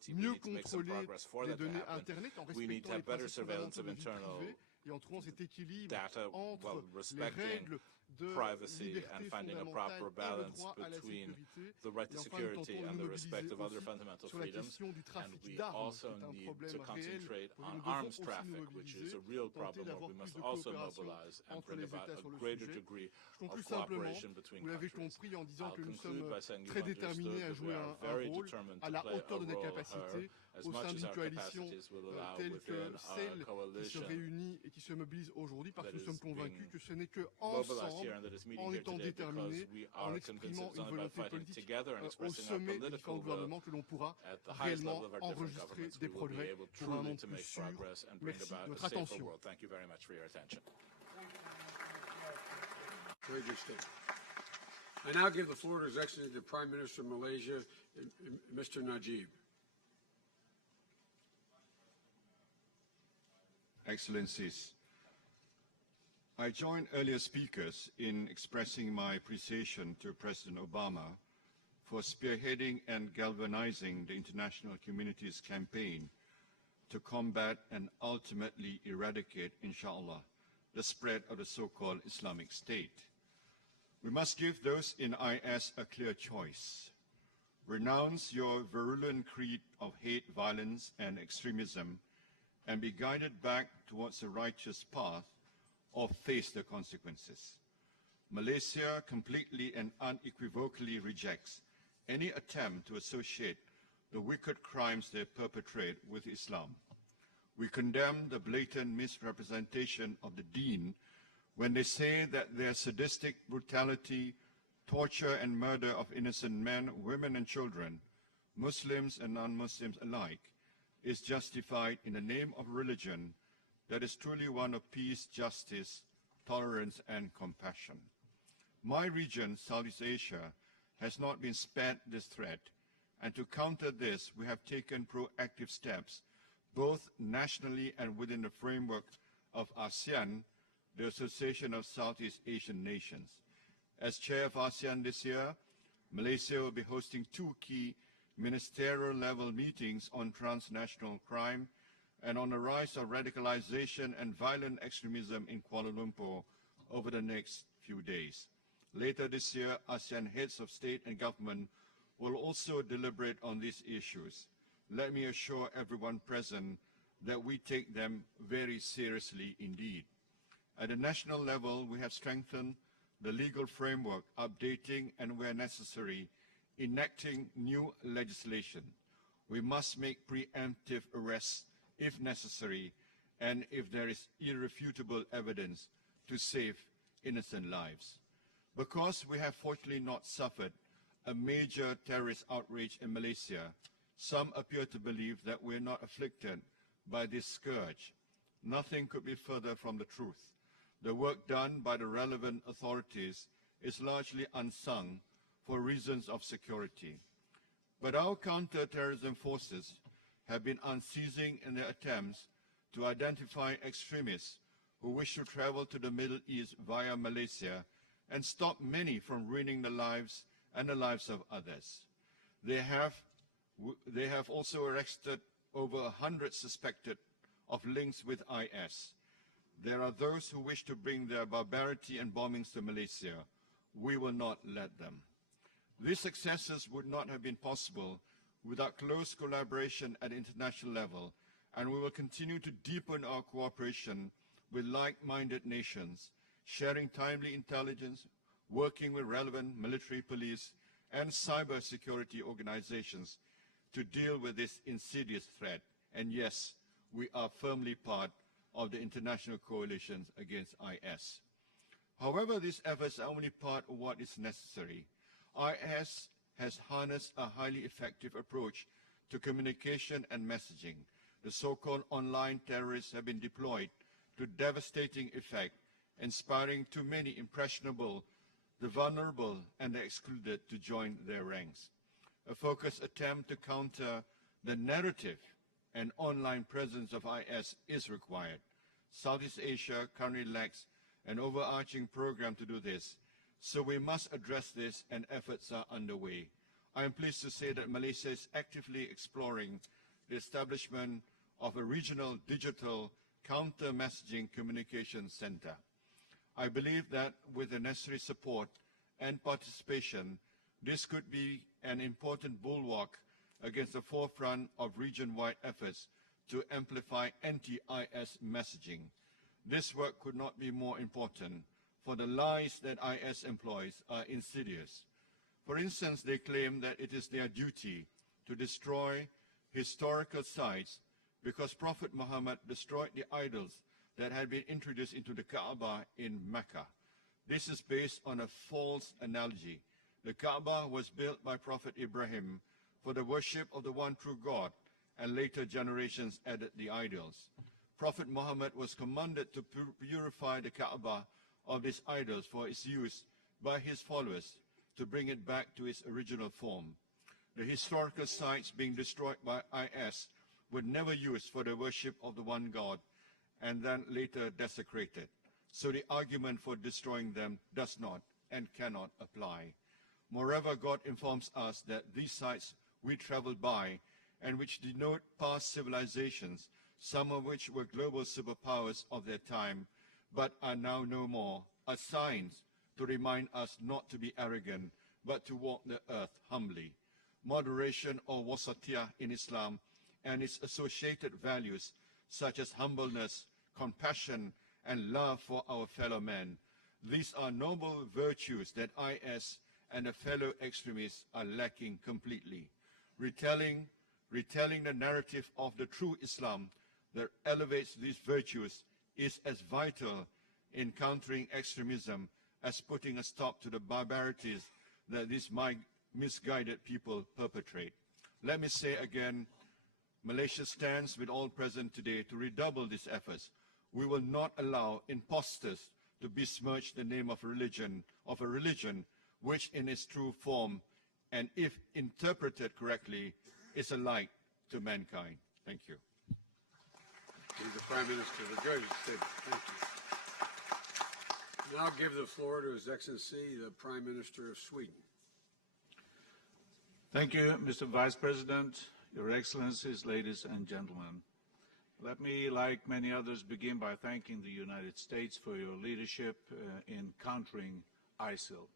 mieux contrôler les données Internet en respectant les principes fondamentaux de vie privée et en trouvant cet équilibre entre les règles de privacy and finding a proper balance between the right to security and the respect of other fundamental freedoms. And we also need to concentrate on arms traffic, which is a real problem where we must also mobilize and bring about a greater degree of cooperation between countries. I'll conclude by saying you understood that we are very determined to play a role here as much as our capacities will allow within our coalition. Et qui se mobilisent aujourd'hui parce que nous sommes convaincus que ce n'est qu'ensemble, en étant déterminés, en exprimant une volonté politique au sommet des différents gouvernements que l'on pourra réellement enregistrer des progrès pour un monde plus sûr. Merci de votre attention. Very good statement. I now give the floor to His Excellency the Prime Minister of Malaysia, Mr. Najib. Excellencies, I join earlier speakers in expressing my appreciation to President Obama for spearheading and galvanizing the international community's campaign to combat and ultimately eradicate, inshallah, the spread of the so-called Islamic State. We must give those in IS a clear choice. Renounce your virulent creed of hate, violence, and extremism, and be guided back towards a righteous path or face the consequences. Malaysia completely and unequivocally rejects any attempt to associate the wicked crimes they perpetrate with Islam. We condemn the blatant misrepresentation of the Deen when they say that their sadistic brutality, torture and murder of innocent men, women and children, Muslims and non-Muslims alike, is justified in the name of religion that is truly one of peace, justice, tolerance, and compassion. My region, Southeast Asia, has not been spared this threat, and to counter this, we have taken proactive steps both nationally and within the framework of ASEAN, the Association of Southeast Asian Nations. As chair of ASEAN this year, Malaysia will be hosting 2 key ministerial-level meetings on transnational crime and on the rise of radicalization and violent extremism in Kuala Lumpur over the next few days. Later this year, ASEAN heads of state and government will also deliberate on these issues. Let me assure everyone present that we take them very seriously indeed. At the national level, we have strengthened the legal framework, updating and, where necessary, enacting new legislation. We must make preemptive arrests if necessary and if there is irrefutable evidence to save innocent lives. Because we have fortunately not suffered a major terrorist outrage in Malaysia, some appear to believe that we are not afflicted by this scourge. Nothing could be further from the truth. The work done by the relevant authorities is largely unsung for reasons of security. But our counter-terrorism forces have been unceasing in their attempts to identify extremists who wish to travel to the Middle East via Malaysia and stop many from ruining the lives and the lives of others. They have also arrested over 100 suspected of links with IS. There are those who wish to bring their barbarity and bombings to Malaysia. We will not let them. These successes would not have been possible without close collaboration at international level, and we will continue to deepen our cooperation with like-minded nations, sharing timely intelligence, working with relevant military, police, and cyber security organizations to deal with this insidious threat. And yes, we are firmly part of the international coalitions against IS. However, these efforts are only part of what is necessary. IS has harnessed a highly effective approach to communication and messaging. The so-called online terrorists have been deployed to devastating effect, inspiring too many impressionable, the vulnerable, and the excluded to join their ranks. A focused attempt to counter the narrative and online presence of IS is required. Southeast Asia currently lacks an overarching program to do this, so we must address this, and efforts are underway. I am pleased to say that Malaysia is actively exploring the establishment of a regional digital counter-messaging communication center. I believe that with the necessary support and participation, this could be an important bulwark against the forefront of region-wide efforts to amplify anti-IS messaging. This work could not be more important, for the lies that IS employs are insidious. For instance, they claim that it is their duty to destroy historical sites because Prophet Muhammad destroyed the idols that had been introduced into the Kaaba in Mecca. This is based on a false analogy. The Kaaba was built by Prophet Ibrahim for the worship of the one true God, and later generations added the idols. Prophet Muhammad was commanded to purify the Kaaba of these idols for its use by his followers to bring it back to its original form. The historical sites being destroyed by IS were never used for the worship of the one God and then later desecrated. So the argument for destroying them does not and cannot apply. Moreover, God informs us that these sites we traveled by and which denote past civilizations, some of which were global superpowers of their time, but are now no more, are signs to remind us not to be arrogant, but to walk the earth humbly. Moderation, or wasatiyah in Islam, and its associated values such as humbleness, compassion, and love for our fellow men. These are noble virtues that IS and the fellow extremists are lacking completely. Retelling the narrative of the true Islam that elevates these virtues is as vital in countering extremism as putting a stop to the barbarities that these misguided people perpetrate. Let me say again, Malaysia stands with all present today to redouble these efforts. We will not allow impostors to besmirch the name of a religion which in its true form, and if interpreted correctly, is a light to mankind. Thank you. the Prime Minister for good statement. Thank you. Now give the floor to His Excellency, the Prime Minister of Sweden. Thank you, Mr. Vice President, Your Excellencies, ladies and gentlemen. Let me, like many others, begin by thanking the United States for your leadership in countering ISIL.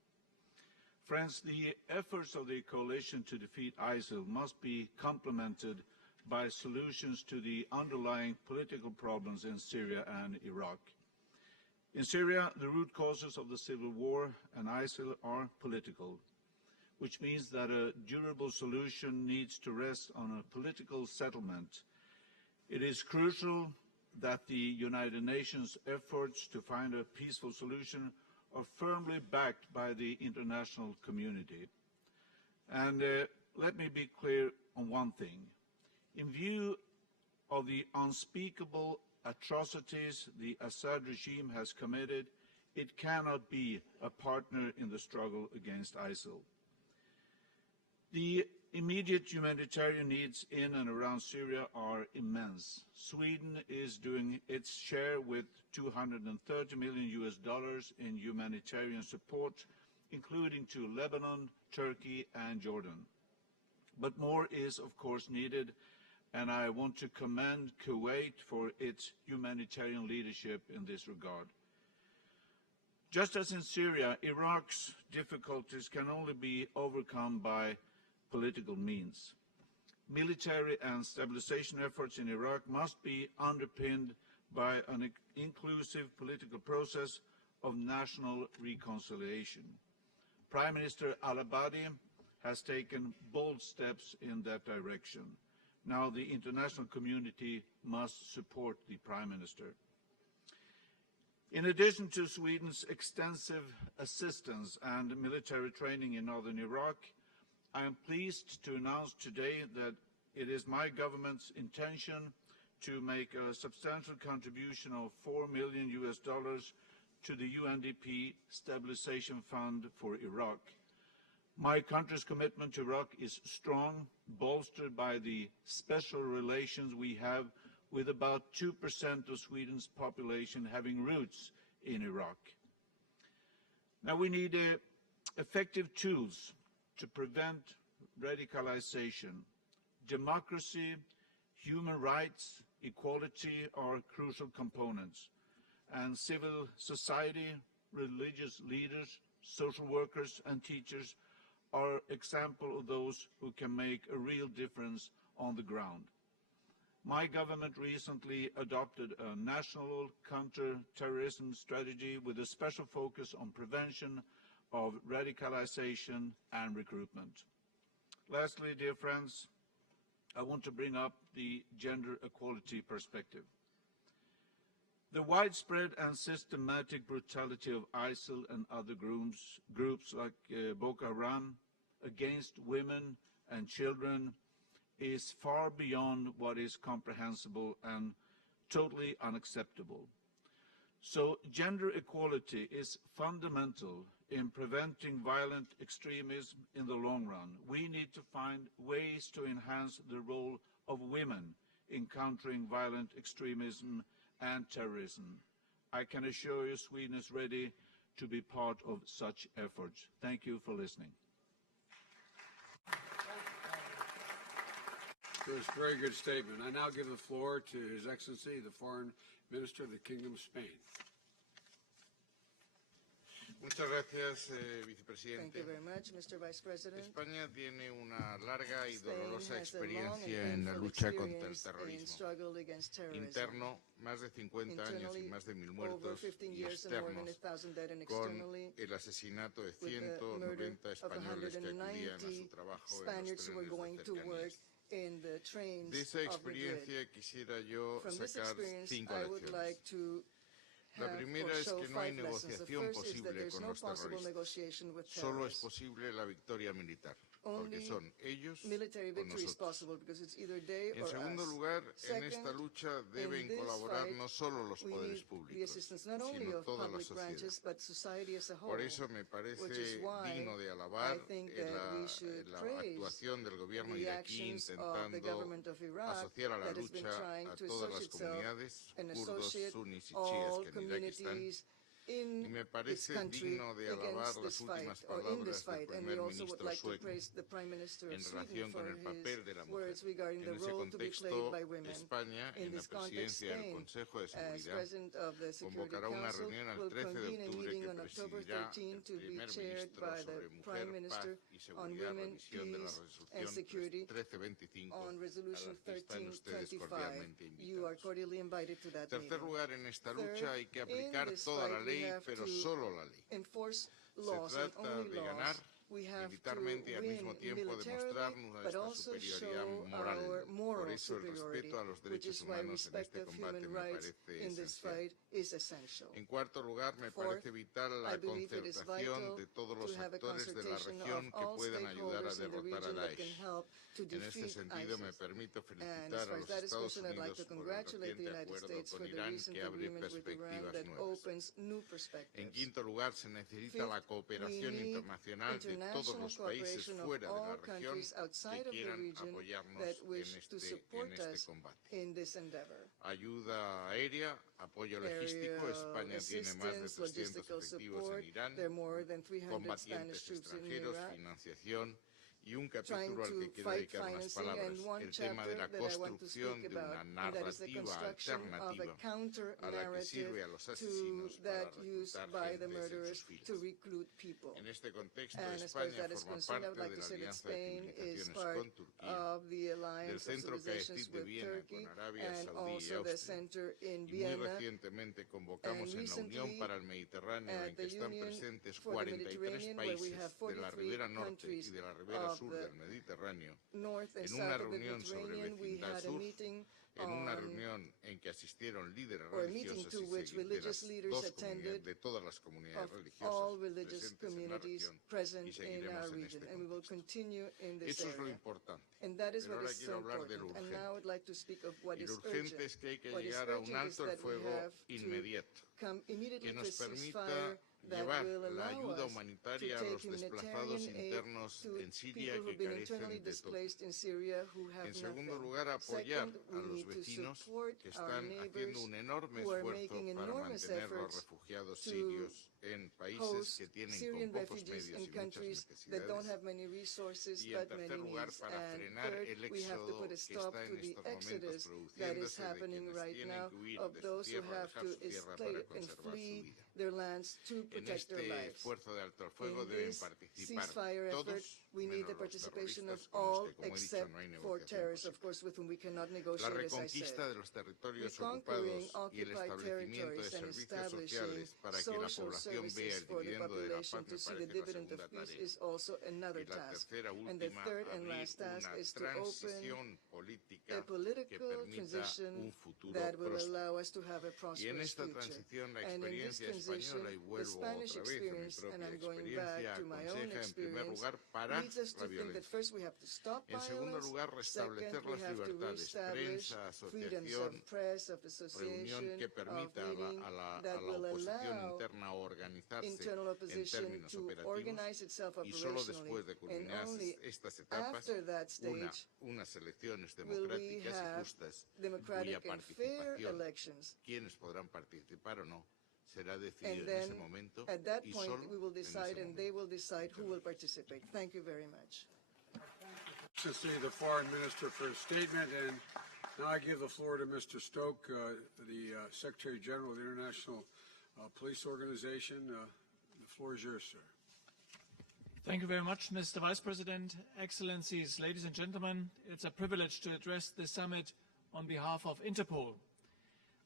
Friends, the efforts of the coalition to defeat ISIL must be complemented by solutions to the underlying political problems in Syria and Iraq. In Syria, the root causes of the civil war and ISIL are political, which means that a durable solution needs to rest on a political settlement. It is crucial that the United Nations' efforts to find a peaceful solution are firmly backed by the international community. And let me be clear on one thing. In view of the unspeakable atrocities the Assad regime has committed, it cannot be a partner in the struggle against ISIL. The immediate humanitarian needs in and around Syria are immense. Sweden is doing its share with $230 million in humanitarian support, including to Lebanon, Turkey, and Jordan. But more is, of course, needed, and I want to commend Kuwait for its humanitarian leadership in this regard. Just as in Syria, Iraq's difficulties can only be overcome by political means. Military and stabilization efforts in Iraq must be underpinned by an inclusive political process of national reconciliation. Prime Minister Al-Abadi has taken bold steps in that direction. Now the international community must support the Prime Minister. In addition to Sweden's extensive assistance and military training in northern Iraq, I am pleased to announce today that it is my government's intention to make a substantial contribution of $4 million to the UNDP Stabilization Fund for Iraq. My country's commitment to Iraq is strong, bolstered by the special relations we have with about 2% of Sweden's population having roots in Iraq. Now we need effective tools to prevent radicalization. Democracy, human rights, equality are crucial components, and civil society, religious leaders, social workers, and teachers are examples of those who can make a real difference on the ground. My government recently adopted a national counter-terrorism strategy with a special focus on prevention of radicalization and recruitment. Lastly, dear friends, I want to bring up the gender equality perspective. The widespread and systematic brutality of ISIL and other groups like Boko Haram against women and children is far beyond what is comprehensible and totally unacceptable. So gender equality is fundamental in preventing violent extremism in the long run. We need to find ways to enhance the role of women in countering violent extremism and terrorism. I can assure you Sweden is ready to be part of such efforts. Thank you for listening. For this very good statement. I now give the floor to His Excellency, the Foreign Minister of the Kingdom of Spain. Muchas gracias, vicepresidente. Thank you very much, Mr. Vice President. España tiene una larga y dolorosa experiencia en la lucha contra el terrorismo. Interno, más de 50 años y más de 1.000 muertos, y externos, con el asesinato de 190 españoles que acudían a su trabajo en los trenes de cercanías. De esa experiencia quisiera yo sacar 5 lecciones. La primera es que no hay negociación posible con los terroristas. Solo es posible la victoria militar, porque son ellos o nosotros. En segundo lugar, en esta lucha deben colaborar no solo los poderes públicos, sino toda la sociedad. Por eso me parece digno de alabar la actuación del gobierno iraquí intentando asociar a la lucha a todas las comunidades, kurdos, sunnis y chiíes que en Irak están. Y me parece digno de alabar las últimas palabras del primer ministro sueco en relación con el papel de la mujer. En ese contexto, España, en la presidencia del Consejo de Seguridad, convocará una reunión el 13 de octubre que presidirá el primer ministro sobre mujer, paz y seguridad, revisión de la resolución 1325, a la que están ustedes cordialmente invitados. En tercer lugar, en esta lucha hay que aplicar toda la ley, pero solo la ley. Se trata de ganar militarmente y al mismo tiempo demostrar nuestra superioridad moral. Por eso el respeto a los derechos humanos en este combate me parece esencial. En cuarto lugar, me parece vital la concertación de todos los actores de la región que puedan ayudar a derrotar a Daesh. En este sentido, me permito felicitar a los Estados Unidos por el reciente acuerdo con Irán que abre perspectivas nuevas. En quinto lugar, se necesita la cooperación internacional de todos los países fuera de la región que quieran apoyarnos en este combate. Ayuda aérea, apoyo logístico. España tiene más de 300 efectivos en Irán, combatientes extranjeros, financiación. Y un capítulo al que quiero dedicar unas palabras, el tema de la construcción de una narrativa alternativa a la que sirve a los asesinos para reclutar gente de sus filas. En este contexto, España forma parte de la Alianza de Comunicaciones con Turquía, del Centro CAESTID de Viena con Arabia Saudí y Austria, y muy recientemente convocamos en la Unión para el Mediterráneo, en que están presentes 43 países de la ribera norte y de la ribera sur del Mediterráneo, en una reunión sobre vecindad sur, en una reunión en que asistieron líderes religiosos de todas las comunidades religiosas presentes en la región, y seguiremos en este contexto. Eso es lo importante. Pero ahora quiero hablar de lo urgente. Y lo urgente es que hay que llegar a un alto el fuego inmediato, que nos permita llevar la ayuda humanitaria a los desplazados internos en Siria que carecen de todo. En segundo lugar, apoyar a los vecinos que están haciendo un enorme esfuerzo para mantener los refugiados sirios en países que tienen con pocos medios y muchas necesidades. Y en tercer lugar, para frenar el éxodo que está en estos momentos produciéndose de quienes tienen que huir de su tierra, dejar su tierra para conservar su vida. En este esfuerzo de alto el fuego deben participar todos, menos los terroristas con los que, como he dicho, no hay negociación posible. La reconquista de los territorios ocupados y el establecimiento de servicios sociales para que la población vea el dividendo de la paz me parece la segunda tarea. Y la tercera, última, abrir una transición política que permita un futuro próspero. Y en esta transición la experiencia española, y vuelvo otra vez a mi propia experiencia, aconseja en primer lugar parar la violencia. En segundo lugar, restablecer las libertades, prensa, asociación, reunión que permita a la oposición interna organizarse en términos operativos, y solo después de culminar estas etapas, unas elecciones democráticas y justas cuya participación, quienes podrán participar o no, será decidido en ese momento y solo en ese momento. Thank you very much. The Foreign Minister for his statement, and now I give the floor to Mr. Stoke, the Secretary General of the International Police Organization. The floor is yours, sir. Thank you very much, Mr. Vice President, Excellencies, ladies and gentlemen. It's a privilege to address the summit on behalf of Interpol.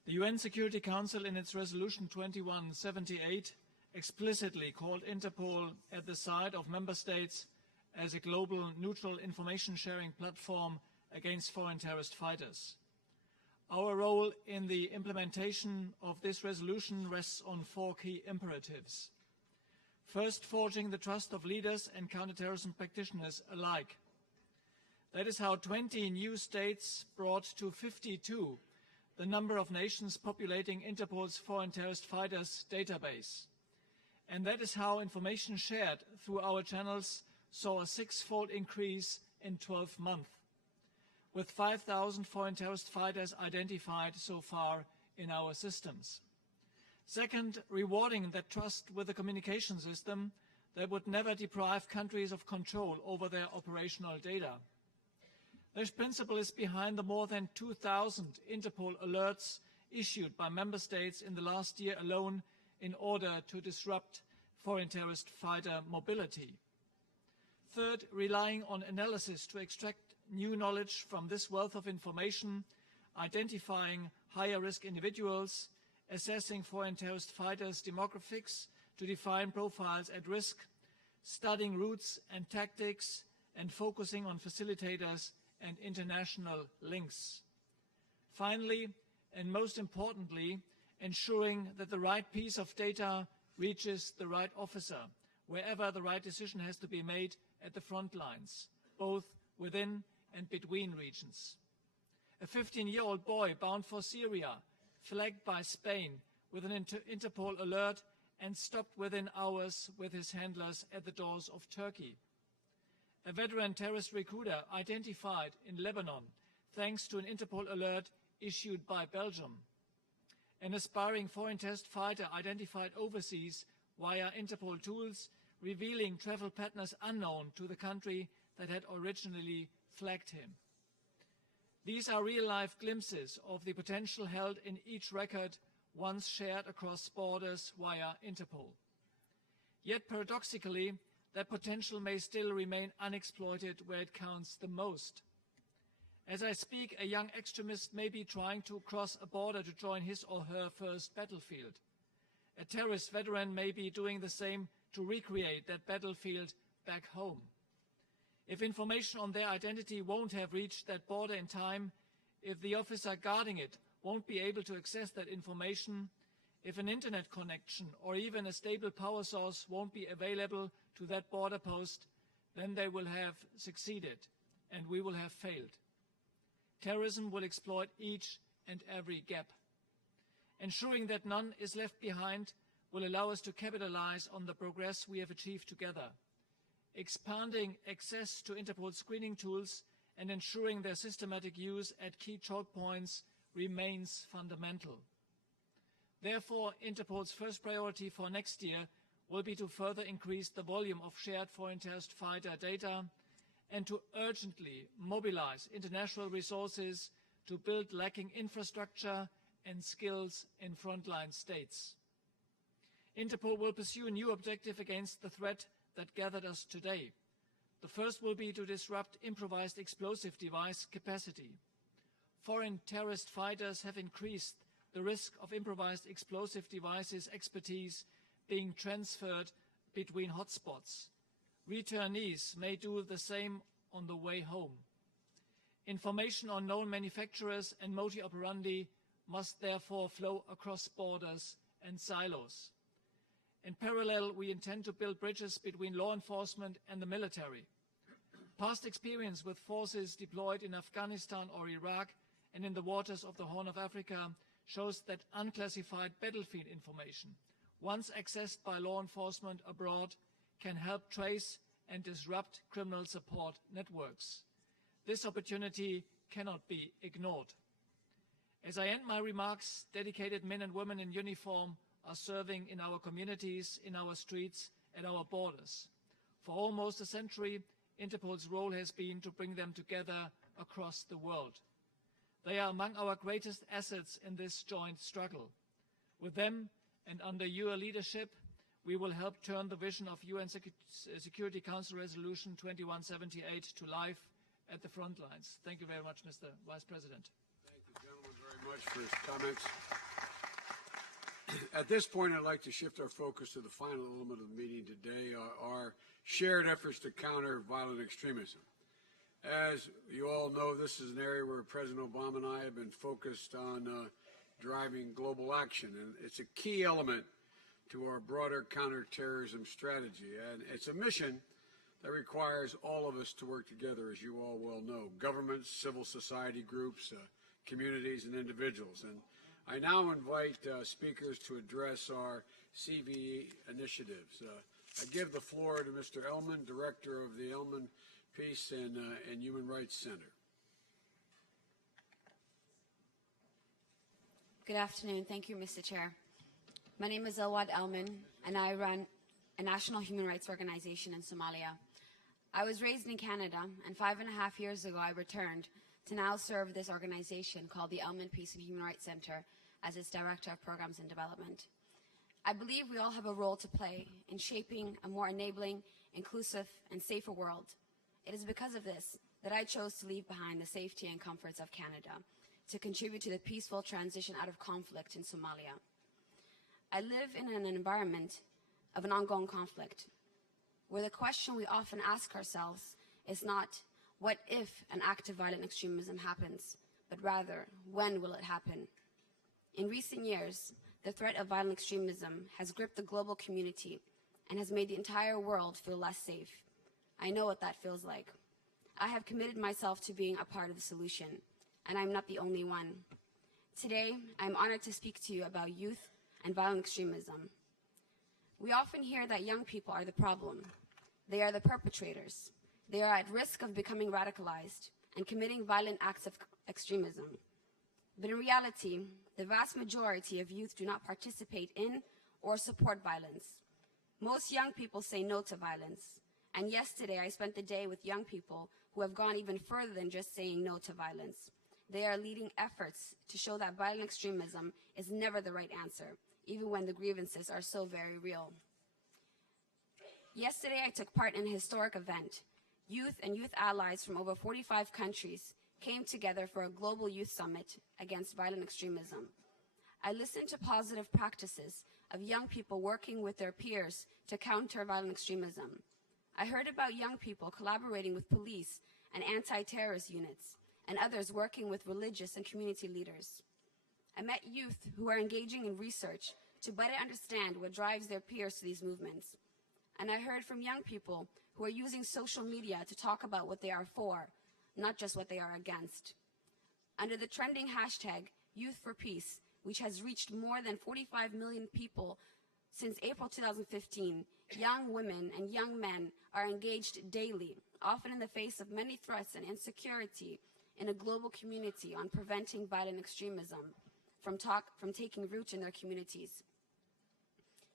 The UN Security Council, in its resolution 2178, explicitly called Interpol at the side of member states as a global neutral information sharing platform against foreign terrorist fighters. Our role in the implementation of this resolution rests on 4 key imperatives. First, forging the trust of leaders and counterterrorism practitioners alike. That is how 20 new states brought to 52 the number of nations populating Interpol's foreign terrorist fighters database. And that is how information shared through our channels saw a 6-fold increase in 12 months, with 5,000 foreign terrorist fighters identified so far in our systems. Second, rewarding that trust with a communication system that would never deprive countries of control over their operational data. This principle is behind the more than 2,000 Interpol alerts issued by member states in the last year alone in order to disrupt foreign terrorist fighter mobility. Third, relying on analysis to extract new knowledge from this wealth of information, identifying higher risk individuals, assessing foreign terrorist fighters' demographics to define profiles at risk, studying routes and tactics, and focusing on facilitators and international links. Finally, and most importantly, ensuring that the right piece of data reaches the right officer, wherever the right decision has to be made at the front lines, both within and between regions. A 15-year-old boy bound for Syria, flagged by Spain with an Interpol alert and stopped within hours with his handlers at the doors of Turkey. A veteran terrorist recruiter identified in Lebanon thanks to an Interpol alert issued by Belgium. An aspiring foreign terrorist fighter identified overseas via Interpol tools, revealing travel patterns unknown to the country that had originally flagged him. These are real-life glimpses of the potential held in each record once shared across borders via Interpol. Yet paradoxically, that potential may still remain unexploited where it counts the most. As I speak, a young extremist may be trying to cross a border to join his or her first battlefield. A terrorist veteran may be doing the same to recreate that battlefield back home. If information on their identity won't have reached that border in time, if the officer guarding it won't be able to access that information, if an internet connection or even a stable power source won't be available to that border post, then they will have succeeded and we will have failed. Terrorism will exploit each and every gap. Ensuring that none is left behind will allow us to capitalize on the progress we have achieved together. Expanding access to Interpol screening tools and ensuring their systematic use at key choke points remains fundamental. Therefore, Interpol's first priority for next year will be to further increase the volume of shared foreign terrorist fighter data and to urgently mobilize international resources to build lacking infrastructure and skills in frontline states. Interpol will pursue a new objective against the threat that gathered us today. The first will be to disrupt improvised explosive device capacity. Foreign terrorist fighters have increased the risk of improvised explosive devices expertise being transferred between hotspots. Returnees may do the same on the way home. Information on known manufacturers and modi operandi must therefore flow across borders and silos. In parallel, we intend to build bridges between law enforcement and the military. Past experience with forces deployed in Afghanistan or Iraq and in the waters of the Horn of Africa shows that unclassified battlefield information, once accessed by law enforcement abroad, can help trace and disrupt criminal support networks. This opportunity cannot be ignored. As I end my remarks, dedicated men and women in uniform are serving in our communities, in our streets, at our borders. For almost a century, Interpol's role has been to bring them together across the world. They are among our greatest assets in this joint struggle. With them, and under your leadership, we will help turn the vision of UN Security Council Resolution 2178 to life at the front lines. Thank you very much, Mr. Vice President. Thank you, gentlemen, very much for his comments. At this point, I'd like to shift our focus to the final element of the meeting today, our shared efforts to counter violent extremism. As you all know, this is an area where President Obama and I have been focused on driving global action, and it's a key element to our broader counterterrorism strategy. And it's a mission that requires all of us to work together, as you all well know, governments, civil society groups, communities, and individuals. And I now invite speakers to address our CVE initiatives. I give the floor to Mr. Ellman, Director of the Ellman Peace and Human Rights Center. Good afternoon. Thank you, Mr. Chair. My name is Elwad Ellman, and I run a national human rights organization in Somalia. I was raised in Canada, and 5.5 years ago I returned to now serve this organization called the Ellman Peace and Human Rights Center as its Director of Programs and Development. I believe we all have a role to play in shaping a more enabling, inclusive, and safer world. It is because of this that I chose to leave behind the safety and comforts of Canada to contribute to the peaceful transition out of conflict in Somalia. I live in an environment of an ongoing conflict, where the question we often ask ourselves is not, what if an act of violent extremism happens, but rather, when will it happen? In recent years, the threat of violent extremism has gripped the global community and has made the entire world feel less safe. I know what that feels like. I have committed myself to being a part of the solution, and I'm not the only one. Today, I'm honored to speak to you about youth and violent extremism. We often hear that young people are the problem. They are the perpetrators. They are at risk of becoming radicalized and committing violent acts of extremism. But in reality, the vast majority of youth do not participate in or support violence. Most young people say no to violence. And yesterday, I spent the day with young people who have gone even further than just saying no to violence. They are leading efforts to show that violent extremism is never the right answer, even when the grievances are so very real. Yesterday, I took part in a historic event. Youth and youth allies from over 45 countries came together for a global youth summit against violent extremism. I listened to positive practices of young people working with their peers to counter violent extremism. I heard about young people collaborating with police and anti-terrorist units, and others working with religious and community leaders. I met youth who are engaging in research to better understand what drives their peers to these movements. And I heard from young people who are using social media to talk about what they are for, not just what they are against. Under the trending hashtag Youth for Peace, which has reached more than 45 million people since April 2015, young women and young men are engaged daily, often in the face of many threats and insecurity in a global community on preventing violent extremism from taking root in their communities.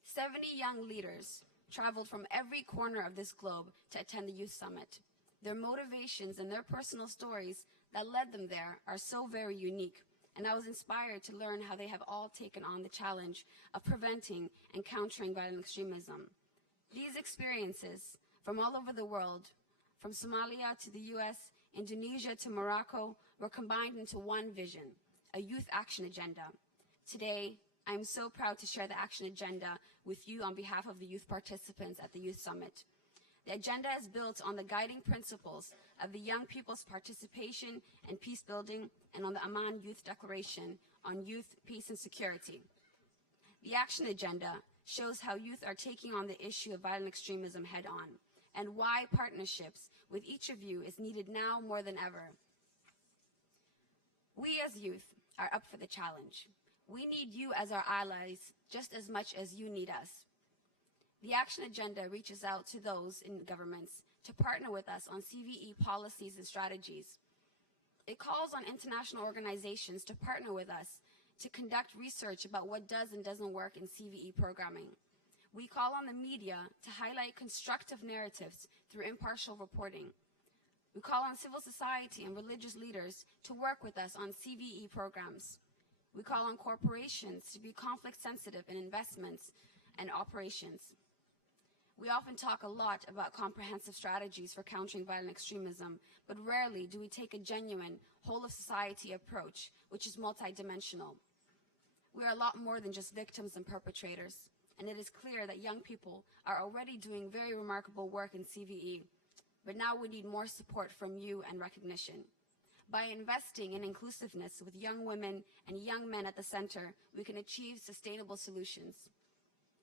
70 young leaders traveled from every corner of this globe to attend the Youth Summit. Their motivations and their personal stories that led them there are so very unique, and I was inspired to learn how they have all taken on the challenge of preventing and countering violent extremism. These experiences from all over the world, from Somalia to the US, Indonesia to Morocco, were combined into one vision, a youth action agenda. Today, I am so proud to share the action agenda with you on behalf of the youth participants at the Youth Summit. The agenda is built on the guiding principles of the Young People's Participation and Peace Building and on the Amman Youth Declaration on Youth, Peace, and Security. The action agenda shows how youth are taking on the issue of violent extremism head-on and why partnerships with each of you is needed now more than ever. We as youth are up for the challenge. We need you as our allies just as much as you need us. The action agenda reaches out to those in governments to partner with us on CVE policies and strategies. It calls on international organizations to partner with us to conduct research about what does and doesn't work in CVE programming. We call on the media to highlight constructive narratives through impartial reporting. We call on civil society and religious leaders to work with us on CVE programs. We call on corporations to be conflict sensitive in investments and operations. We often talk a lot about comprehensive strategies for countering violent extremism, but rarely do we take a genuine whole-of-society approach, which is multidimensional. We are a lot more than just victims and perpetrators, and it is clear that young people are already doing very remarkable work in CVE. but now we need more support from you and recognition. By investing in inclusiveness with young women and young men at the center, we can achieve sustainable solutions.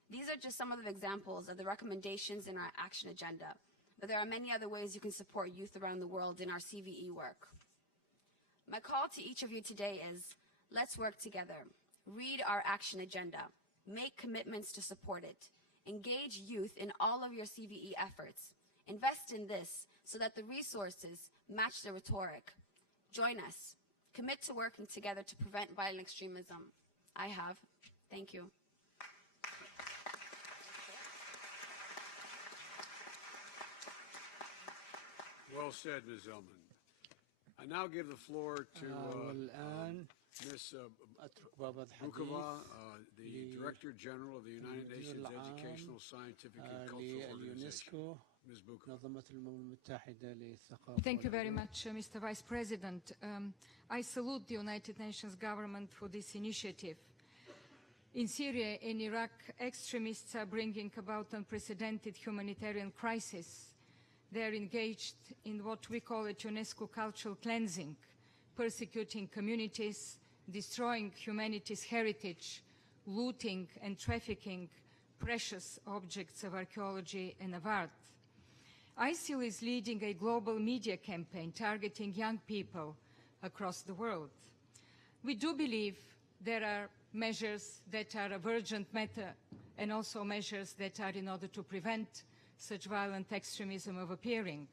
These are just some of the examples of the recommendations in our action agenda, but there are many other ways you can support youth around the world in our CVE work. My call to each of you today is, let's work together. Read our action agenda. Make commitments to support it. Engage youth in all of your CVE efforts. Invest in this so that the resources match the rhetoric. Join us. Commit to working together to prevent violent extremism. I have. Thank you. Well said, Ms. Zellman. I now give the floor to Ms. Bukova, the Director General of the United Nations Educational, Scientific, and Cultural Organization. Ms. Bukova. Thank you very much, Mr. Vice President. I salute the United Nations government for this initiative. In Syria and Iraq, extremists are bringing about unprecedented humanitarian crisis. They are engaged in what we call a UNESCO cultural cleansing, persecuting communities, destroying humanity's heritage, looting and trafficking precious objects of archaeology and of art. ISIL is leading a global media campaign targeting young people across the world. We do believe there are measures that are of urgent matter and also measures that are in order to prevent such violent extremism of appearing.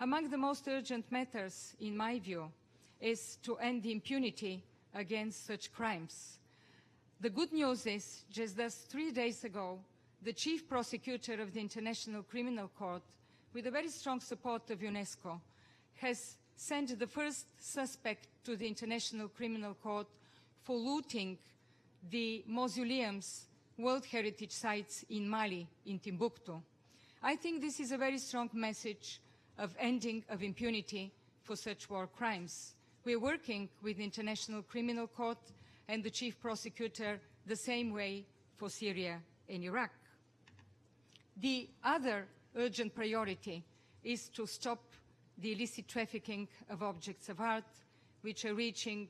Among the most urgent matters, in my view, is to end the impunity against such crimes. The good news is, just 3 days ago, the chief prosecutor of the International Criminal Court, with the very strong support of UNESCO, has sent the first suspect to the International Criminal Court for looting the mausoleums, World Heritage Sites in Mali, in Timbuktu. I think this is a very strong message of ending of impunity for such war crimes. We are working with the International Criminal Court and the chief prosecutor the same way for Syria and Iraq. The other urgent priority is to stop the illicit trafficking of objects of art, which are reaching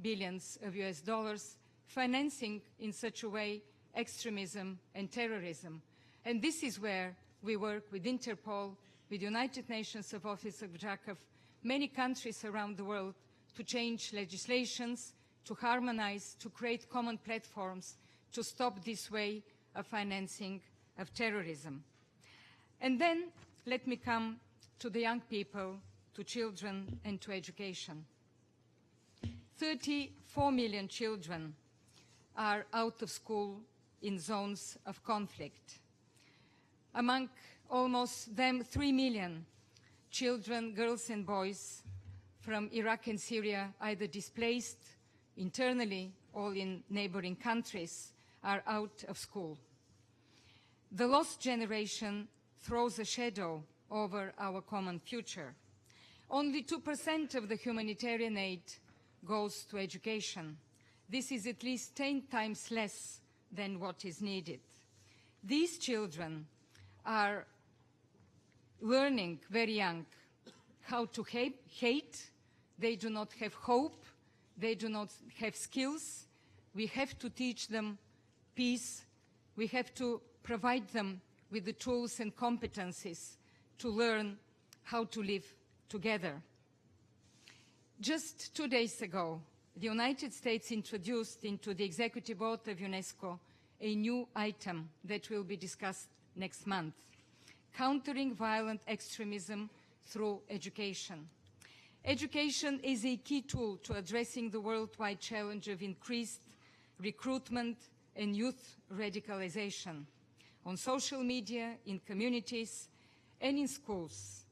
billions of US dollars, financing in such a way extremism and terrorism. And this is where we work with Interpol, with the United Nations Office of Jacob, many countries around the world to change legislations, to harmonize, to create common platforms to stop this way of financing of terrorism. And then let me come to the young people, to children and to education. 34 million children are out of school in zones of conflict. Among almost them, 3 million children, girls and boys from Iraq and Syria, either displaced internally or in neighboring countries, are out of school. The lost generation throws a shadow over our common future. Only 2% of the humanitarian aid goes to education. This is at least 10 times less than what is needed. These children are learning very young how to hate. They do not have hope. They do not have skills. We have to teach them peace. We have to provide them with the tools and competencies to learn how to live together. Just 2 days ago, the United States introduced into the Executive Board of UNESCO a new item that will be discussed next month: countering violent extremism through education. Education is a key tool to addressing the worldwide challenge of increased recruitment and youth radicalization on social media, in communities, and in schools.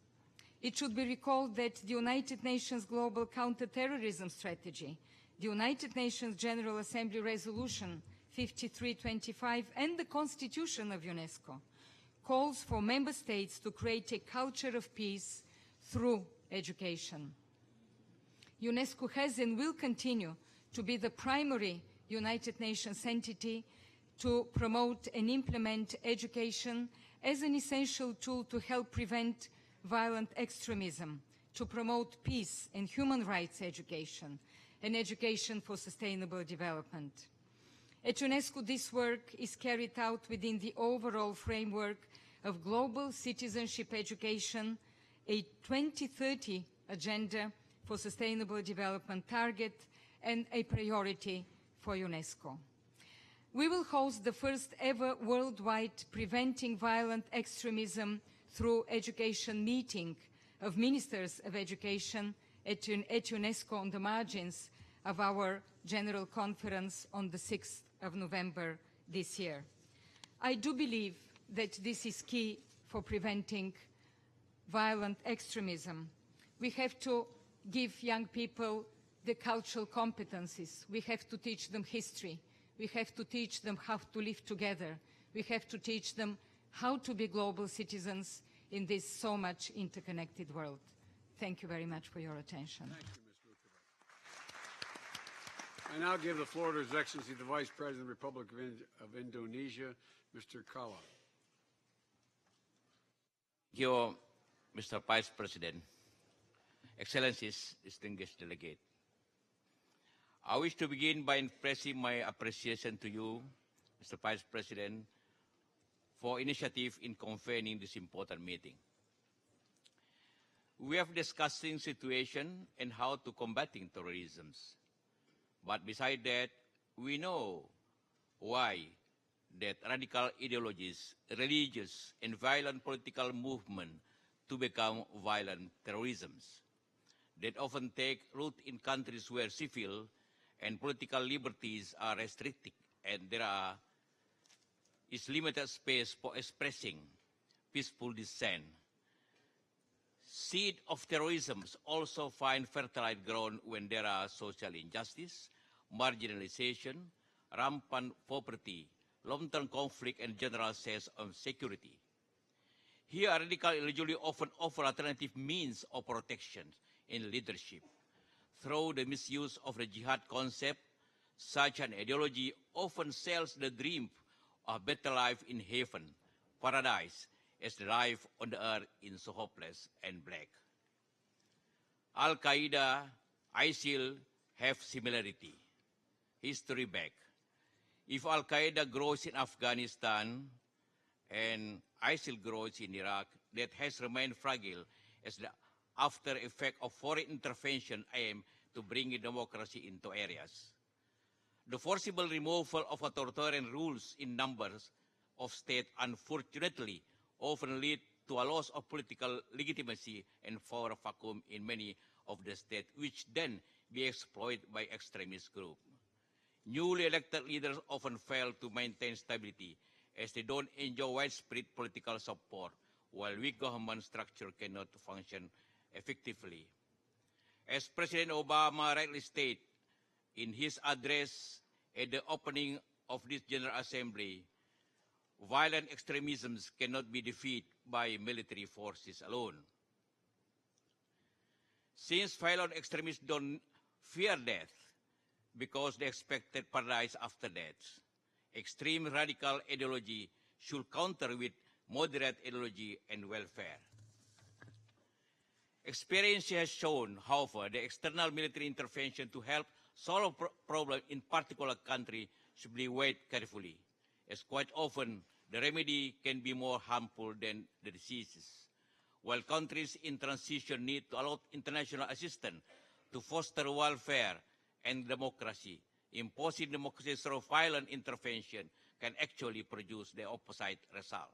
It should be recalled that the United Nations Global Counter-Terrorism Strategy, the United Nations General Assembly Resolution 5325, and the Constitution of UNESCO calls for member states to create a culture of peace through education. UNESCO has and will continue to be the primary United Nations entity to promote and implement education as an essential tool to help prevent violent extremism, to promote peace and human rights education, and education for sustainable development. At UNESCO, this work is carried out within the overall framework of global citizenship education, a 2030 agenda for sustainable development target, and a priority for UNESCO. We will host the first ever worldwide Preventing Violent Extremism Through Education meeting of Ministers of Education at UNESCO on the margins of our General Conference on the 6th of November this year. I do believe that this is key for preventing violent extremism. We have to give young people the cultural competencies. We have to teach them history. We have to teach them how to live together. We have to teach them how to be global citizens in this so much interconnected world. Thank you very much for your attention. Thank you, Ms. Lukova. I now give the floor to His Excellency the Vice President of the Republic of Indonesia, Mr. Kala. Thank you, Mr. Vice President. Excellencies, distinguished delegate. I wish to begin by expressing my appreciation to you, Mr. Vice President, for initiative in convening this important meeting. We have discussing situation and how to combating terrorism. But beside that, we know why that radical ideologies, religious and violent political movement to become violent terrorisms that often take root in countries where civil and political liberties are restricted and there is limited space for expressing peaceful dissent. Seed of terrorism also find fertile ground when there are social injustice, marginalization, rampant poverty, long-term conflict, and general sense of security. Here, radical ideology often offer alternative means of protection and leadership. Through the misuse of the jihad concept, such an ideology often sells the dream of a better life in heaven, paradise, as the life on the earth is so hopeless and black. Al-Qaeda, ISIL have similarity. History back. If Al-Qaeda grows in Afghanistan and ISIL grows in Iraq, that has remained fragile as the after effect of foreign intervention aimed to bring democracy into areas. The forcible removal of authoritarian rules in numbers of states unfortunately often lead to a loss of political legitimacy and power vacuum in many of the states, which then be exploited by extremist groups. Newly elected leaders often fail to maintain stability as they don't enjoy widespread political support, while weak government structure cannot function effectively. As President Obama rightly stated in his address at the opening of this General Assembly, violent extremisms cannot be defeated by military forces alone. Since violent extremists don't fear death because they expected paradise after death, extreme radical ideology should counter with moderate ideology and welfare. Experience has shown, however, the external military intervention to help solve problems in particular country should be weighed carefully, as quite often the remedy can be more harmful than the diseases. While countries in transition need to allow international assistance to foster welfare and democracy, imposing democracy through violent intervention can actually produce the opposite result.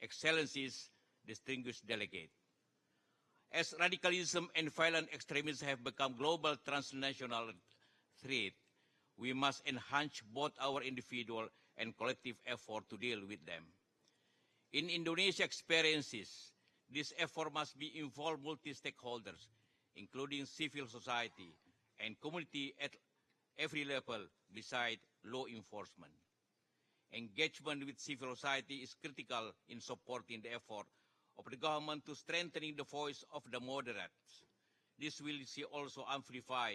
Excellencies, distinguished delegate, as radicalism and violent extremism have become global transnational threat, we must enhance both our individual and collective effort to deal with them. In Indonesia experiences, this effort must be involve multi-stakeholders, including civil society and community at every level beside law enforcement. Engagement with civil society is critical in supporting the effort of the government to strengthening the voice of the moderates. This will also amplify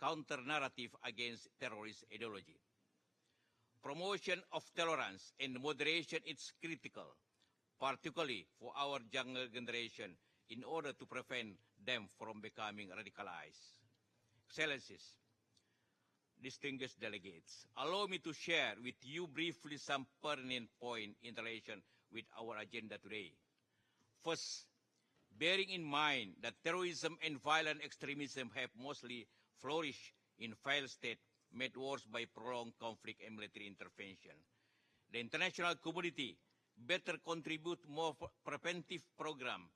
counter-narrative against terrorist ideology. Promotion of tolerance and moderation is critical. particularly for our younger generation, in order to prevent them from becoming radicalized. Excellencies, distinguished delegates, allow me to share with you briefly some pertinent points in relation with our agenda today. First, bearing in mind that terrorism and violent extremism have mostly flourished in failed states made worse by prolonged conflict and military intervention, the international community better contribute more preventive programs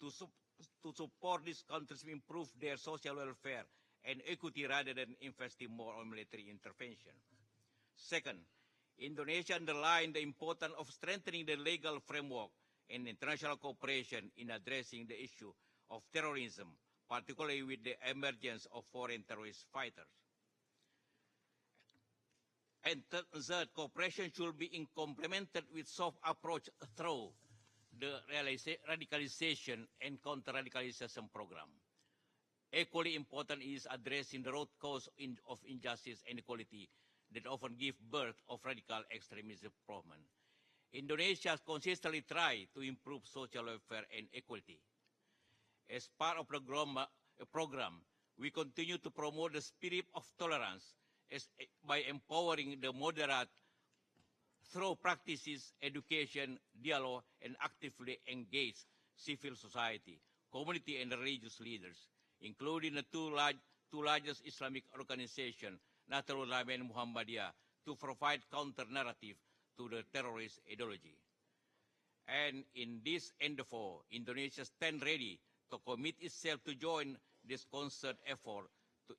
to support these countries to improve their social welfare and equity rather than investing more on military intervention. Second, Indonesia underlined the importance of strengthening the legal framework and international cooperation in addressing the issue of terrorism, particularly with the emergence of foreign terrorist fighters. And third, cooperation should be complemented with soft approach through the radicalization and counter-radicalization program. Equally important is addressing the root cause of injustice and inequality that often give birth of radical extremism problem. Indonesia consistently tried to improve social welfare and equality. As part of the program, we continue to promote the spirit of tolerance by empowering the moderate through practices, education, dialogue, and actively engage civil society, community, and religious leaders, including the two largest Islamic organizations, Nahdlatul Ulama and Muhammadiyah, to provide counter-narrative to the terrorist ideology. And in this endeavor, Indonesia stands ready to commit itself to join this concerted effort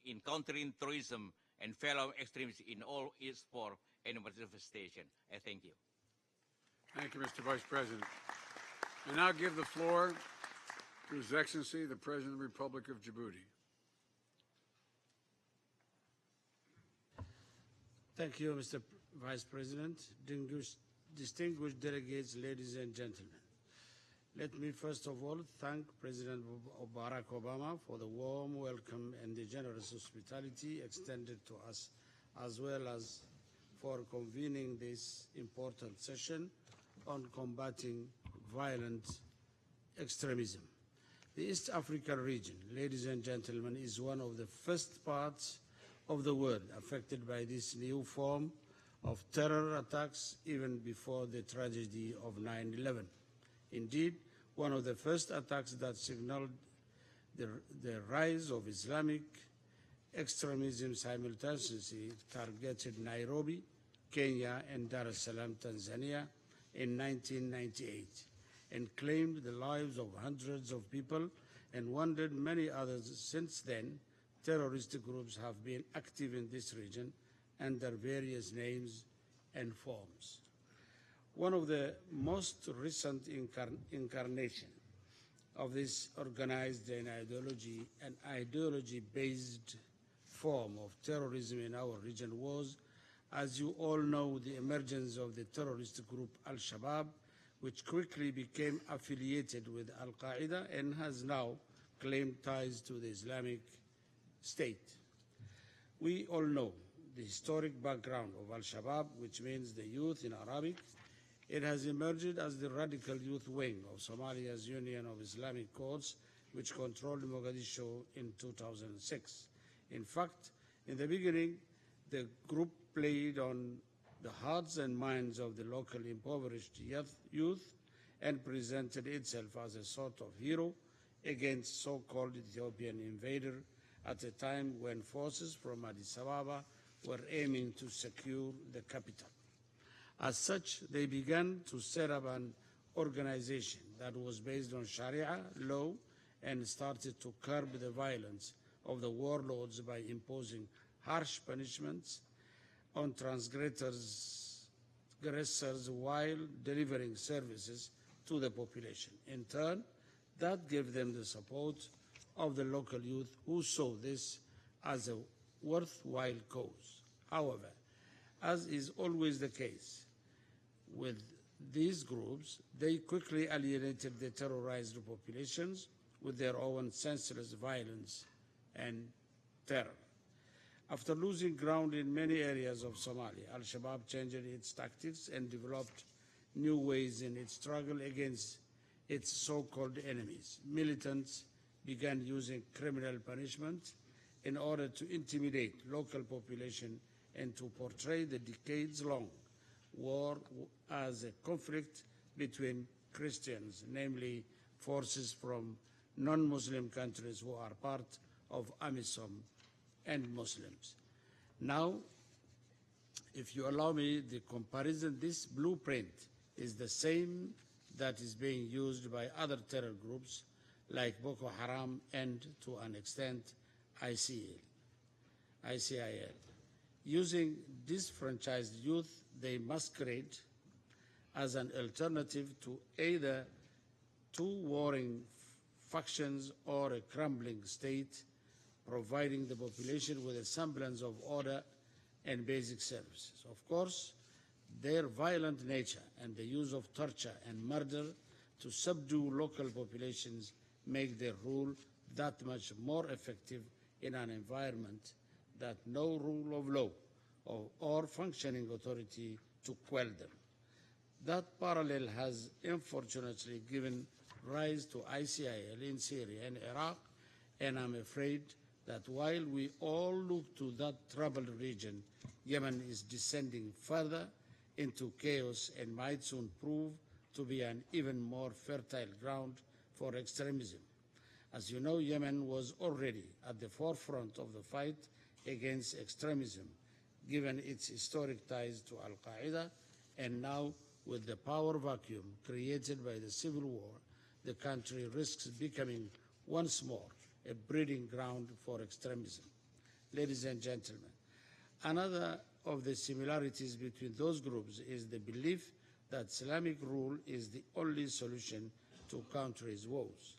in countering terrorism and fellow extremism in all its forms and manifestation. I thank you. Thank you, Mr. Vice President. I now give the floor to His Excellency, the President of the Republic of Djibouti. Thank you, Mr. Vice President, distinguished delegates, ladies and gentlemen. Let me first of all thank President Barack Obama for the warm welcome and the generous hospitality extended to us, as well as for convening this important session on combating violent extremism. The East African region, ladies and gentlemen, is one of the first parts of the world affected by this new form of terror attacks even before the tragedy of 9/11. Indeed, one of the first attacks that signaled the rise of Islamic extremism simultaneously targeted Nairobi, Kenya, and Dar es Salaam, Tanzania in 1998 and claimed the lives of hundreds of people and wounded many others. Since then, terrorist groups have been active in this region under various names and forms. One of the most recent incarnations of this organized and ideology-based form of terrorism in our region was, as you all know, the emergence of the terrorist group Al-Shabaab, which quickly became affiliated with Al-Qaeda and has now claimed ties to the Islamic State. We all know the historic background of Al-Shabaab, which means the youth in Arabic. It has emerged as the radical youth wing of Somalia's Union of Islamic Courts, which controlled Mogadishu in 2006. In fact, in the beginning, the group played on the hearts and minds of the local impoverished youth and presented itself as a sort of hero against so-called Ethiopian invader at a time when forces from Addis Ababa were aiming to secure the capital. As such, they began to set up an organization that was based on Sharia law and started to curb the violence of the warlords by imposing harsh punishments on transgressors while delivering services to the population. In turn, that gave them the support of the local youth who saw this as a worthwhile cause. However, as is always the case with these groups, they quickly alienated the terrorized populations with their own senseless violence and terror. After losing ground in many areas of Somalia, Al-Shabaab changed its tactics and developed new ways in its struggle against its so-called enemies. Militants began using criminal punishment in order to intimidate local population and to portray the decades-long war as a conflict between Christians, namely forces from non-Muslim countries who are part of AMISOM and Muslims. Now, if you allow me the comparison, this blueprint is the same that is being used by other terror groups like Boko Haram and, to an extent, ICIL. Using disfranchised youth, they masquerade as an alternative to either two warring factions or a crumbling state, providing the population with a semblance of order and basic services. Of course, their violent nature and the use of torture and murder to subdue local populations make their rule that much more effective in an environment that no rule of law or functioning authority to quell them. That parallel has unfortunately given rise to ICIL in Syria and Iraq, and I'm afraid that while we all look to that troubled region, Yemen is descending further into chaos and might soon prove to be an even more fertile ground for extremism. As you know, Yemen was already at the forefront of the fight against extremism, given its historic ties to Al-Qaeda, and now with the power vacuum created by the civil war, the country risks becoming once more a breeding ground for extremism. Ladies and gentlemen, another of the similarities between those groups is the belief that Islamic rule is the only solution to counter its woes.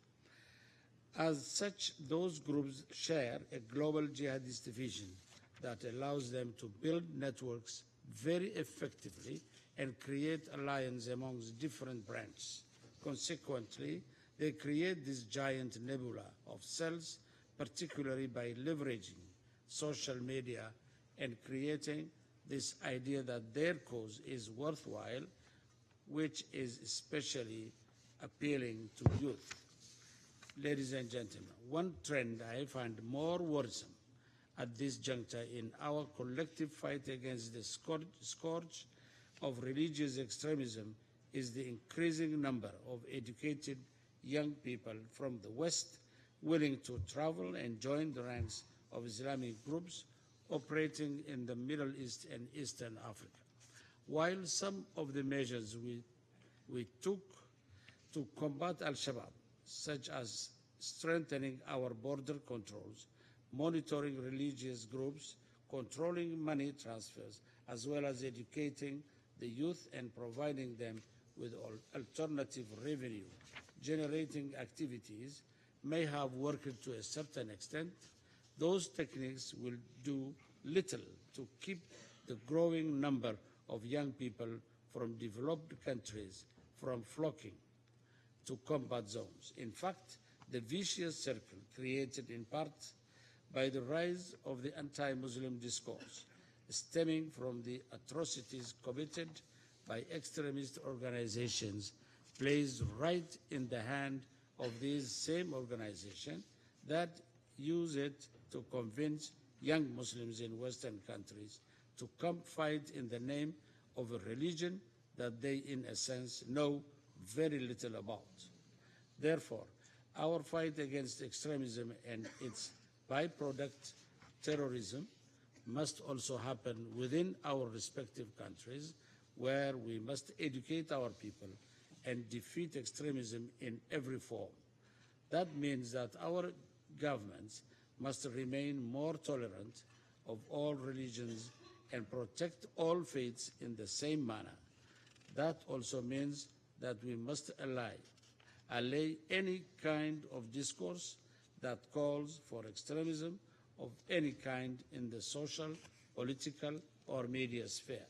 As such, those groups share a global jihadist vision that allows them to build networks very effectively and create alliances amongst different branches. Consequently, they create this giant nebula of cells, particularly by leveraging social media and creating this idea that their cause is worthwhile, which is especially appealing to youth. Ladies and gentlemen, one trend I find more worrisome at this juncture in our collective fight against the scourge of religious extremism is the increasing number of educated young people from the West willing to travel and join the ranks of Islamic groups operating in the Middle East and Eastern Africa. While some of the measures we took to combat Al-Shabaab, such as strengthening our border controls, monitoring religious groups, controlling money transfers, as well as educating the youth and providing them with alternative revenue generating activities, may have worked to a certain extent, those techniques will do little to keep the growing number of young people from developed countries from flocking to combat zones. In fact, the vicious circle created in part by the rise of the anti-Muslim discourse, stemming from the atrocities committed by extremist organizations, plays right in the hand of these same organizations that use it to convince young Muslims in Western countries to come fight in the name of a religion that they, in a sense, know very little about. Therefore, our fight against extremism and its byproduct, terrorism, must also happen within our respective countries, where we must educate our people and defeat extremism in every form. That means that our governments must remain more tolerant of all religions and protect all faiths in the same manner. That also means that we must allay any kind of discourse that calls for extremism of any kind in the social, political, or media sphere.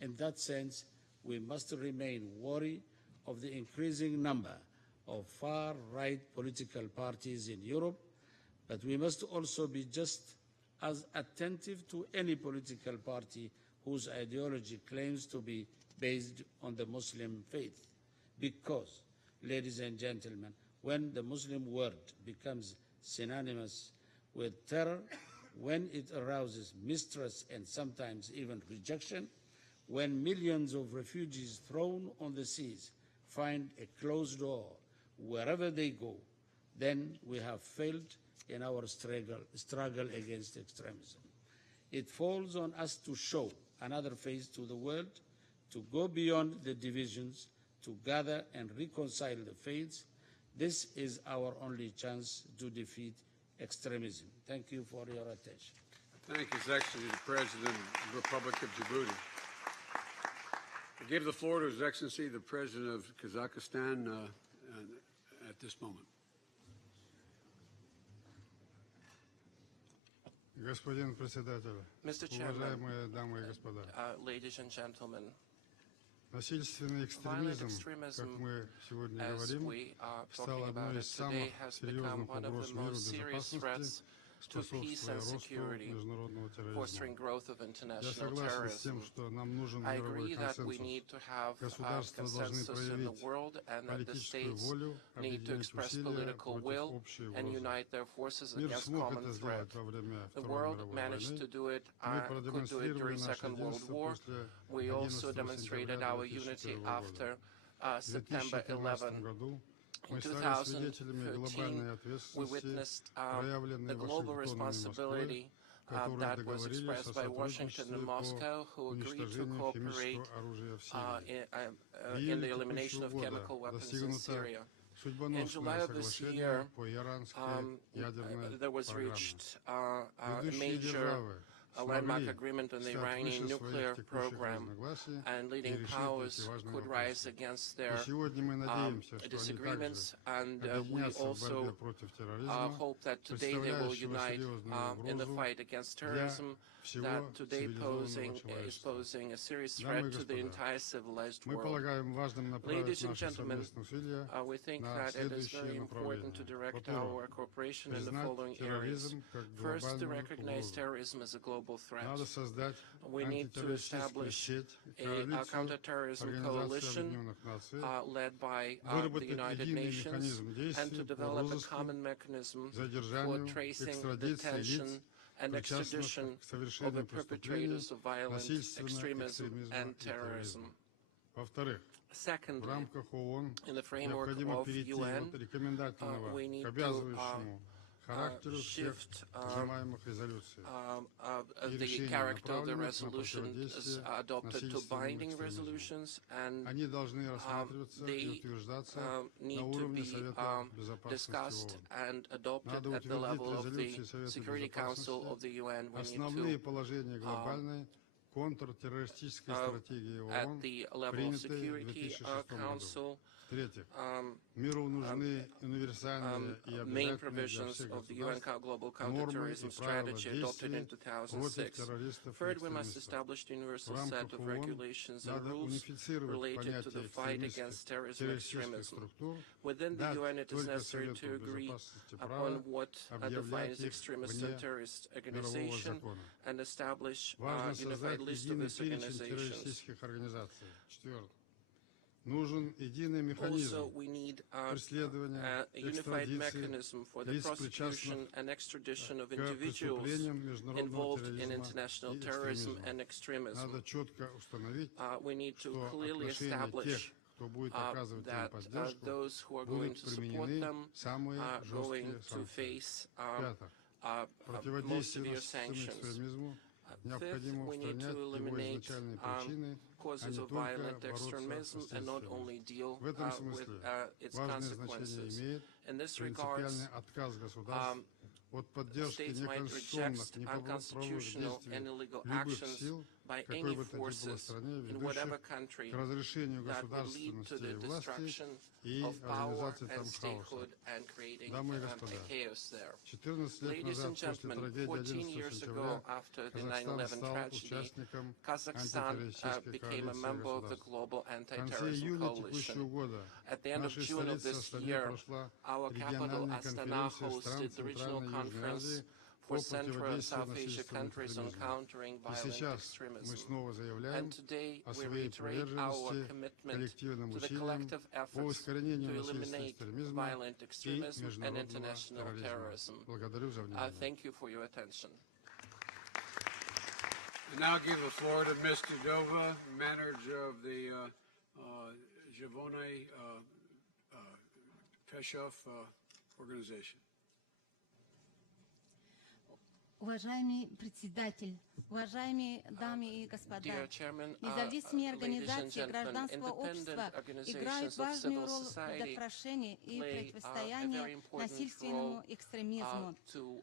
In that sense, we must remain wary of the increasing number of far-right political parties in Europe, but we must also be just as attentive to any political party whose ideology claims to be based on the Muslim faith. Because, ladies and gentlemen, when the Muslim word becomes synonymous with terror, when it arouses mistrust and sometimes even rejection, when millions of refugees thrown on the seas find a closed door wherever they go, then we have failed in our struggle against extremism. It falls on us to show another face to the world, to go beyond the divisions, to gather and reconcile the faiths. This is our only chance to defeat extremism. Thank you for your attention. Thank His Excellency the President of the Republic of Djibouti. I give the floor to His Excellency the President of Kazakhstan at this moment. Mr. Chairman, ladies and gentlemen, violent extremism, as we are talking about it today, has become one of the most serious threats to peace and security, fostering growth of international terrorism. I agree that we need to have consensus in the world and that the states need to express political will and unite their forces against common threat. The world managed to do it, could do it during the Second World War. We also demonstrated our unity after September 11. In 2013, we witnessed the global responsibility that was expressed by Washington and Moscow, who agreed to cooperate in the elimination of chemical weapons in Syria. In July of this year, there was reached a major landmark agreement on the Iranian nuclear program, and leading powers could rise against their disagreements, and we also hope that today they will unite in the fight against terrorism that today is posing a serious threat to the entire civilized world. Ladies and gentlemen, we think that it is very important to direct our cooperation in the following areas. First, to recognize terrorism as a global threat. We need to establish a counterterrorism coalition led by the United Nations, and to develop a common mechanism for tracing, detention, and extradition of the perpetrators of violent extremism and terrorism. Secondly, in the framework of UN, we need to shift the character of the resolutions adopted to binding resolutions, and they need to be discussed and adopted at the level of the Security Council of the UN. We need to at the level of Security Council, main provisions of the UN Global Counterterrorism Strategy adopted in 2006. Third, we must establish the universal set of regulations and rules related to the fight against terrorism and extremism. Within the UN, it is necessary to agree upon what defines extremist and terrorist organization and establish a unified list of these organizations. Also, we need a unified mechanism for the prosecution and extradition of individuals involved in international terrorism and extremism. We need to clearly establish that those who are going to support them are going to face most severe sanctions. Fifth, we need to eliminate causes of violent extremism and not only deal with its consequences. In this regard, states might reject unconstitutional and illegal actions by any forces in whatever country that would lead to the destruction of power and statehood and creating chaos there. Ladies and gentlemen, 14 years ago, after the 9/11 tragedy, Kazakhstan became a member of the Global Anti-Terrorism Coalition. At the end of June of this year, our capital, Astana, hosted the regional conference for Central and South Asia countries on countering violent extremism. And today we reiterate our commitment to the collective efforts to eliminate violent extremism and international terrorism. Thank you for your attention. I now give the floor to Mr. Dova, manager of the Zhivone Peshov organization. Уважаемый председатель, уважаемые дамы и господа, независимые организации гражданского общества играют важную роль в предотвращении и противостоянии насильственному экстремизму.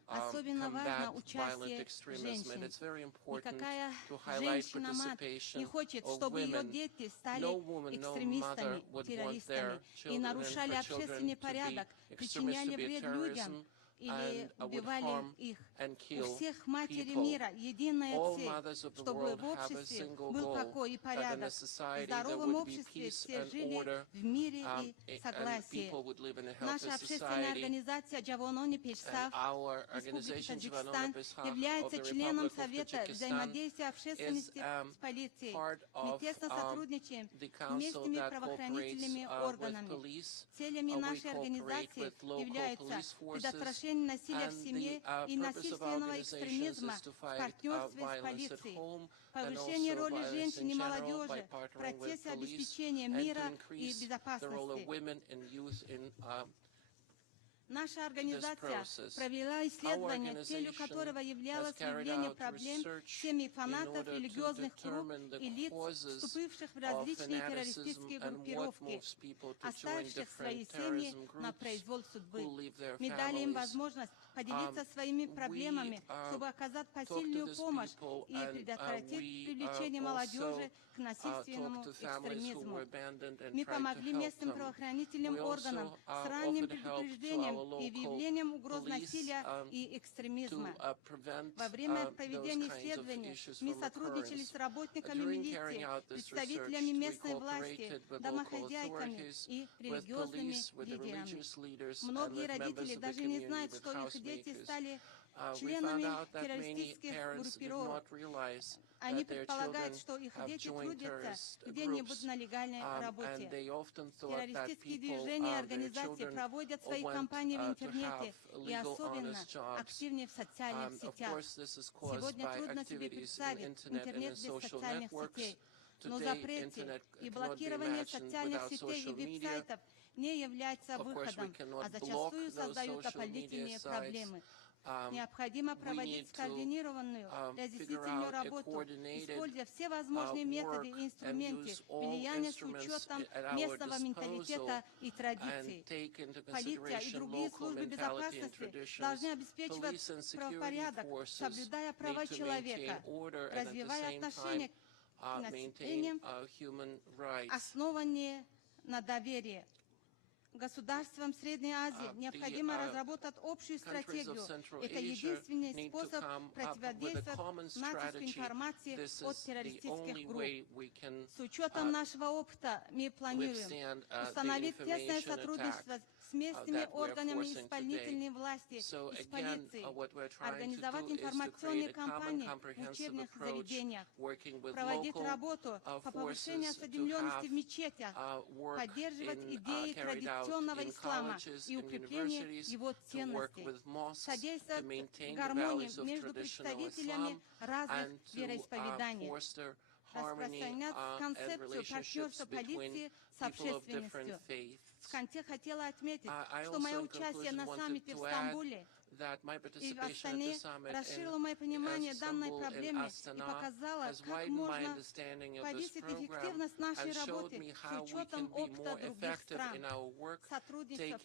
Особенно важно участие женщин. Никакая женщина-мать не хочет, чтобы ее дети стали экстремистами, террористами и нарушали общественный порядок, причиняли вред людям или убивали их. У всех матерей мира единая цель, чтобы в обществе был покой и порядок. В здоровом обществе все жили в мире и согласии. Наша общественная организация Джавонони Пешсав Республики Таджикистан является членом Совета взаимодействия общественности с полицией. Мы тесно сотрудничаем с местными правоохранительными органами. Целями нашей организации являются предотвращение насилия в семье и насильственного экстремизма в партнерстве с полицией, повышение роли женщин и молодежи в процессе обеспечения мира и безопасности. Наша организация провела исследование, целью которого являлось выявление проблем семей фанатов, религиозных групп и лиц, вступивших в различные террористические группировки, оставивших свои семьи на произвол судьбы. Мы дали им возможность поделиться своими проблемами, чтобы оказать посильную помощь и предотвратить привлечение молодежи к насильственному экстремизму. Мы помогли местным правоохранительным органам с ранним предупреждением и выявлением угроз насилия и экстремизма. Во время проведения исследований мы сотрудничали с работниками милиции, представителями местной власти, домохозяйками и религиозными лидерами. Многие родители даже не знают, что их дети стали членами террористических группировок. Они предполагают, что их дети трудятся где-нибудь на легальной работе. Террористические движения и организации проводят свои кампании в интернете и особенно активнее в социальных сетях. Сегодня трудно себе представить интернет без социальных сетей, но запреты и блокирование социальных сетей и веб-сайтов не являются выходом, а зачастую создают дополнительные проблемы. Необходимо проводить скоординированную разъяснительную работу, используя все возможные методы и инструменты влияния с учетом местного менталитета и традиций. Полиция и другие службы безопасности должны обеспечивать правопорядок, соблюдая права человека, развивая отношения к населению, основанные на доверии. Государствам Средней Азии необходимо разработать общую стратегию. Это единственный способ противодействовать натиску информации от террористических групп. С учетом нашего опыта мы планируем установить тесное сотрудничество с местными органами исполнительной власти и с полицией, организовать информационные кампании в учебных заведениях, проводить работу по повышению осведомленности в мечетях, поддерживать идеи традиционного ислама и укрепление его ценностей, содействовать гармонии между представителями разных вероисповеданий, распространять концепцию партнерства полиции с общественностью. В конце хотела отметить, что мое участие на саммите в Стамбуле и в Астане расширило мое понимание данной проблемы и показало, как можно повысить эффективность нашей работы с учетом опыта других стран. Сотрудничество,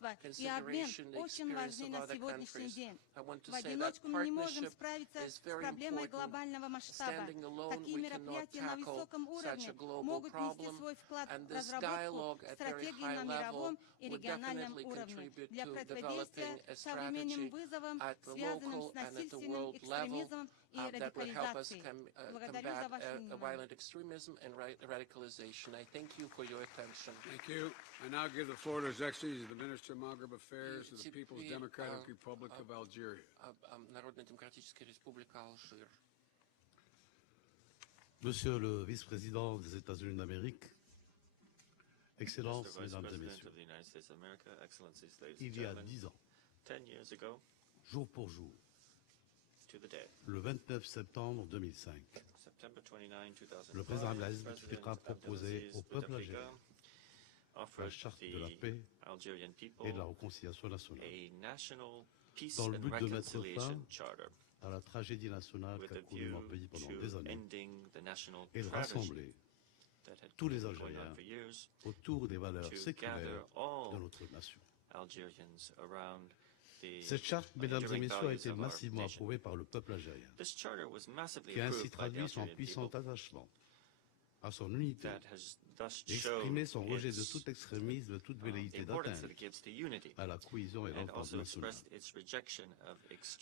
партнерство и обмен очень важны на сегодняшний день. В одиночку мы не можем справиться с проблемой глобального масштаба. Такие мероприятия на высоком уровне могут внести свой вклад в разработку стратегий на мировом и региональном уровне для противодействия современным strategy at the local and at the world level that would help us combat violent extremism and radicalization. I thank you for your attention. Thank you. I now give the floor to His Excellency, the Minister of Maghreb Affairs of the People's Democratic Republic of Algeria. Народно-демократическая республика Алжир. Monsieur le vice-président des États-Unis d'Amérique, Excellences, Mesdames et Messieurs, il y a 10 ans, jour pour jour, le 29 septembre 2005, le président Abdelaziz Bouteflika proposait au peuple algérien la charte de la paix et de la réconciliation nationale, dans le but de mettre fin à la tragédie nationale qu'a connue mon pays pendant des années et de rassembler tous les Algériens autour des valeurs séculaires de notre nation. Cette charte, mesdames et messieurs, a été massivement approuvée par le peuple algérien, qui a ainsi traduit son puissant attachement à son unité et exprimé son rejet de tout extrémisme, de toute velléité d'atteinte à la cohésion et l'entente nationale.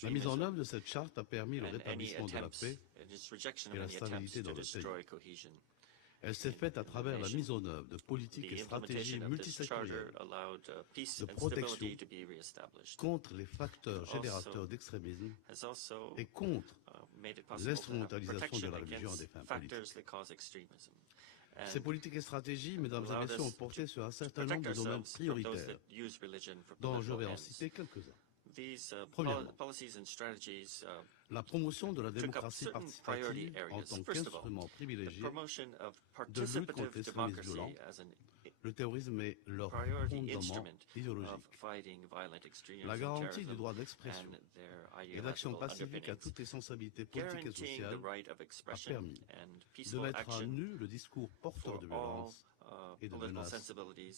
La mise en œuvre de cette charte a permis le rétablissement de la paix et la stabilité dans le pays. Elle s'est faite à travers la mise en œuvre de politiques et stratégies multisectorielles de protection contre les facteurs générateurs d'extrémisme et contre l'instrumentalisation de la religion à des fins politiques. Ces politiques et stratégies, mesdames et messieurs, ont porté sur un certain nombre de domaines prioritaires, dont je vais en citer quelques-uns. Premièrement, la promotion de la démocratie participative en tant qu'instrument privilégié de lutte contre l'extrémisme violent, le terrorisme et leur fondement idéologique. La garantie du droit d'expression et d'action pacifique à toutes les sensibilités politiques et sociales a permis de mettre à nu le discours porteur de violence et de menaces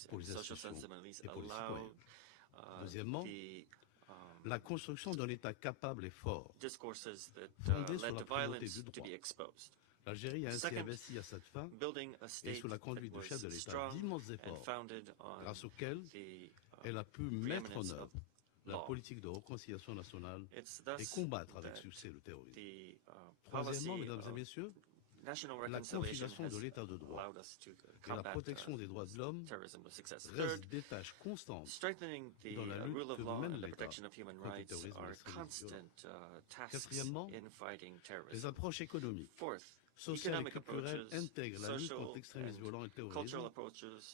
pour les institutions et pour les citoyens. Deuxièmement, la construction d'un État capable et fort, fondé sur la primauté du droit. L'Algérie a ainsi investi à cette fin, et sous la conduite du chef de l'État, d'immenses efforts, grâce auxquels elle a pu mettre en œuvre la politique de réconciliation nationale et combattre avec succès le terrorisme. Troisièmement, mesdames et messieurs, la consolidation de l'état de droit et la protection des droits de l'homme restent des tâches constantes dans la lutte que mène l'État contre le terrorisme et l'extrémisme violent. Quatrièmement, les approches économiques, sociales et culturelles intègrent la lutte contre l'extrémisme violent et le terrorisme,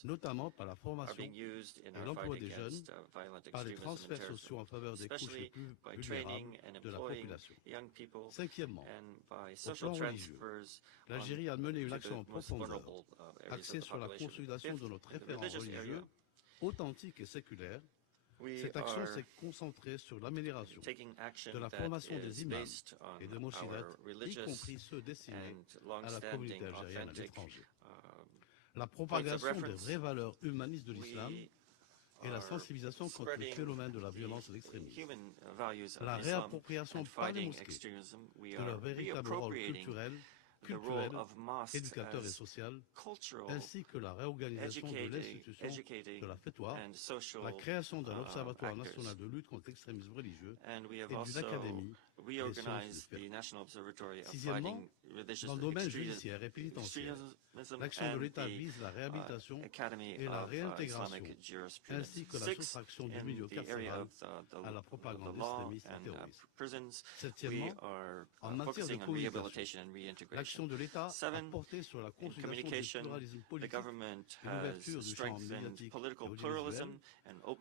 notamment par la formation et l'emploi des jeunes, par les transferts sociaux en faveur des couches les plus vulnérables de la population. Cinquièmement, au plan religieux, l'Algérie a mené une action en profondeur, axée sur la consolidation de notre référent religieux, authentique et séculaire. Cette action s'est concentrée sur l'amélioration de la formation des imams et des moushidates, y compris ceux destinés à la communauté algérienne à l'étranger. La propagation des vraies valeurs humanistes de l'islam et la sensibilisation contre le phénomène de la violence et l'extrémisme. La réappropriation par les mosquées de leur véritable rôle culturel, éducateur et social, ainsi que la réorganisation de l'institution de la FETOA, la création d'un observatoire national de lutte contre l'extrémisme religieux et d'une académie des sciences du fait. Sixièmement, dans le domaine judiciaire et pénitentiaire, l'action de l'État vise la réhabilitation et la réintégration, ainsi que la soustraction du milieu carcéral à la propagande extrémiste et terroriste. Septièmement, en matière de communication, l'action de l'État a porté sur la consolidation du pluralisme politique et l'ouverture du champ médiatique et audiovisuel,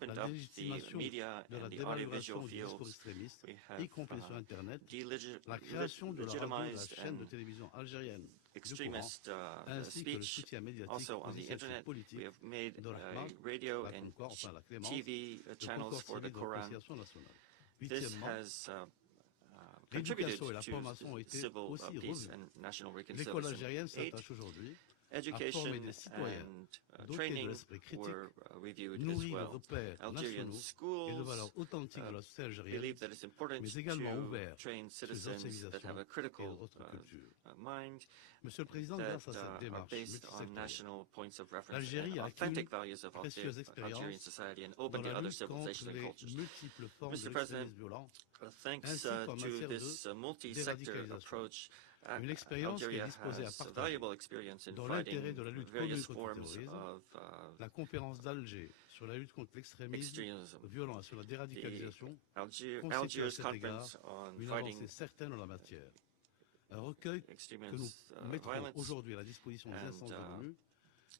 la légitimation de la dévaluation du discours extrémiste, y compris sur Internet, la création de la radio et de la chaîne de télévision algérienne du Coran, ainsi que le soutien médiatique aux initiatives politiques de l'ACMA, la Concorde, enfin la Clémence, le Concours civil de réconciliation nationale. Huitièmement, l'éducation et la formation ont été aussi revues. L'école algérienne s'attache aujourd'hui Education and training were reviewed as well. Algerian schools believe that it's important to train citizens that have a critical mind, that are based on national points of reference and authentic values of Algerian society and open to other civilizations and cultures. Mr. President, thanks to this multi-sector approach, Algeria has valuable experience in fighting various forms of extremism. The Algiers Conference on Fighting Extremist Violence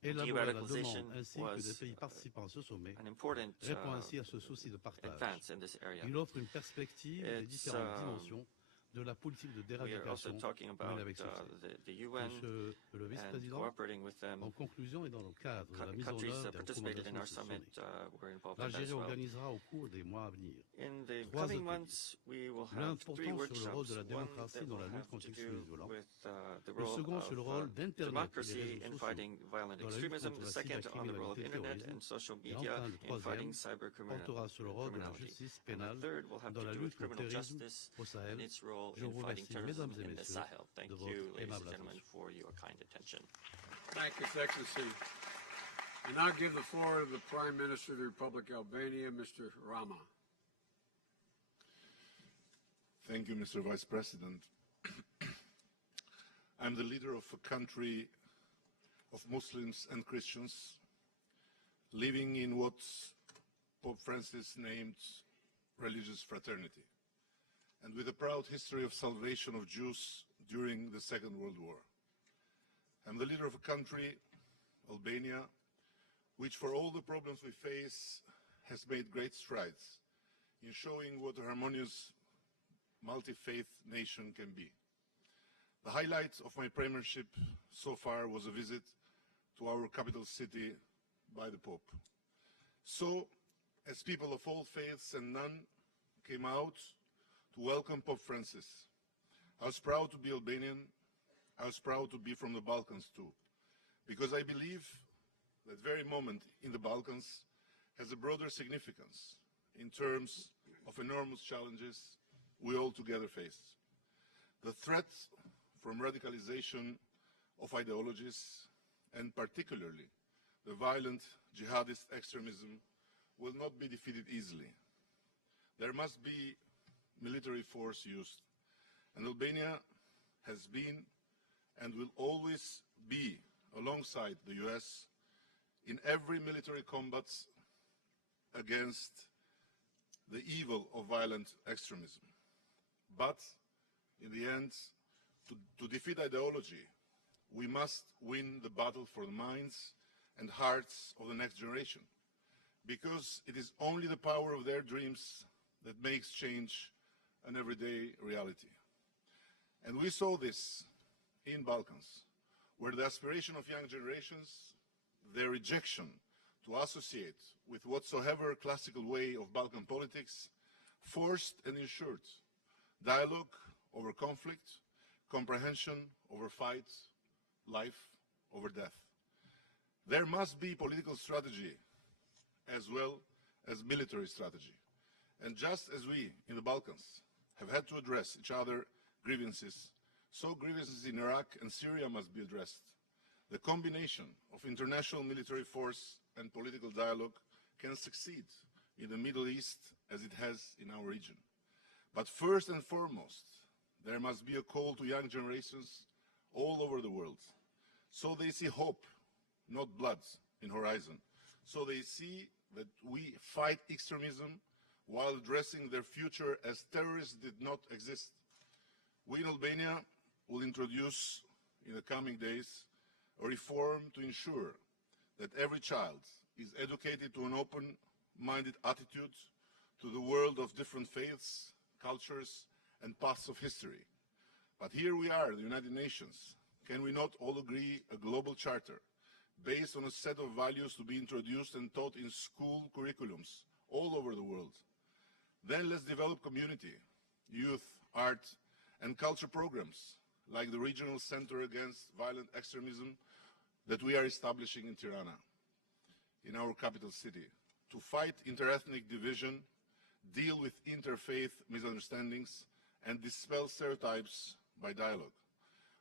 and de-radicalization was an important advance in this area. We are also talking about the UN and cooperating with them. Countries that participated in our summit were involved in that as well. In the coming months, we will have 3 workshops, one that will have to do with the role of democracy in fighting violent extremism, the second on the role of internet and social media in fighting cyber criminality, and the third will have to do with criminal justice and its role in fighting terrorism in the Sahel. Thank you, ladies and gentlemen, for your kind attention. Thank you, His Excellency. I now give the floor to the Prime Minister of the Republic of Albania, Mr. Rama. Thank you, Mr. Vice President. I'm the leader of a country of Muslims and Christians living in what Pope Francis named religious fraternity, and with a proud history of salvation of Jews during the Second World War. I'm the leader of a country, Albania, which for all the problems we face has made great strides in showing what a harmonious multi-faith nation can be. The highlight of my premiership so far was a visit to our capital city by the Pope. So, as people of all faiths and none came out to welcome Pope Francis, I was proud to be Albanian. I was proud to be from the Balkans too, because I believe that very moment in the Balkans has a broader significance in terms of enormous challenges we all together face. The threat from radicalization of ideologies, and particularly the violent jihadist extremism, will not be defeated easily. There must be military force used, and Albania has been and will always be alongside the US in every military combat against the evil of violent extremism. But in the end, to defeat ideology, we must win the battle for the minds and hearts of the next generation, because it is only the power of their dreams that makes change an everyday reality. And we saw this in Balkans, where the aspiration of young generations, their rejection to associate with whatsoever classical way of Balkan politics, forced and ensured dialogue over conflict, comprehension over fight, life over death. There must be political strategy as well as military strategy. And just as we in the Balkans have had to address each other's grievances, so grievances in Iraq and Syria must be addressed. The combination of international military force and political dialogue can succeed in the Middle East as it has in our region. But first and foremost, there must be a call to young generations all over the world, so they see hope, not blood, in horizon. So they see that we fight extremism while addressing their future as terrorists did not exist. We in Albania will introduce in the coming days a reform to ensure that every child is educated to an open-minded attitude to the world of different faiths, cultures, and paths of history. But here we are, the United Nations. Can we not all agree a global charter based on a set of values to be introduced and taught in school curriculums all over the world? Then let's develop community, youth, art, and culture programs like the Regional Center Against Violent Extremism, that we are establishing in Tirana, in our capital city, to fight interethnic division, deal with interfaith misunderstandings, and dispel stereotypes by dialogue.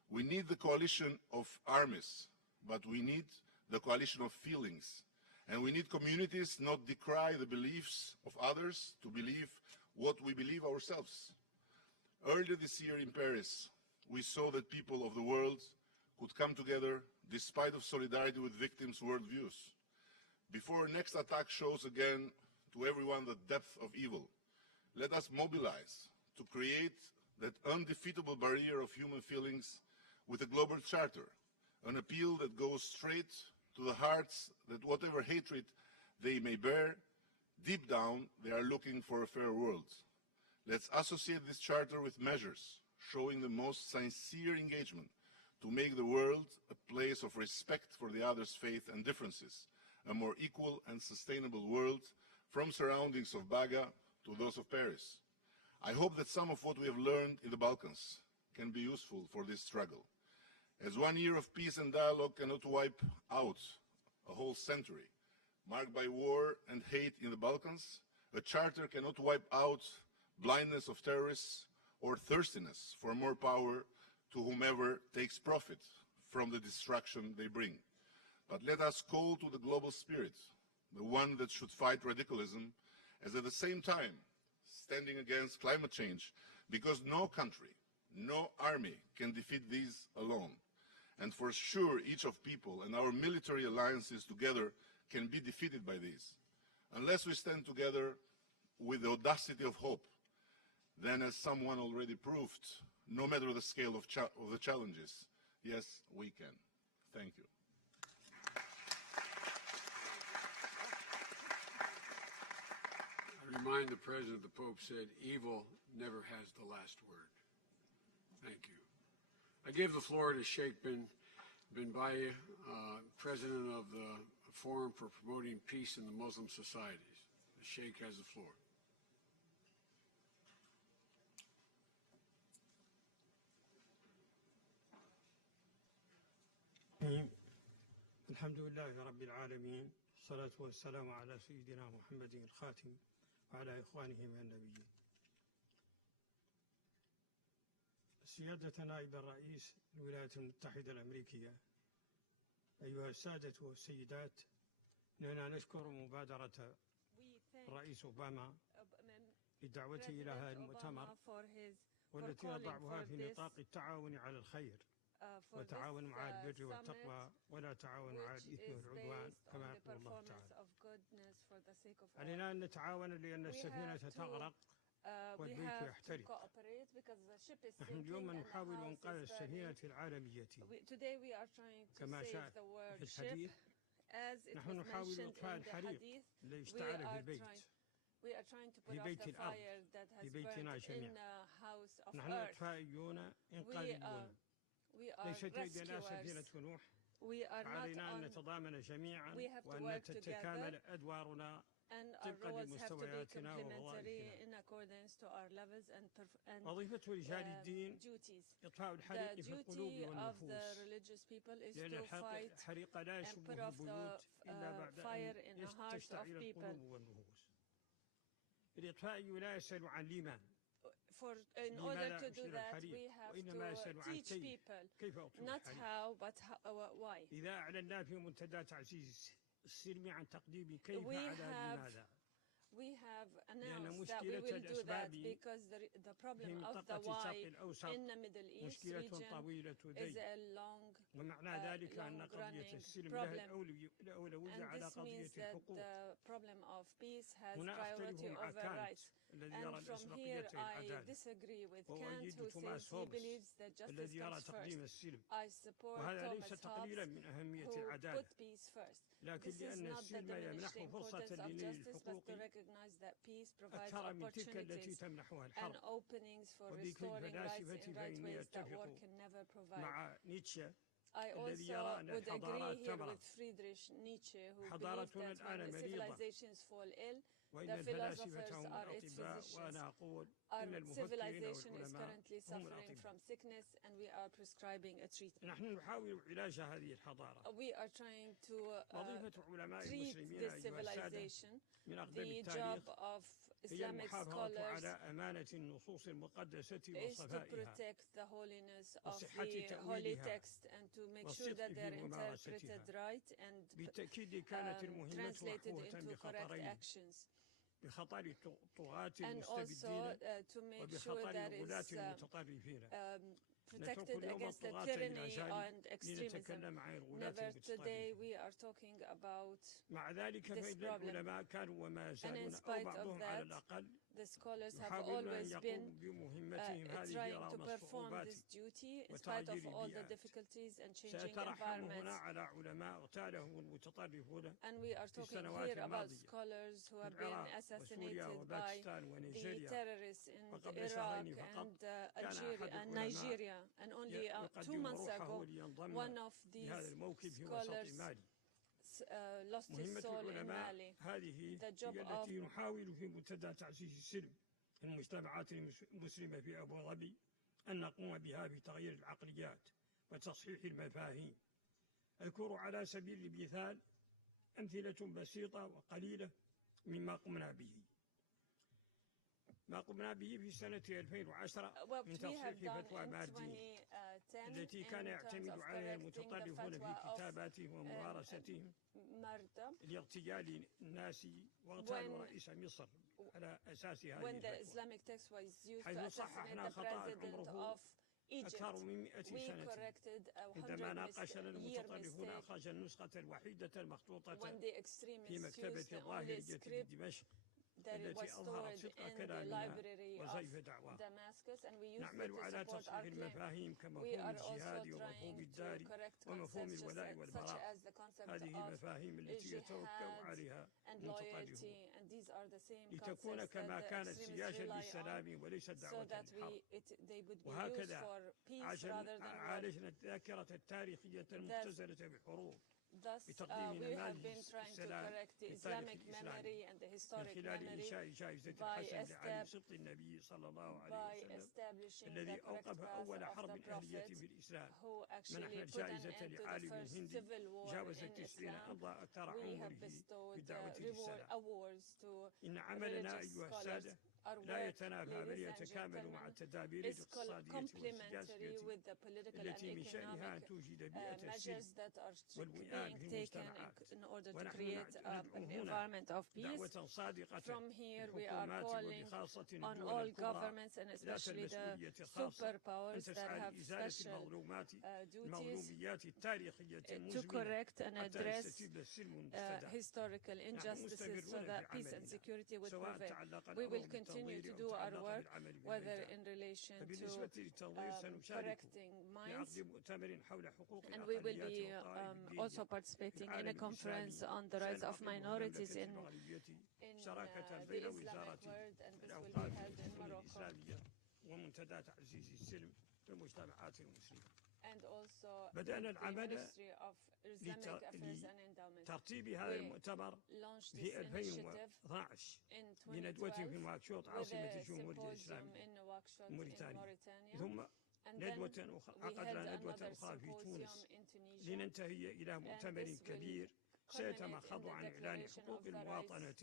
We need the coalition of armies, but we need the coalition of feelings. And we need communities not decry the beliefs of others to believe what we believe ourselves. Earlier this year in Paris, we saw that people of the world could come together despite of solidarity with victims' worldviews. Before next attack shows again to everyone the depth of evil, let us mobilize to create that undefeatable barrier of human feelings with a global charter, an appeal that goes straight to the hearts that whatever hatred they may bear, deep down they are looking for a fair world. Let's associate this charter with measures showing the most sincere engagement to make the world a place of respect for the other's faith and differences, a more equal and sustainable world from surroundings of Baga to those of Paris. I hope that some of what we have learned in the Balkans can be useful for this struggle. As 1 year of peace and dialogue cannot wipe out a whole century marked by war and hate in the Balkans, a charter cannot wipe out blindness of terrorists or thirstiness for more power to whomever takes profit from the destruction they bring. But let us call to the global spirit, the one that should fight radicalism, as at the same time standing against climate change, because no country, no army can defeat these alone. And for sure, each of people and our military alliances together can be defeated by these. Unless we stand together with the audacity of hope, then as someone already proved, no matter the scale of the challenges, yes, we can. Thank you. I remind the President the Pope said, evil never has the last word. Thank you. I give the floor to Sheikh bin Baye, President of the Forum for Promoting Peace in the Muslim Societies. The Sheikh has the floor. الحمد لله رب العالمين الصلاة والسلام على سيدنا محمد الخاتم وعلى إخوانه من النبيين. سيادة نائب الرئيس الولايات المتحدة الأمريكية، أيها السادة والسيدات، إننا نشكر مبادرة الرئيس أوباما لدعوته إلى هذا المؤتمر والتي نضعها في نطاق التعاون على الخير وتعاون مع البر والتقوى ولا تعاون على الإثم والعدوان كما يقول الله تعالى. علينا أن نتعاون لأن السفينة تغرق والبيت يحترق. نحن اليوم نحاول إنقاذ السفينة العالمية كما شاء في الحديث. نحن نحاول إطفاء الحريق الذي اشتعل في البيت، في بيت الأرض، في بيتنا جميعا. نحن أطفائيون إنقاذيون. ليست لدينا سفينة نوح. علينا أن نتضامن جميعا وأن تتكامل أدوارنا طبقا لمستوياتنا ووظائفنا. وظيفة رجال الدين إطفاء الحريق في القلوب والنفوس، لأن الحريق لا يشبه البيوت إلا بعد أن تشتعل القلوب والنفوس. الإطفائي لا يسأل عن لمن. In order to do that, we have to teach people not how, but why. إذا أعلنا في منتدى تعزيز السلم عن تقديم كيف على لماذا. We have announced that we will do that because the problem of the why in the Middle East region is a long-running problem. And this means that the problem of peace has priority over rights. And from here I disagree with Kant, who says he believes that justice comes first. I support Thomas Hobbes, who put peace first. This is not the diminished importance of justice, but to recognize that peace provides opportunities and openings for restoring rights in right ways that war can never provide. الذي يرى أن الحضارات تمرض. حضارتنا الآن مريضة وإن الفلاسفة هم الأطباء وأنا أقول إن المفكرين والعلماء هم الأطباء. نحن نحاول علاج هذه الحضارة. وظيفة علماء المسلمين أيها السادة من أقدم التاريخ هي المحافظة على أمانة النصوص المقدسة وصفائها وصحة تأويلها والصدق في ممارستها. بالتأكيد كانت المهمة محفوفة بخطرين: بخطر الطغاة المستبدين وبخطر الغلاة المتطرفين. protected against the tyranny and extremism. Never today we are talking about this problem. And in spite of that, the scholars have always been trying to perform this duty in spite of all the difficulties and changing environments. And we are talking here about scholars who have been assassinated by the terrorists in Iraq and Algeria and Nigeria. And only 2 months ago, one of these scholars lost his soul in Mali. The job of التي نحاول في منتدى تعزيز السلم في المجتمعات المسلمة في أبو ظبي أن نقوم بها بتغيير العقليات وتصحيح المفاهيم. أذكر على سبيل المثال أمثلة بسيطة وقليلة مما قمنا به. ما قمنا به في سنة 2010 من تصحيح فتوى ماردين التي كان يعتمد عليها المتطرفون في كتاباتهم وممارستهم لاغتيال الناس واغتالوا رئيس مصر على أساس هذه الفتوى، حيث صححنا خطأ عمره أكثر من 100 سنة. عندما ناقشنا المتطرفون أخرج النسخة الوحيدة المخطوطة في مكتبة الظاهرية بدمشق التي أظهرت صدق كلامنا وزيف دعوانا. نعمل على تصحيح المفاهيم كمفهوم الجهاد ومفهوم الدار ومفهوم الولاء والبراء. هذه مفاهيم التي يتوكل عليها المتطرفون لتكون كما كانت سياجا للسلام وليس دعوة للحرب. وهكذا عالجنا الذاكرة التاريخية المختزلة بالحروب بتقديم نماذج السلام للتاريخ الإسلامي من خلال إنشاء جائزة الحسن لعلي سبط النبي صلى الله عليه وسلم الذي أوقف أول حرب أهلية في الإسلام. منحنا الجائزة لعالم هندي جاوز 90 أمضى أكثر عمره بالدعوة للسلام. إن عملنا أيها السادة لا يتنافى بل يتكامل مع التدابير الاقتصادية والسياسية التي من شأنها أن توجد بيئة السلم والوئام في المجتمعات. ونحن ندعو هنا دعوة صادقة للحكومات وبخاصة الدول الكبرى ذات المسؤولية الخاصة أن تسعى لإزالة المظلوميات التاريخية المزمنة حتى يستتب السلم المستدام. نحن مستمرون في عملنا سواء تعلق الأمر continue to do our work, whether in relation to correcting minds, and we will be also participating in a conference on the rights of minorities in the Islamic world, and this will be held in Morocco. And also بدأنا العمل لترتيب هذا المؤتمر في 2012 بندوة في نواكشوط عاصمة الجمهورية الإسلامية موريتانيا، ثم عقدنا ندوة أخرى في تونس لننتهي إلى مؤتمر كبير سيتمخض عن إعلان حقوق المواطنة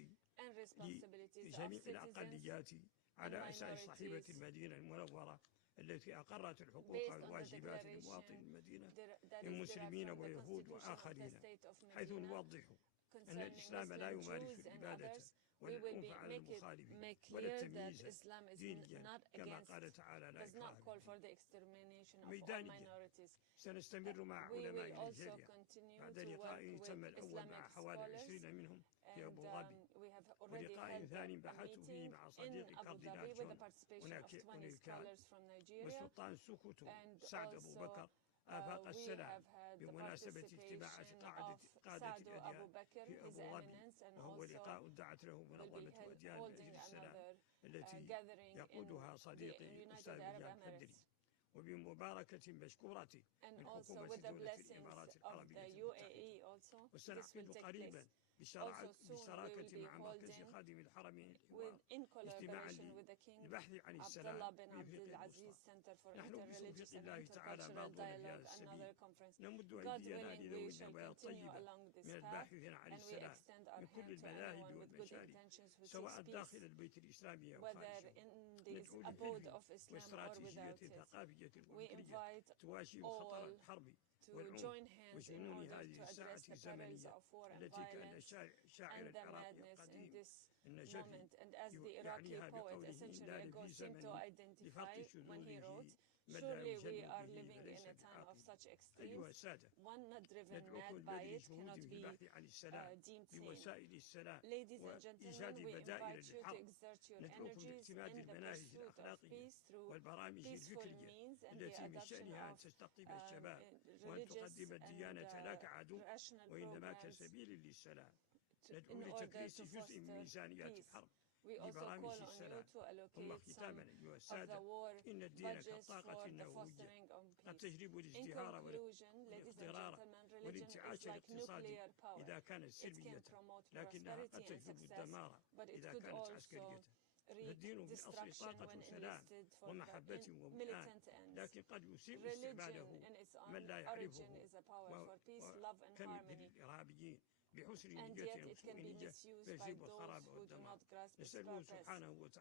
لجميع الأقليات على أساس صحيفة المدينة المنورة التي أقرت الحقوق والواجبات لمواطني المدينة من مسلمين ويهود وآخرين، حيث نوضح أن الإسلام لا يمارس الإبادة والعنف على المخالفين ولا التمييز دينيا كما قال تعالى لا إكراه. ميدانيا سنستمر مع علماء نيجيريا بعد لقاء تم الأول مع حوالي 20 منهم في أبو ظبي، ولقاء ثاني بحثت فيه مع صديقي كاردينال جون ونيلكان والسلطان سوكوتو سعد أبو بكر آفاق السلام بمناسبة اجتماع قادة الأديان في أبو ظبي، وهو لقاء دعت له منظمة أديان لأجل السلام التي يقودها صديقي الأستاذ بيان حدري. وبمباركة مشكورة من حكومة دولة الإمارات العربية المتحدة. وسنعقد قريبا بالشراكة مع مركز خادم الحرمين اجتماعا للبحث عن السلام بإفريقيا الوسطى. نحن بتوفيق الله تعالى ماضون بهذا السبيل، نمد أيدينا لذوي النوايا الطيبة من الباحثين عن السلام من كل المذاهب والمشارب سواء داخل البيت الإسلامي أو خارجه. ندعو لحلم واستراتيجية ثقافية وفكرية تواجه خطر الحرب والعنف وجنون هذه الساعة الزمنية التي كان شاعر العراقي القديم النجدي يعنيها بقوله إننا في زمن لفرط شذوذه Surely we are living in a time of such extremes. One not driven mad by it cannot be deemed sane. Ladies and gentlemen, we invite you to exert your energies in the pursuit of peace through peaceful means and the adoption of religious and rational programs in order to foster peace. We also call on you to allocate some of the war budgets for the fostering of peace. In conclusion, ladies and gentlemen, religion is like nuclear power. It can promote prosperity and success, but it could also wreak destruction when enlisted for militant ends. Religion in its origin is a power for peace, love and harmony. And yet it can be misused by those who do not grasp its purpose.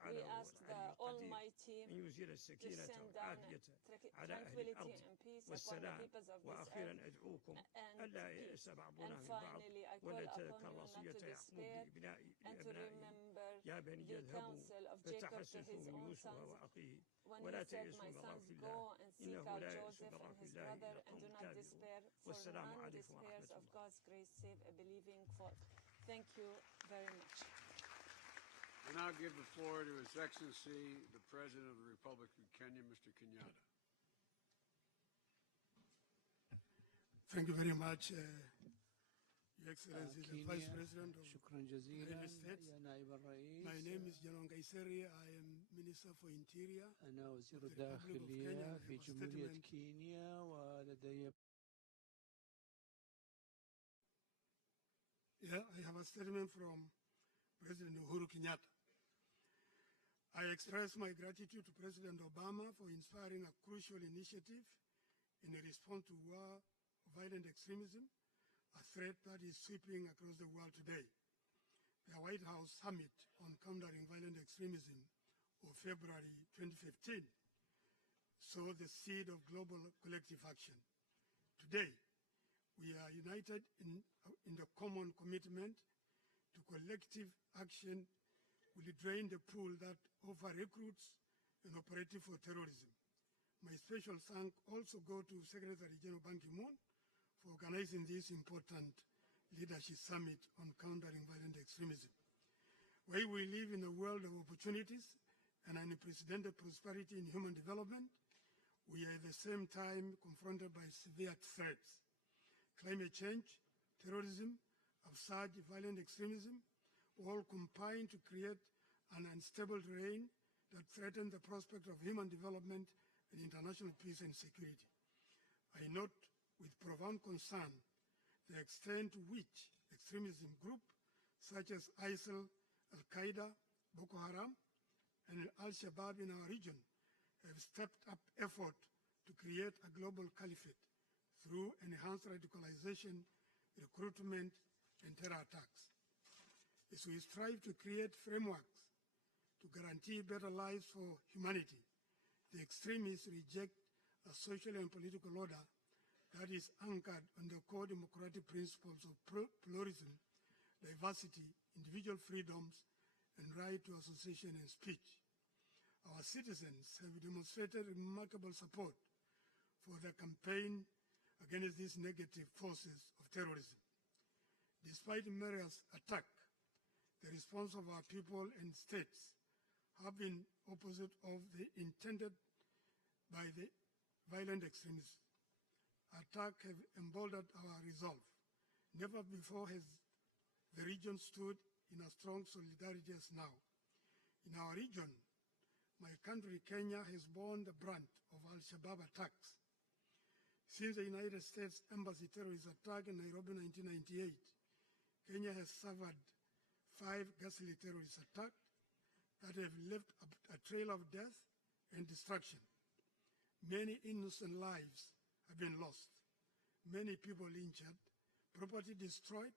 We ask the Almighty to send down tranquility and peace upon the peoples of this earth. And finally, I call upon you not to despair and to remember the counsel of Jacob to his own sons when he said, "My sons, go and seek out Joseph and his brother and do not despair, for none despairs of God's grace save a believing folk." Thank you very much. I now give the floor to His Excellency, the President of the Republic of Kenya, Mr. Kenyatta. Thank you very much, Your Excellency, the Vice President of the United States. My name is John Gaiseri. I am Minister for Interior of the Republic of Kenya. في جمهورية كينيا ولدي Yeah, I have a statement from President Uhuru Kenyatta. I express my gratitude to President Obama for inspiring a crucial initiative in response to war, violent extremism, a threat that is sweeping across the world today. The White House Summit on Countering Violent Extremism of February 2015 sowed the seed of global collective action. Today, we are united in the common commitment to collective action will drain the pool that offer recruits and operative for terrorism. My special thanks also go to Secretary General Ban Ki-moon for organizing this important leadership summit on countering violent extremism. While we live in a world of opportunities and unprecedented prosperity in human development, we are at the same time confronted by severe threats. Climate change, terrorism, upsurge violent extremism, all combine to create an unstable terrain that threatens the prospect of human development and international peace and security. I note with profound concern the extent to which extremism groups such as ISIL, Al-Qaeda, Boko Haram, and Al-Shabaab in our region have stepped up effort to create a global caliphate through enhanced radicalization, recruitment, and terror attacks. As we strive to create frameworks to guarantee better lives for humanity, the extremists reject a social and political order that is anchored on the core democratic principles of pluralism, diversity, individual freedoms, and right to association and speech. Our citizens have demonstrated remarkable support for the campaign against these negative forces of terrorism. Despite numerous attacks, the response of our people and states have been opposite of the intended by the violent extremists. Attacks have emboldened our resolve. Never before has the region stood in a strong solidarity as now. In our region, My country, Kenya, has borne the brunt of Al-Shabaab attacks. Since the United States Embassy terrorist attack in Nairobi 1998, Kenya has suffered 5 ghastly terrorist attacks that have left a trail of death and destruction. Many innocent lives have been lost, many people injured, property destroyed,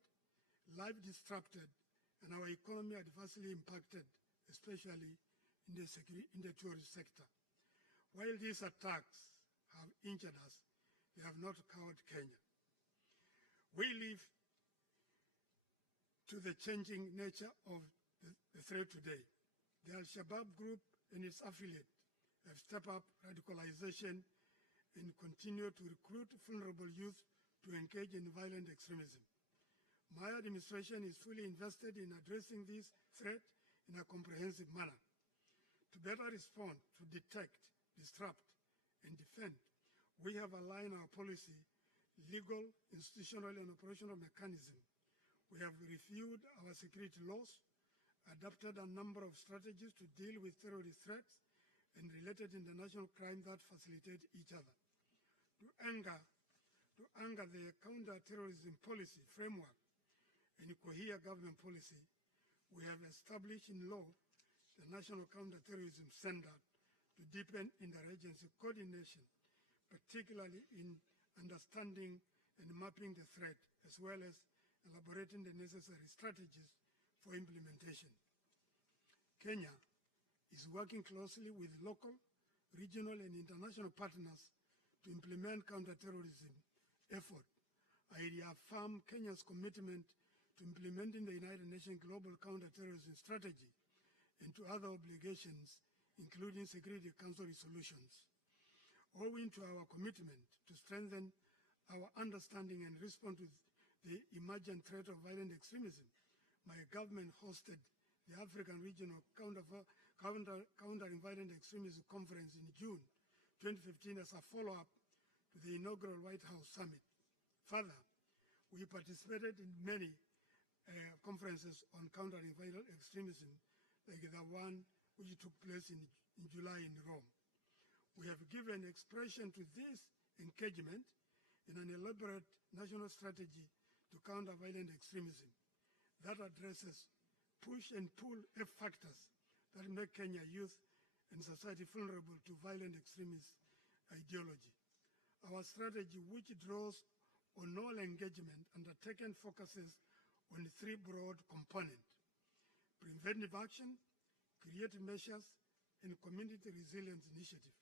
life disrupted, and our economy adversely impacted, especially in the tourist sector. While these attacks have injured us, they have not cowed Kenya. We live to the changing nature of the threat today. The Al-Shabaab group and its affiliates have stepped up radicalization and continue to recruit vulnerable youth to engage in violent extremism. My administration is fully invested in addressing this threat in a comprehensive manner. To better respond, to detect, disrupt, and defend, we have aligned our policy, legal, institutional, and operational mechanism. We have reviewed our security laws, adopted a number of strategies to deal with terrorist threats and related international crime that facilitate each other. To anchor the counter-terrorism policy framework and cohere government policy, we have established in law the National Counter-Terrorism Center to deepen interagency coordination, particularly in understanding and mapping the threat, as well as elaborating the necessary strategies for implementation. Kenya is working closely with local, regional, and international partners to implement counterterrorism effort. I reaffirm Kenya's commitment to implementing the United Nations Global Counterterrorism Strategy and to other obligations, including Security Council resolutions. Owing to our commitment to strengthen our understanding and respond to the emergent threat of violent extremism, my government hosted the African Regional Countering Violent Extremism Conference in June 2015 as a follow-up to the inaugural White House Summit. Further, we participated in many conferences on countering violent extremism, like the one which took place in July in Rome. We have given expression to this engagement in an elaborate national strategy to counter violent extremism that addresses push and pull factors that make Kenya youth and society vulnerable to violent extremist ideology. Our strategy, which draws on all engagement undertaken, focuses on 3 broad components: preventive action, creative measures, and community resilience initiative.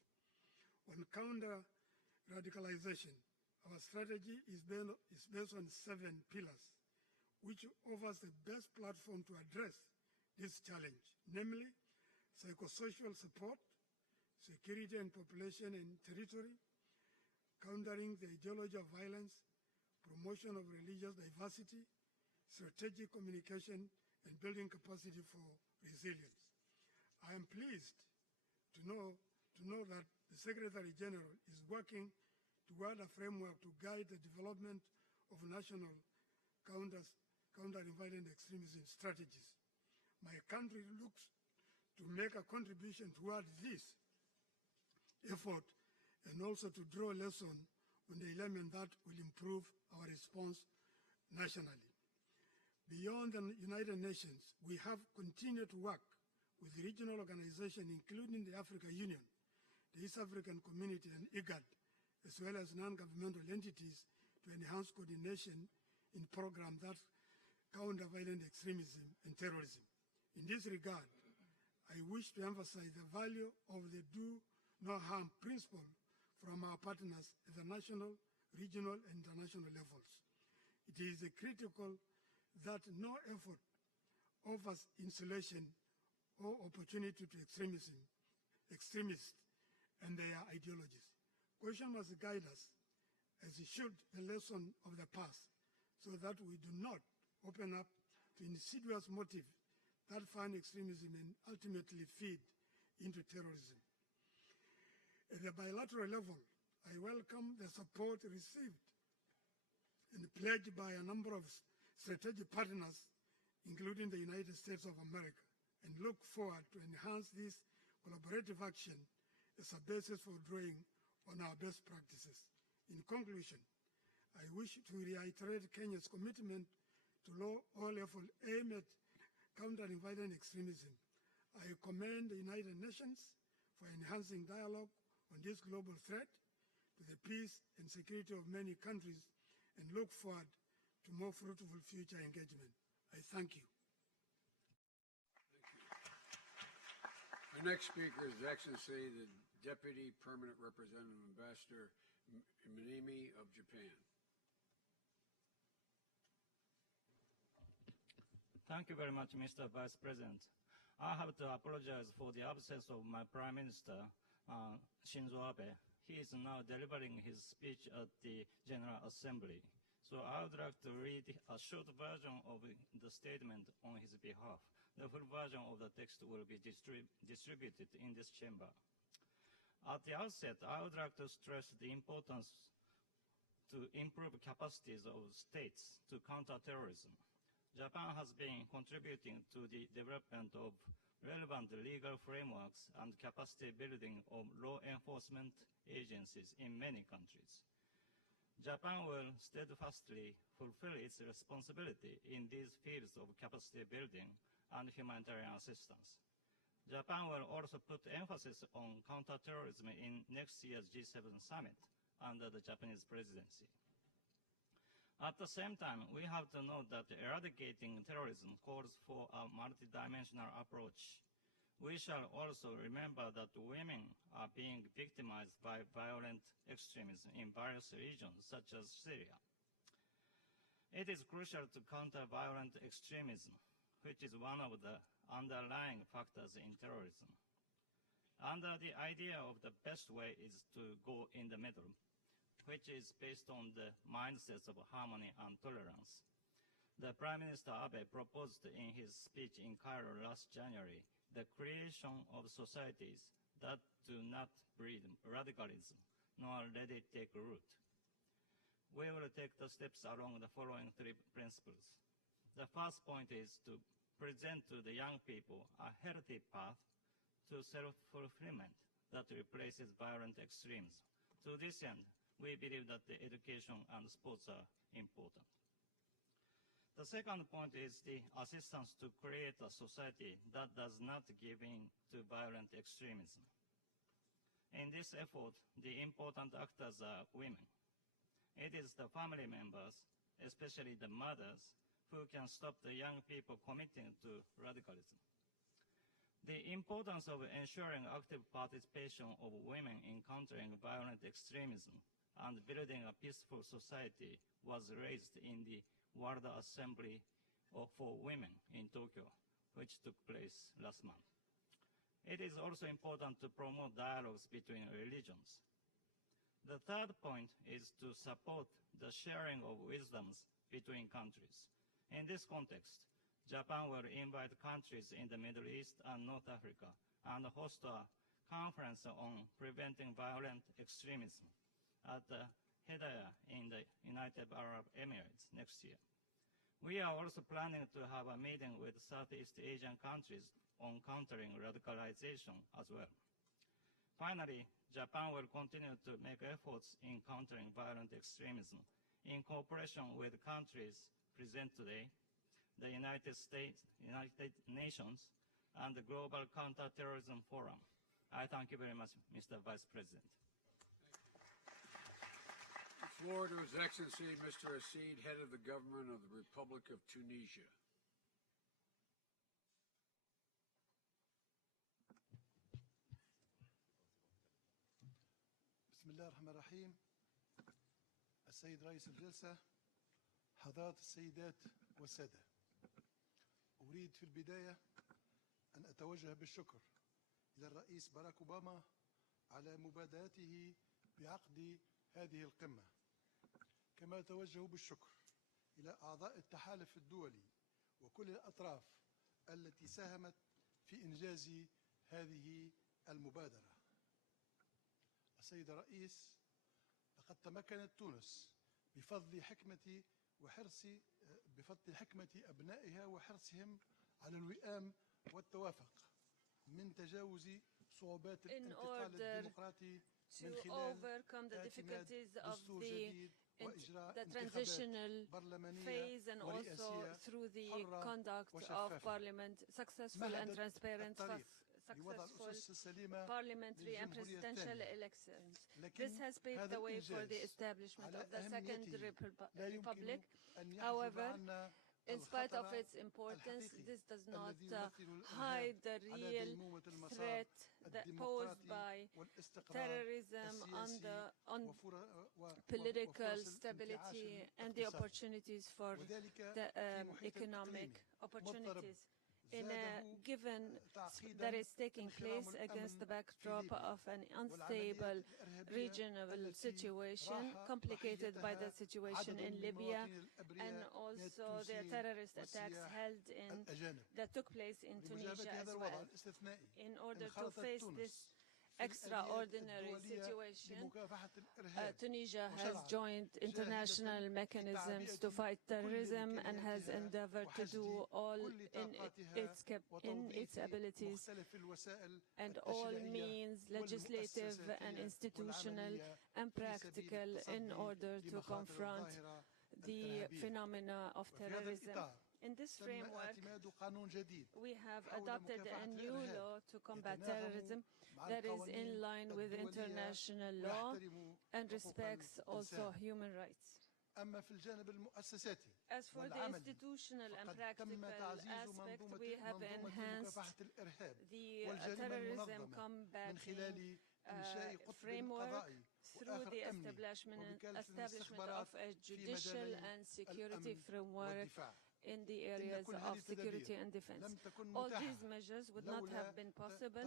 On counter-radicalization, our strategy is based on 7 pillars, which offers the best platform to address this challenge, namely psychosocial support, security and population and territory, countering the ideology of violence, promotion of religious diversity, strategic communication, and building capacity for resilience. I am pleased to know that the Secretary General is working toward a framework to guide the development of national countering violent extremism strategies. My country looks to make a contribution toward this effort and also to draw a lesson on the element that will improve our response nationally. Beyond the United Nations, we have continued to work with regional organizations, including the African Union, the East African Community, and IGAD, as well as non-governmental entities, to enhance coordination in programs that counter violent extremism and terrorism. In this regard, I wish to emphasize the value of the do no harm principle from our partners at the national, regional, and international levels. It is critical that no effort offers insulation or opportunity to extremists and their ideologies. Caution must guide us, as it should the lesson of the past, so that we do not open up to insidious motives that fund extremism and ultimately feed into terrorism. At the bilateral level, I welcome the support received and pledged by a number of strategic partners, including the United States of America, and look forward to enhance this collaborative action as a basis for drawing on our best practices. In conclusion, I wish to reiterate Kenya's commitment to all efforts aimed at countering violent extremism. I commend the United Nations for enhancing dialogue on this global threat to the peace and security of many countries and look forward to more fruitful future engagement. I thank you. Our next speaker is His Excellency, the Deputy Permanent Representative Ambassador Minami of Japan. Thank you very much, Mr. Vice President. I have to apologize for the absence of my Prime Minister, Shinzo Abe. He is now delivering his speech at the General Assembly. So I would like to read a short version of the statement on his behalf. The full version of the text will be distributed in this chamber. At the outset, I would like to stress the importance to improve capacities of states to counter terrorism. Japan has been contributing to the development of relevant legal frameworks and capacity building of law enforcement agencies in many countries. Japan will steadfastly fulfill its responsibility in these fields of capacity building and humanitarian assistance. Japan will also put emphasis on counterterrorism in next year's G7 summit under the Japanese presidency. At the same time, we have to note that eradicating terrorism calls for a multidimensional approach. We shall also remember that women are being victimized by violent extremism in various regions, such as Syria. It is crucial to counter violent extremism, which is one of the underlying factors in terrorism. Under the idea of the best way is to go in the middle, which is based on the mindsets of harmony and tolerance. The Prime Minister Abe proposed in his speech in Cairo last January the creation of societies that do not breed radicalism, nor let it take root. We will take the steps along the following three principles. The first point is to present to the young people a healthy path to self-fulfillment that replaces violent extremes. To this end, we believe that the education and sports are important. The second point is the assistance to create a society that does not give in to violent extremism. In this effort, the important actors are women. It is the family members, especially the mothers, who can stop the young people committing to radicalism. The importance of ensuring active participation of women in countering violent extremism and building a peaceful society was raised in the World Assembly for Women in Tokyo, which took place last month. It is also important to promote dialogues between religions. The third point is to support the sharing of wisdoms between countries. In this context, Japan will invite countries in the Middle East and North Africa and host a conference on preventing violent extremism at the Hidayah in the United Arab Emirates next year. We are also planning to have a meeting with Southeast Asian countries on countering radicalization as well. Finally, Japan will continue to make efforts in countering violent extremism in cooperation with countries present today, the United States, United Nations, and the Global Counterterrorism Forum. I thank you very much, Mr. Vice President. The floor to His Excellency, Mr. Assid, Head of the Government of the Republic of Tunisia. بسم الله الرحمن الرحيم. السيد رئيس الجلسة، حضرات السيدات والسادة، أريد في البداية أن أتوجه بالشكر إلى الرئيس باراك أوباما على مبادرته بعقد هذه القمة، كما أتوجه بالشكر إلى أعضاء التحالف الدولي وكل الأطراف التي ساهمت في إنجاز هذه المبادرة. السيد الرئيس، لقد تمكنت تونس بفضل حكمة أبنائها وحرصهم على الوئام والتوافق من تجاوز in order to overcome the difficulties of the transitional phase and also through the conduct of Parliament, successful and transparent, successful parliamentary and presidential elections. This has paved the way for the establishment of the Second Republic. However, in spite of its importance, this does not hide the real threat that posed by terrorism on political stability and the opportunities for the economic opportunities. In a given that is taking place against the backdrop of an unstable regional situation, complicated by the situation in Libya and also the terrorist attacks that took place in Tunisia as well. In order to face this extraordinary situation, Tunisia has joined international mechanisms to fight terrorism and has endeavored to do all in its abilities and all means, legislative and institutional and practical, in order to confront the phenomena of terrorism. In this framework, we have adopted a new law to combat terrorism that is in line with international law and respects also human rights. As for the institutional and practical aspect, we have enhanced the terrorism combating framework through the establishment of a judicial and security framework in the areas of security and defense. All these measures would not have been possible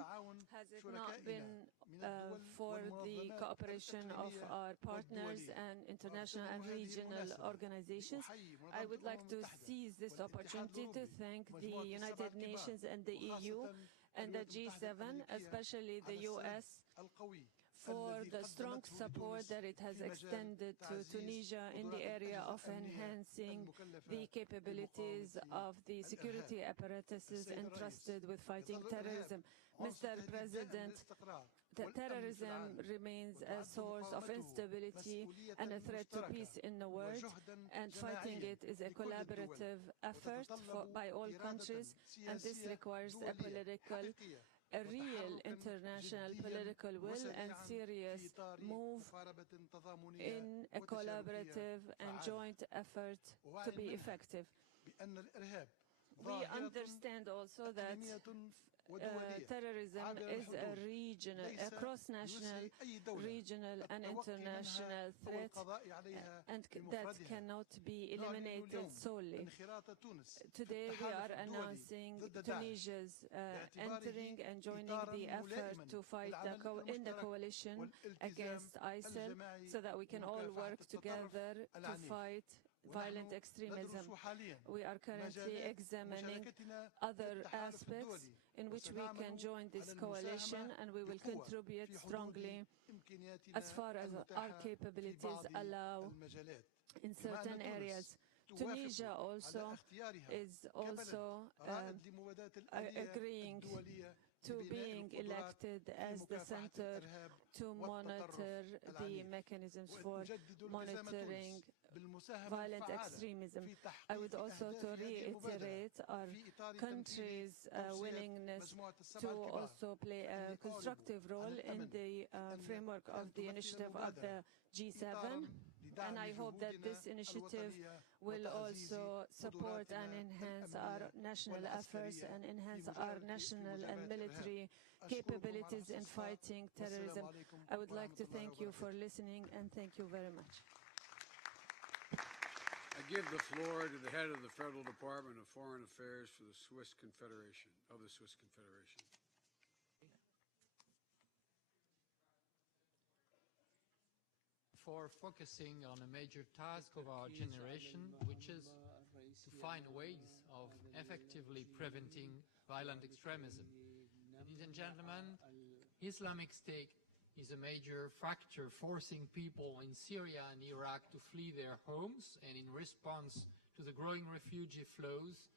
has it not been for the cooperation of our partners and international and regional organizations. I would like to seize this opportunity to thank the United Nations and the EU and the G7, especially the US, for the strong support that it has extended to Tunisia in the area of enhancing the capabilities of the security apparatuses entrusted with fighting terrorism. Mr. President, terrorism remains a source of instability and a threat to peace in the world, and fighting it is a collaborative effort by all countries, and this requires a real international political will and serious move in a collaborative and joint effort to be effective. We understand also that terrorism is a cross-national, regional and international threat and that cannot be eliminated solely. Today we are announcing Tunisia's entering and joining the effort to fight in the coalition against ISIL so that we can all work together to fight violent extremism. We are currently examining other aspects in which we can join this coalition, and we will contribute strongly as far as our capabilities allow in certain areas. Tunisia also is agreeing to being elected as the center to monitor the mechanisms for monitoring violent extremism. I would also to reiterate our country's willingness to also play a constructive role in the framework of the initiative of the G7, and I hope that this initiative will also support and enhance our national efforts and enhance our national and military capabilities in fighting terrorism. I would like to thank you for listening, and thank you very much. I give the floor to the head of the Federal Department of Foreign Affairs for the Swiss Confederation, For focusing on a major task of our generation, which is to find ways of effectively preventing violent extremism. Ladies and gentlemen, Islamic State is a major factor forcing people in Syria and Iraq to flee their homes, and in response to the growing refugee flows,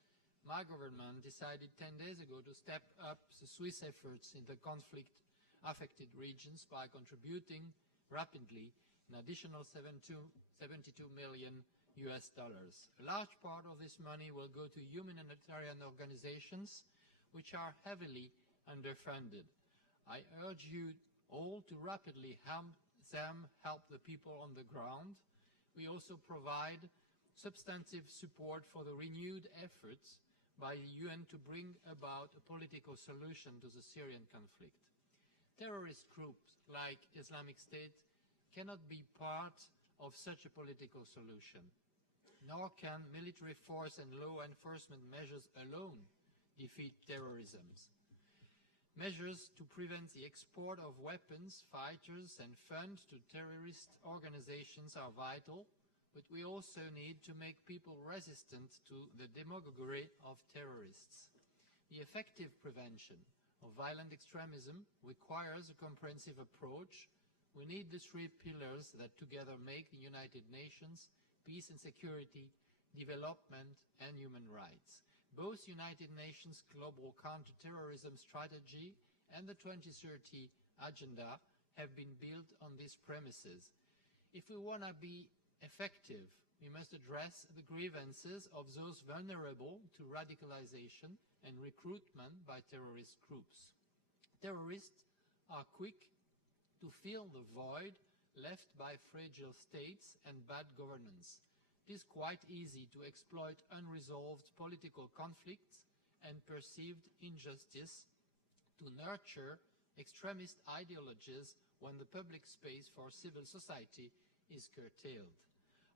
my government decided 10 days ago to step up the Swiss efforts in the conflict-affected regions by contributing rapidly an additional $72 million. A large part of this money will go to humanitarian organizations which are heavily underfunded. I urge you all to rapidly help the people on the ground. We also provide substantive support for the renewed efforts by the UN to bring about a political solution to the Syrian conflict. Terrorist groups like Islamic State cannot be part of such a political solution, nor can military force and law enforcement measures alone defeat terrorism. Measures to prevent the export of weapons, fighters, and funds to terrorist organizations are vital, but we also need to make people resistant to the demagoguery of terrorists. The effective prevention of violent extremism requires a comprehensive approach. We need the three pillars that together make the United Nations: peace and security, development, and human rights. Both United Nations Global Counterterrorism Strategy and the 2030 Agenda have been built on these premises. If we want to be effective, we must address the grievances of those vulnerable to radicalization and recruitment by terrorist groups. Terrorists are quick to fill the void left by fragile states and bad governance. It is quite easy to exploit unresolved political conflicts and perceived injustice to nurture extremist ideologies when the public space for civil society is curtailed.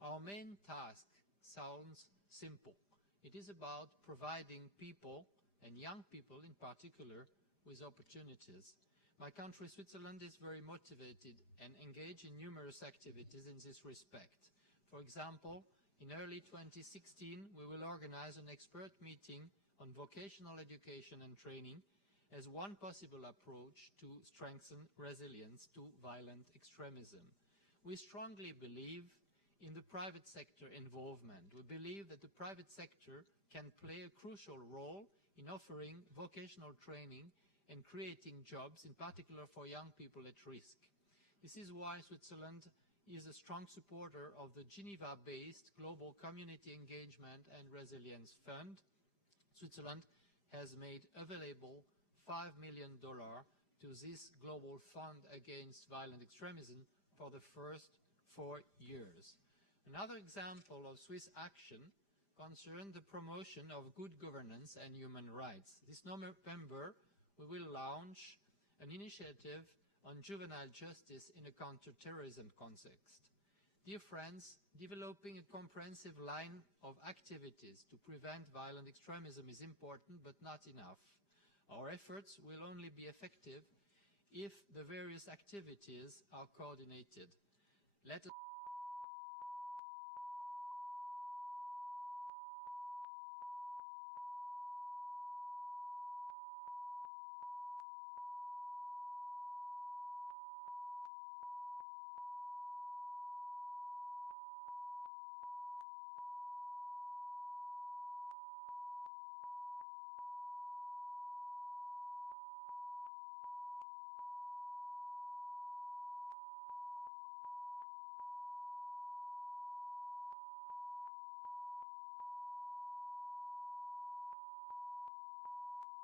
Our main task sounds simple. It is about providing people, and young people in particular, with opportunities. My country, Switzerland, is very motivated and engaged in numerous activities in this respect. For example, in early 2016, we will organize an expert meeting on vocational education and training as one possible approach to strengthen resilience to violent extremism. We strongly believe in the private sector involvement. We believe that the private sector can play a crucial role in offering vocational training and creating jobs, in particular for young people at risk. This is why Switzerland is a strong supporter of the Geneva-based Global Community Engagement and Resilience Fund. Switzerland has made available $5 million to this global fund against violent extremism for the first 4 years. Another example of Swiss action concerns the promotion of good governance and human rights. This November, we will launch an initiative on juvenile justice in a counter-terrorism context. Dear friends, developing a comprehensive line of activities to prevent violent extremism is important, but not enough. Our efforts will only be effective if the various activities are coordinated. Let us